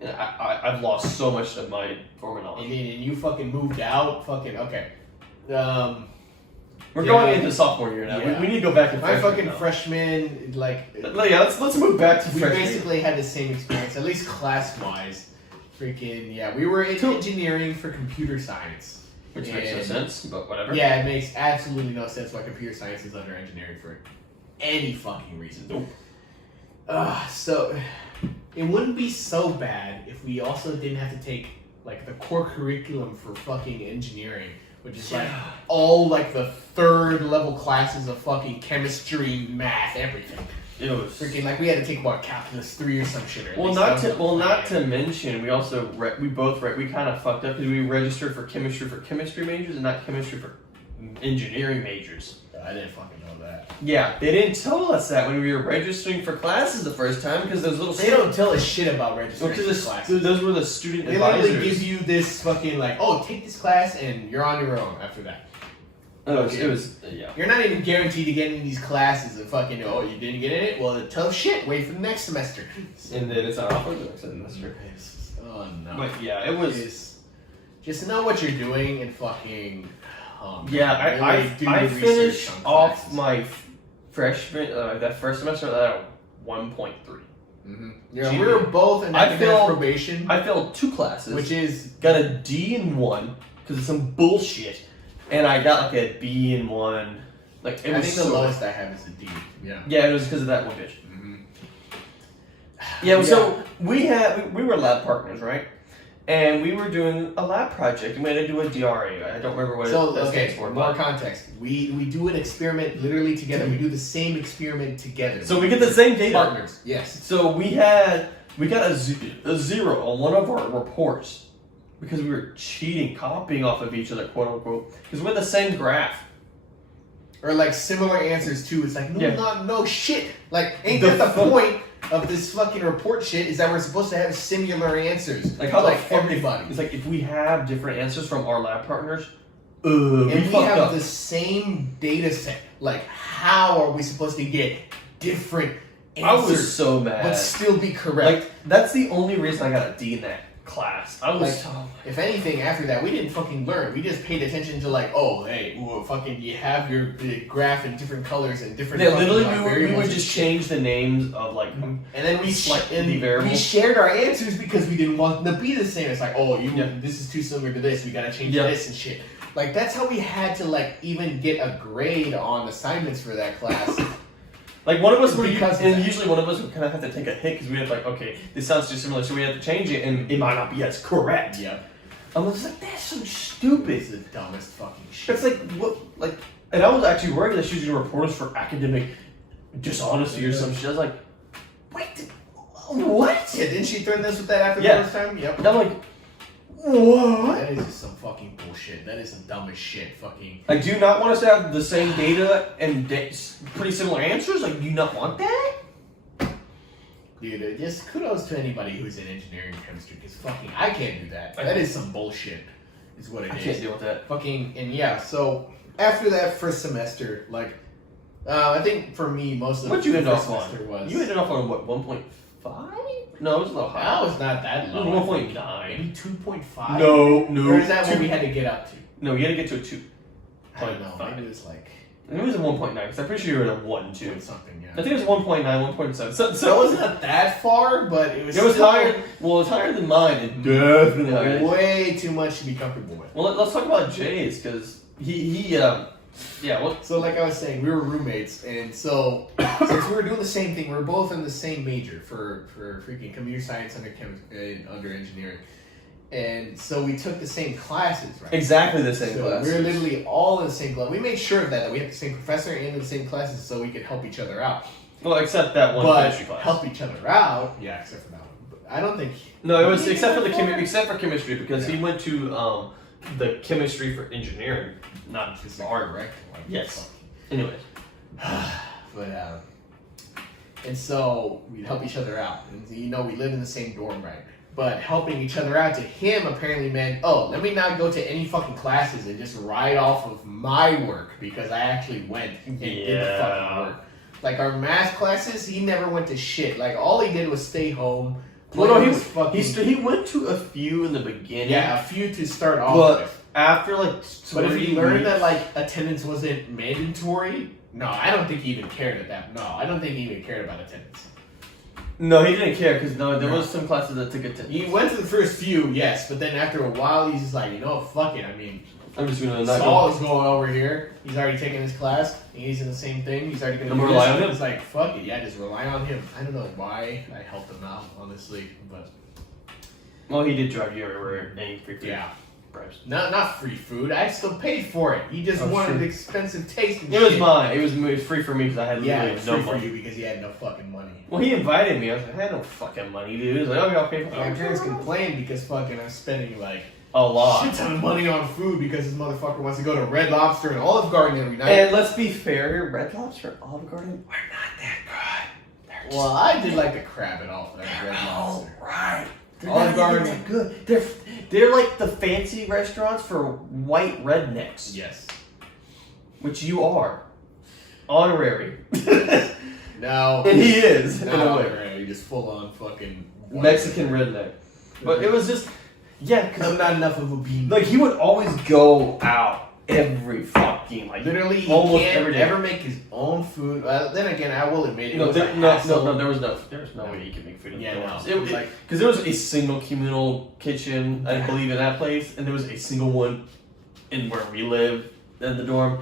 And I've lost so much of my former knowledge. And you fucking moved out. Fucking okay. We're going into sophomore year now. Yeah. We need to go back to My freshman fucking now. freshman, like. Yeah, let's move back to We freshman. basically had the same experience, at least class-wise. Freaking yeah, we were in engineering for computer science, Which makes no sense, but whatever. Yeah, it makes absolutely no sense why computer science is under engineering for any fucking reason. Nope. So it wouldn't be so bad if we also didn't have to take like the core curriculum for fucking engineering, which is like all like the third level classes of fucking chemistry, math, everything. It was Freaking like we had to take what calculus 3 or some shit. Or well, not to mention we also we kind of fucked up because we registered for chemistry majors and not chemistry for engineering majors. I didn't fucking know that. Yeah, they didn't tell us that when we were registering for classes the first time because those little They don't tell us shit about registering for classes. Those were the student They advisors. literally give you this fucking like, oh, take this class and you're on your own after that. It was yeah. You're not even guaranteed to get in these classes and fucking, oh, you didn't get in it? Well, tough shit. Wait for the next semester. And then it's not offered the next semester. Oh, no. But yeah, it was. Just know what you're doing and fucking. Yeah, really do I research finished on off classes. my freshman that first semester at 1.3. Yeah, GPA. we were both in I academic probation, I failed 2 classes, which is got a D in 1 because of some bullshit, and I got like a B in 1. Like it I was think the so lowest I have is a D. Yeah. Yeah, it was because of that one bitch. Yeah, so we were lab partners, right? And we were doing a lab project, and we had to do a DRA. I don't remember what it stands for. More context. We do an experiment literally together. We do the same experiment together. So we get the same data. Partners, yes. So we got a 0 on one of our reports because we were cheating, copying off of each other, quote unquote, because we're the same graph. Or like similar answers too. It's like no shit. Like ain't The that the point of this fucking report shit? Is that we're supposed to have similar answers? Like how like everybody. It's like if we have different answers from our lab partners, and we we fucked have up. the same data set. Like how are we supposed to get different I answers was so mad. but still be correct? Like that's the only reason I got a D in that class. I was Like, so if anything, after that, we didn't fucking learn. We just paid attention to like, oh, hey, ooh, fucking, you have your graph in different colors and different. yeah, fucking, literally like, we variables would and just shit. change the names of like And then we slightly variables. we shared our answers because we didn't want them to be the same. It's like, oh, Yeah. this is too similar to this. We gotta change Yeah. this and shit. Like that's how we had to like even get a grade on assignments for that class. Like one of us would, Because of and that. usually one of us would kind of have to take a hit because we had like, okay, this sounds too similar, so we had to change it, and it might not be as correct. Yep. I was like, that's so stupid. It's the dumbest fucking shit. It's like what, like, and I was actually worried that she was gonna report us for academic dishonesty or some shit. I was like, wait, what? Yeah, didn't she threaten us with that after Yeah. the first time? Yep. And I'm like, what? That is just some fucking bullshit. That is some dumbest shit. Fucking. Like, do you not want us to have the same data and pretty similar answers? Like, do you not want that? Dude, just kudos to anybody who's in engineering and chemistry, because fucking I can't do that. That is some bullshit, is what it I is. can't deal with that. Fucking, and yeah, so after that first semester, like, I think for me, most of What'd the you end first off semester on? was. You ended off on what, 1.5? No, it was a little higher. That was not that It low. was I think. 1.9. Maybe 2.5? No. Or is that what we had to get up to? No, you had to get to a 2. I don't know. Maybe it was like. It was a 1.9 because I'm pretty sure you were at a 1 too. Something, yeah. I think it was 1.9, 1.7. So it wasn't that far, but it was. It was still higher. Well, it was higher than mine. It definitely higher. Way too much to be comfortable with. Well, let's talk about Jay's because yeah. Well, so like I was saying, we were roommates, and so since we were doing the same thing, we were both in the same major for freaking computer science under engineering. And so we took the same classes, right? Exactly the same so classes. We were literally all in the same class. We made sure of that we had the same professor and in the same classes so we could help each other out. Well, except that one chemistry class. Help each other out. Yeah, except for that one. But I don't think. No, it was except for chemistry because he went to the chemistry for engineering, not It's art. Right? Yes. Anyways. But and so we'd help each other out, and we live in the same dorm, right? But helping each other out to him apparently meant, oh, let me not go to any fucking classes and just write off of my work because I actually went and did the fucking work. Like our math classes, he never went to shit. Like all he did was stay home. Well, no, he went to a few in the beginning. Yeah, a few to start off with. After like, but if he learned that like attendance wasn't mandatory, no, I don't think he even cared at that. No, I don't think he even cared about attendance. No, he didn't care because there was some classes that took attendance. He went to the first few, yes, but then after a while, he's just like, fuck it. I mean, I'm just gonna. Saul is going over here. He's already taken his class. He's in the same thing. He's already gonna rely on him. It's like fuck it, yeah, just rely on him. I don't know why I helped him out, honestly, but. Well, he did drive you everywhere and eat free food. Yeah. Perhaps. Not free food. I still paid for it. He just wanted expensive tasting. It was mine. It was free for me because I had it was no free money. for you because he had no fucking money. Well, he invited me. I was like, I had no fucking money, dude. He was like, okay, I'll pay for it. My parents complained because fucking I'm spending like a lot. Shit ton of money on food because this motherfucker wants to go to Red Lobster and Olive Garden every night. And let's be fair, Red Lobster and Olive Garden are not that good. Well, I did like the crab at all. Red Lobster. Right. Olive Garden are good. They're like the fancy restaurants for white rednecks. Yes. Which you are. Honorary. No. And he is. Not honorary. Just full on fucking Mexican redneck. But it was just, yeah, because I'm not enough of a bean. Like, he would always go out every fucking, like, literally, he almost can't every day. ever make his own food. Then again, I will admit it. No, was there, a no, hassle. no, there was no way he could make food in the dorms. no. Because there was a single communal kitchen, I believe, in that place, and there was a single one in where we live in the dorm.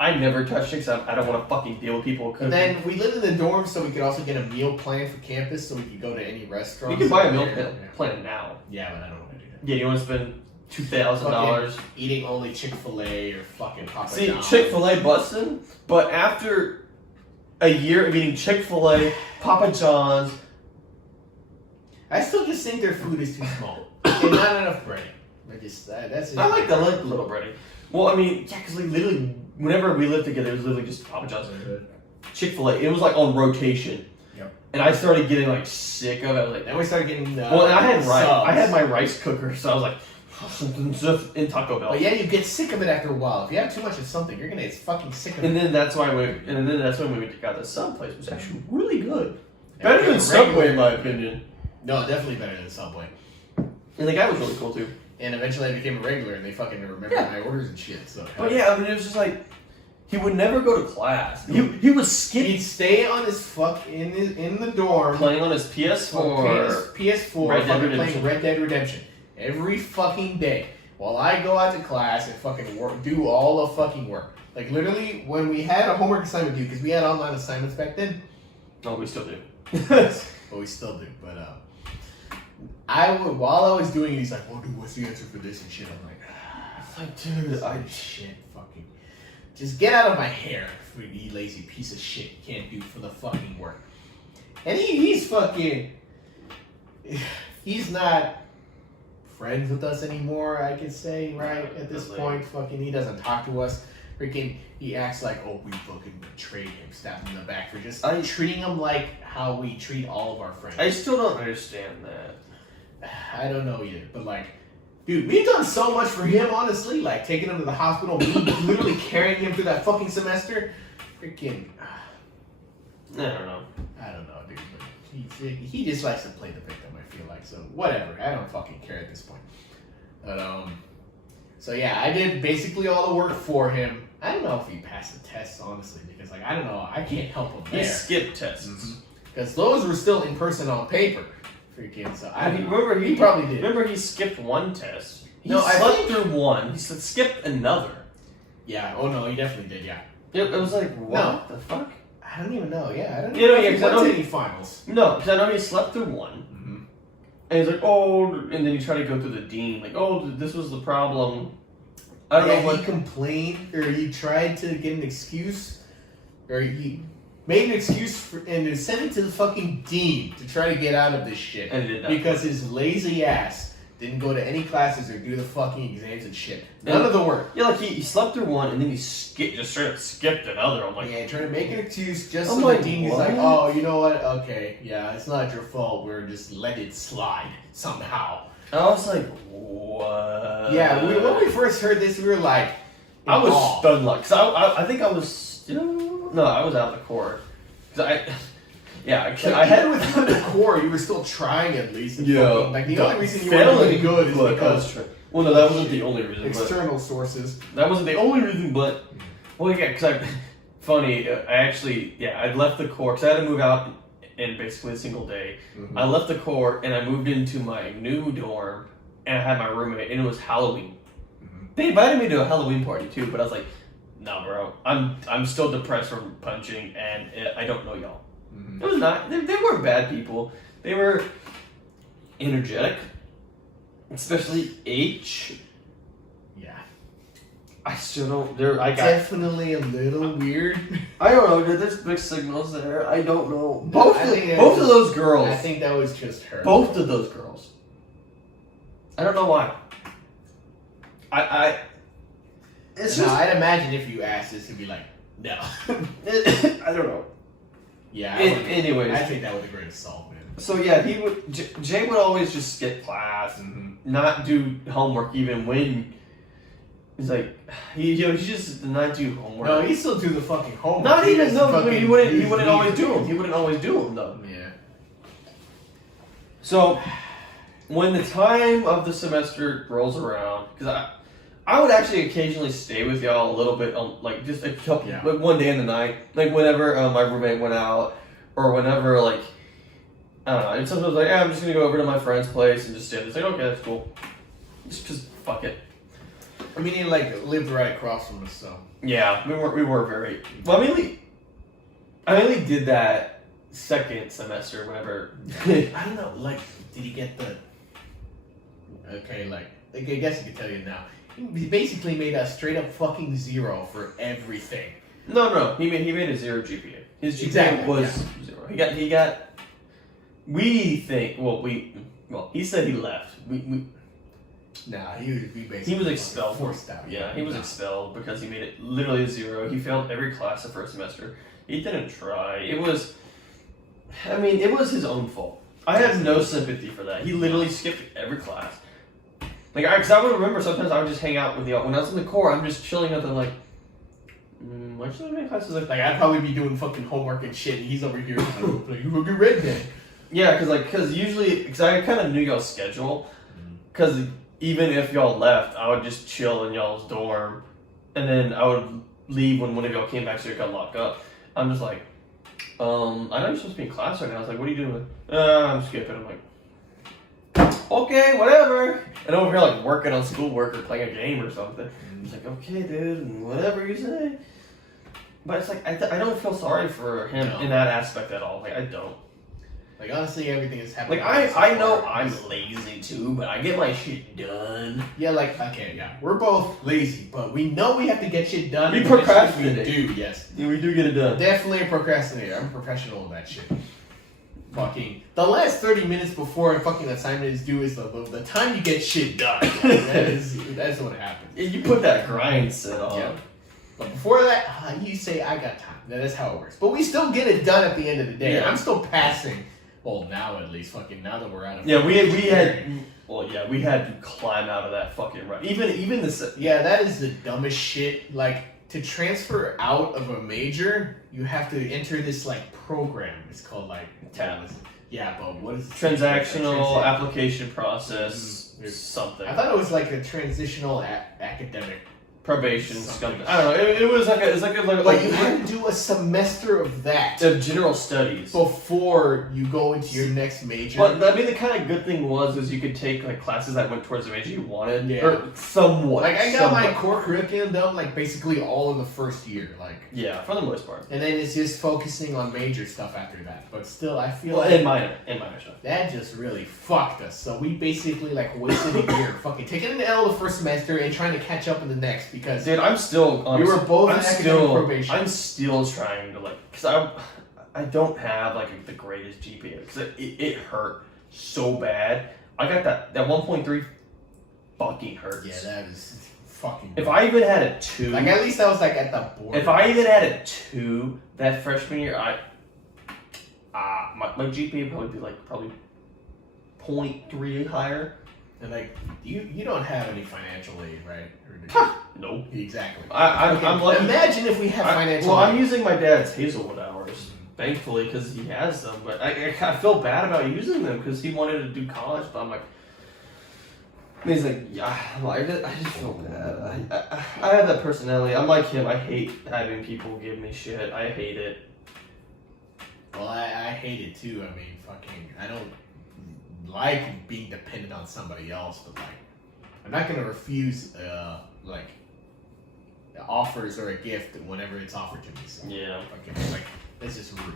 I never touched it because I don't want to fucking deal with people cooking. And then we lived in the dorm, so we could also get a meal plan for campus, so we could go to any restaurant. You can buy a meal plan now. Yeah, but I don't want to do that. Yeah, you want to spend $2,000 eating only Chick-fil-A or fucking Papa See, John's. Chick-fil-A busting, but after a year of eating Chick-fil-A, Papa John's, I still just think their food is too small and not enough bread. That's it. I like the little breading. Well, I mean, yeah, because literally, whenever we lived together, it was literally just Papa John's and Chick-fil-A. It was like on rotation. Yep. And I started getting like sick of it. I was like, then we started getting. Well, and I had rice. I had my rice cooker, so I was like, something in Taco Bell. But yeah, you get sick of it after a while. If you have too much of something, you're gonna get fucking sick of it. And then that's when we got the Sub place, which was actually really good. Better than Subway, in my opinion. No, definitely better than Subway. And the guy was really cool too. And eventually I became a regular, and they fucking remembered my orders and shit. So. But yeah, I mean, it was just like he would never go to class. He would skip. He'd stay on his in the dorm playing on his PS4. PS4, fucking playing Red Dead Redemption every fucking day while I go out to class and fucking do all the fucking work. Like literally, when we had a homework assignment due, because we had online assignments back then. No, we still do. But we still do. But while I was doing it, he's like, "Well, dude, what's the answer for this and shit?" I'm like, dude, shit, fucking, just get out of my hair, you lazy piece of shit. You can't do for the fucking work." And he's fucking, he's not friends with us anymore, I could say, right? At this point, fucking, he doesn't talk to us. Freaking, he acts like, oh, we fucking betrayed him, stabbed him in the back for just treating him like how we treat all of our friends. I still don't understand that. I don't know either, but like, dude, we've done so much for him, honestly. Like, taking him to the hospital, me literally carrying him through that fucking semester. Freaking, I don't know, dude. But he just likes to play the victim, I feel like. So, whatever. I don't fucking care at this point. But, So yeah, I did basically all the work for him. I don't know if he passed the tests, honestly, because like I don't know, I can't help him He there. skipped tests. Because those were still in person on paper. Freaking, so I Remember he probably did. Remember he skipped one test. He No, I slept think- through one. He skipped another. Yeah. Oh no, he definitely did. Yeah. It was like what the fuck? I don't even know. Yeah, I don't You know, know. yeah, If 'cause I he went know to any finals. No, because I know he slept through one. And he's like, oh, and then he tried to go through the dean, like, oh, this was the problem. I don't know what. He complained, or he tried to get an excuse, or he made an excuse and sent it to the fucking dean to try to get out of this shit. And it did not. Because his lazy ass didn't go to any classes or do the fucking exams and shit. None of the work. Yeah, like he slept through one and then he just straight up skipped another. I'm like, Yeah, trying to make an excuse just I'm so like, the dean is what? like, oh, you know what? Okay, yeah, it's not your fault. We're just let it slide somehow. I was like, what? Yeah, when we first heard this, we were like, I was awe. stunned, like, cause I think I was still, no, I was out of the court. Cause I had with you in the core, you were still trying at least. Yeah. Fucking, like the only reason you weren't really good is because well, no, that wasn't the only reason. external sources. That wasn't the only reason, but well, yeah, because funny, I actually, yeah, I left the Corps because I had to move out in basically a single day. I left the Corps and I moved into my new dorm and I had my roommate and it was Halloween. They invited me to a Halloween party too, but I was like, no, bro, I'm still depressed from punching and I don't know y'all. It was not. They weren't bad people. They were energetic, especially H. Yeah. I still don't. I got. Definitely a little weird. I don't know. There's mixed signals there. I don't know. No, Both of those girls. I think that was just her. Both of those girls. I don't know why. It's just. I'd imagine if you asked this, it'd be like, no. I don't know. Yeah. Anyways. I think that was a great assault, man. So yeah, he would. Jay would always just skip class and not do homework even when. He's like, he just did not do homework. No, he still do the fucking homework. Not even no. he wouldn't always do them. He wouldn't always do them though. Yeah. So when the time of the semester rolls around, because I would actually occasionally stay with y'all a little bit on like just a couple, like one day in the night, like whenever my roommate went out or whenever like I don't know. And sometimes like I'm just gonna go over to my friend's place and just stay. It's like okay, that's cool. Just fuck it. I mean, he like lived right across from us, so. Yeah, we were very well. I mainly did that second semester whenever. I don't know. Like, did he get the? Okay, like I guess I can tell you now. He basically made a straight up fucking 0 for everything. No, he made a 0 GPA. His GPA Exactly, was 0. He got. We think. Well, he said he left. Nah, he was expelled. Forced out. Yeah, he was expelled because he made it literally a 0. He failed every class the first semester. He didn't try. It was his own fault. I have no sympathy for that. He literally skipped every class. Like, because I would remember sometimes I would just hang out with y'all. When I was in the Corps, I'm just chilling with them like, why should I make classes like I'd probably be doing fucking homework and shit, and he's over here like, you fucking red then. Yeah, because usually, because I kind of knew y'all's schedule. Because even if y'all left, I would just chill in y'all's dorm. And then I would leave when one of y'all came back so you got locked up. I'm just like, I know you're supposed to be in class right now. I was like, what are you doing? I'm skipping. I'm like, okay, whatever. And over here, like, working on schoolwork or playing a game or something. It's like, okay, dude, whatever you say. But it's like, I don't feel sorry for him in that aspect at all. Like, I don't. Like, honestly, everything is happening. Like, I know I'm lazy too, but I get my shit done. Yeah, like, okay, yeah. We're both lazy, but we know we have to get shit done. We procrastinate. We do, yes. Yeah, we do get it done. Definitely a procrastinator. I'm a professional in that shit. Fucking the last 30 minutes before a fucking assignment is due is the time you get shit done. That's what happens. Yeah, you put that grind set on. Yeah. But before that, you say I got time. That's how it works. But we still get it done at the end of the day. Yeah. I'm still passing. Well, now at least, fucking now that we're out of. Yeah, we had to climb out of that fucking rut. Even the. Yeah, that is the dumbest shit. Like, to transfer out of a major, you have to enter this like program. It's called like Talent. Yeah, but what is transactional application process? Something. I thought it was like a transitional academic. Probation, something. I don't know. It was like But you had to do a semester of that. Of general studies before you go into your next major. But I mean, the kind of good thing was you could take like classes that went towards the major you wanted, Yeah. or somewhat. Like I got my core curriculum done like basically all in the first year, like. Yeah, for the most part. And then it's just focusing on major stuff after that. But still, I feel and minor stuff. That just really fucked us. So we basically like wasted a yeyear, fucking taking an L the first semester and trying to catch up in the next because. Dude, I'm still. We were both in academic probation. I'm still trying to because I don't have like the greatest GPA because it hurt so bad. I got that 1.3 fucking hurts. Yeah, that is fucking. If I even had a 2, like at least I was like at the board. If I even had a 2 that freshman year, my GPA would probably be probably 0.3 higher. And like you don't have any financial aid, right? Nope. Exactly. I'm lucky. Imagine if we had financial aid. I'm using my dad's Hazelwood hours, thankfully, because he has them. But I feel bad about using them because he wanted to do college, but I'm like, he's like, yeah. I just feel bad. I have that personality. I'm like him. I hate having people give me shit. I hate it. Well, I hate it too. I mean, I don't like being dependent on somebody else, but like, I'm not gonna refuse offers or a gift whenever it's offered to me. So, yeah. Like that's just rude.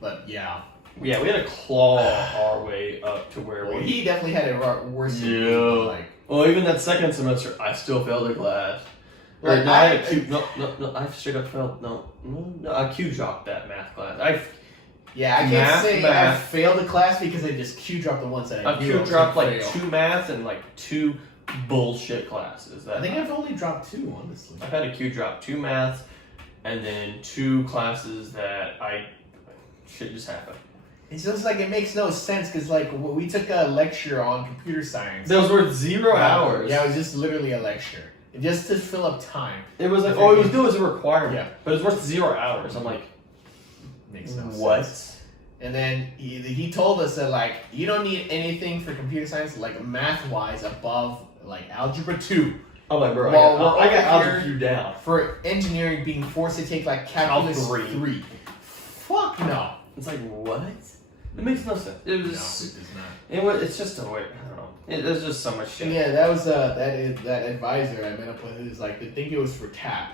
But yeah. Yeah, we had to claw our way up to where he definitely had it worse than me. Like, well, even that second semester, I still failed a class. Like, no, I had a Q. No, I straight up failed. No, I Q dropped that math class. I can't say I failed a class because I just Q dropped the ones that I knew. Q dropped like 2 math and like 2 bullshit classes. I think I've only dropped 2, honestly. I've had a Q drop 2 math and then 2 classes that shit just happened. It's just like it makes no sense because like we took a lecture on computer science. Those were 0 hours. Yeah, it was just literally a lecture. Just to fill up time. It was like, it was a requirement, but it's worth 0 hours. I'm like, makes no what? Sense. And then he told us that like you don't need anything for computer science like math wise above like algebra 2. I'm like, bro, I got algebra 2 down. For engineering being forced to take like calculus 3. Fuck no. It's like what? It makes no sense. It was. No, it does not. It's just a way. I don't know. There's just so much shit. And yeah, that was that advisor I met up with. Who's like, they think it was for TAP.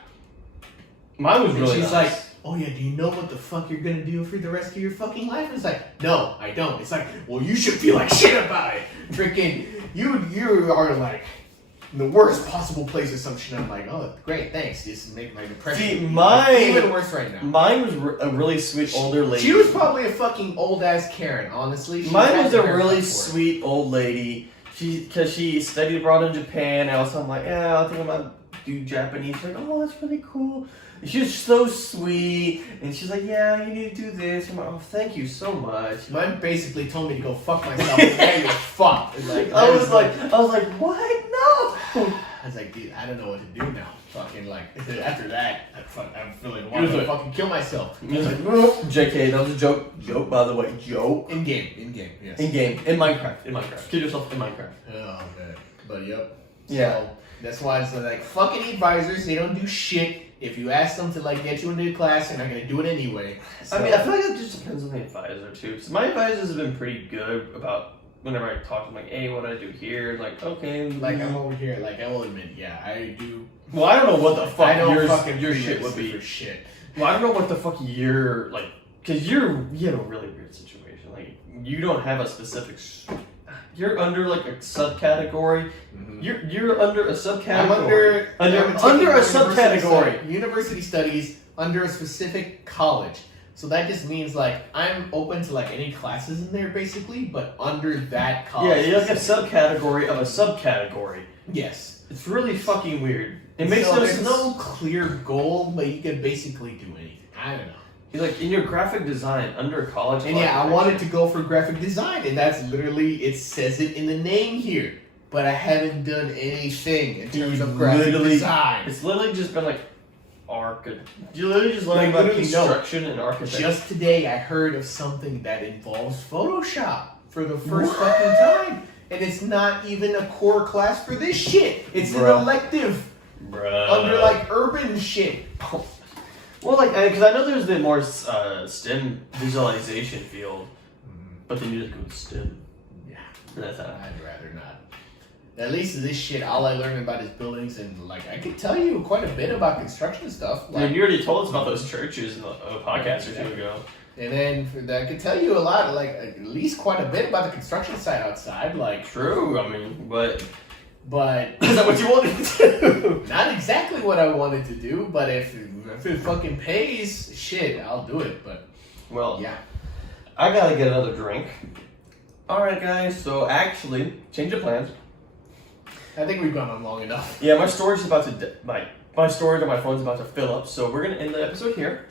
Mine was really. She's like, oh yeah, do you know what the fuck you're gonna do for the rest of your fucking life? And it's like, no, I don't. It's like, well, you should feel like shit about it. Freaking, you are like in the worst possible place or some shit. I'm like, oh, great, thanks. Just make my depression even worse right now. Mine was a really sweet older lady. She was probably a fucking old ass Karen, honestly. Mine was a really sweet old lady. Because she studied abroad in Japan, and I'm like, yeah, I think I'm gonna do Japanese. She's like, oh, that's really cool. And she was so sweet, and she's like, yeah, you need to do this. I'm like, oh, thank you so much. Mine basically told me to go fuck myself. And now you're fucked. Like, I was like, what? No. I was like, dude, I don't know what to do now. Fucking like after that, I'm feeling want to fucking kill myself. I was like, JK, that was a joke. Joke, by the way, joke. In game, yes. In Minecraft. Kill yourself in Minecraft. Oh man, but yep. Yeah. So that's why it's like fucking advisors. They don't do shit. If you ask them to like get you into the class, they're not gonna do it anyway. So, I mean, I feel like it just depends on the advisor too. So my advisors have been pretty good about. Whenever I talk to them, like, hey, what do I do here? Like, okay. Like, I'm over here. Like, I will admit, yeah, I do. Well, I don't know what the fuck your shit would be. For shit. Well, I don't know what the fuck your, like, because you have a really weird situation. Like, you don't have a specific. You're under, like, a subcategory. Mm-hmm. You're under a subcategory. I'm under a subcategory. University studies under a specific college. So that just means like I'm open to like any classes in there basically, but under that college. Yeah, you're like a subcategory of a subcategory. Yes. It's really fucking weird. It makes no sense. There's no clear goal, but you can basically do anything. I don't know. You're like in your graphic design under college. And yeah, I wanted to go for graphic design, and that's literally it says it in the name here. But I haven't done anything in terms of graphic design. It's literally just been like You literally just learn Like, about literally, no. construction and architecture. Just today, I heard of something that involves Photoshop for the first fucking time. And it's not even a core class for this shit. It's Bruh. an elective Bruh. under like urban shit. Well, like, because I know there's the more STEM visualization field, but then you just go with STEM. Yeah, And that's how. I'd rather not. At least this shit, all I learned about is buildings, and like I could tell you quite a bit about construction stuff. I Like, mean, you already told us about those churches in a podcast or two ago. and then I could tell you a lot, like at least quite a bit about the construction site outside. Like, True, I mean, but is that what you wanted to do? not exactly what I wanted to do, but if it fucking pays, shit, I'll do it. But Well, yeah, I gotta get another drink. Alright, guys, so actually, change of plans. I think we've gone on long enough. Yeah, my storage is about to, my storage on my phone's about to fill up, so we're gonna end the episode here.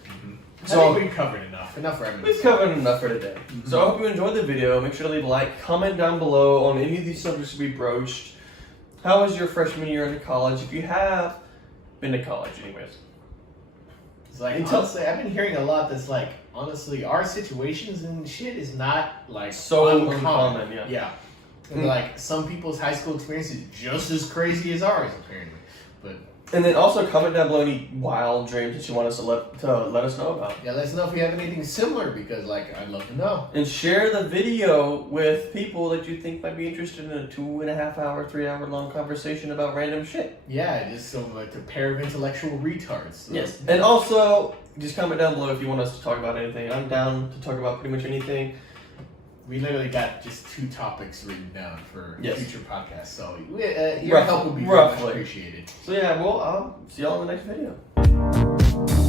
So I think we've covered enough. Enough for everyone. We've covered enough for today. So I hope you enjoyed the video. Make sure to leave a like, comment down below on any of these subjects we broached. How was your freshman year in college? If you have been to college, anyways. It's like, honestly, I've been hearing a lot that's like, honestly, our situations and shit is not like So uncommon, yeah. Yeah. And like some people's high school experience is just as crazy as ours, apparently. But And then also comment down below any wild dreams that you want us to let us know about. yeah, let us know if you have anything similar because like I'd love to know. And share the video with people that you think might be interested in a 2.5 hour, 3 hour long conversation about random shit. Yeah, just so like a pair of intellectual retards. So. Yes. And also, just comment down below if you want us to talk about anything. I'm down to talk about pretty much anything. We literally got just 2 topics written down for future podcasts, so your help would be very much appreciated. So yeah, well, I'll see y'all in the next video.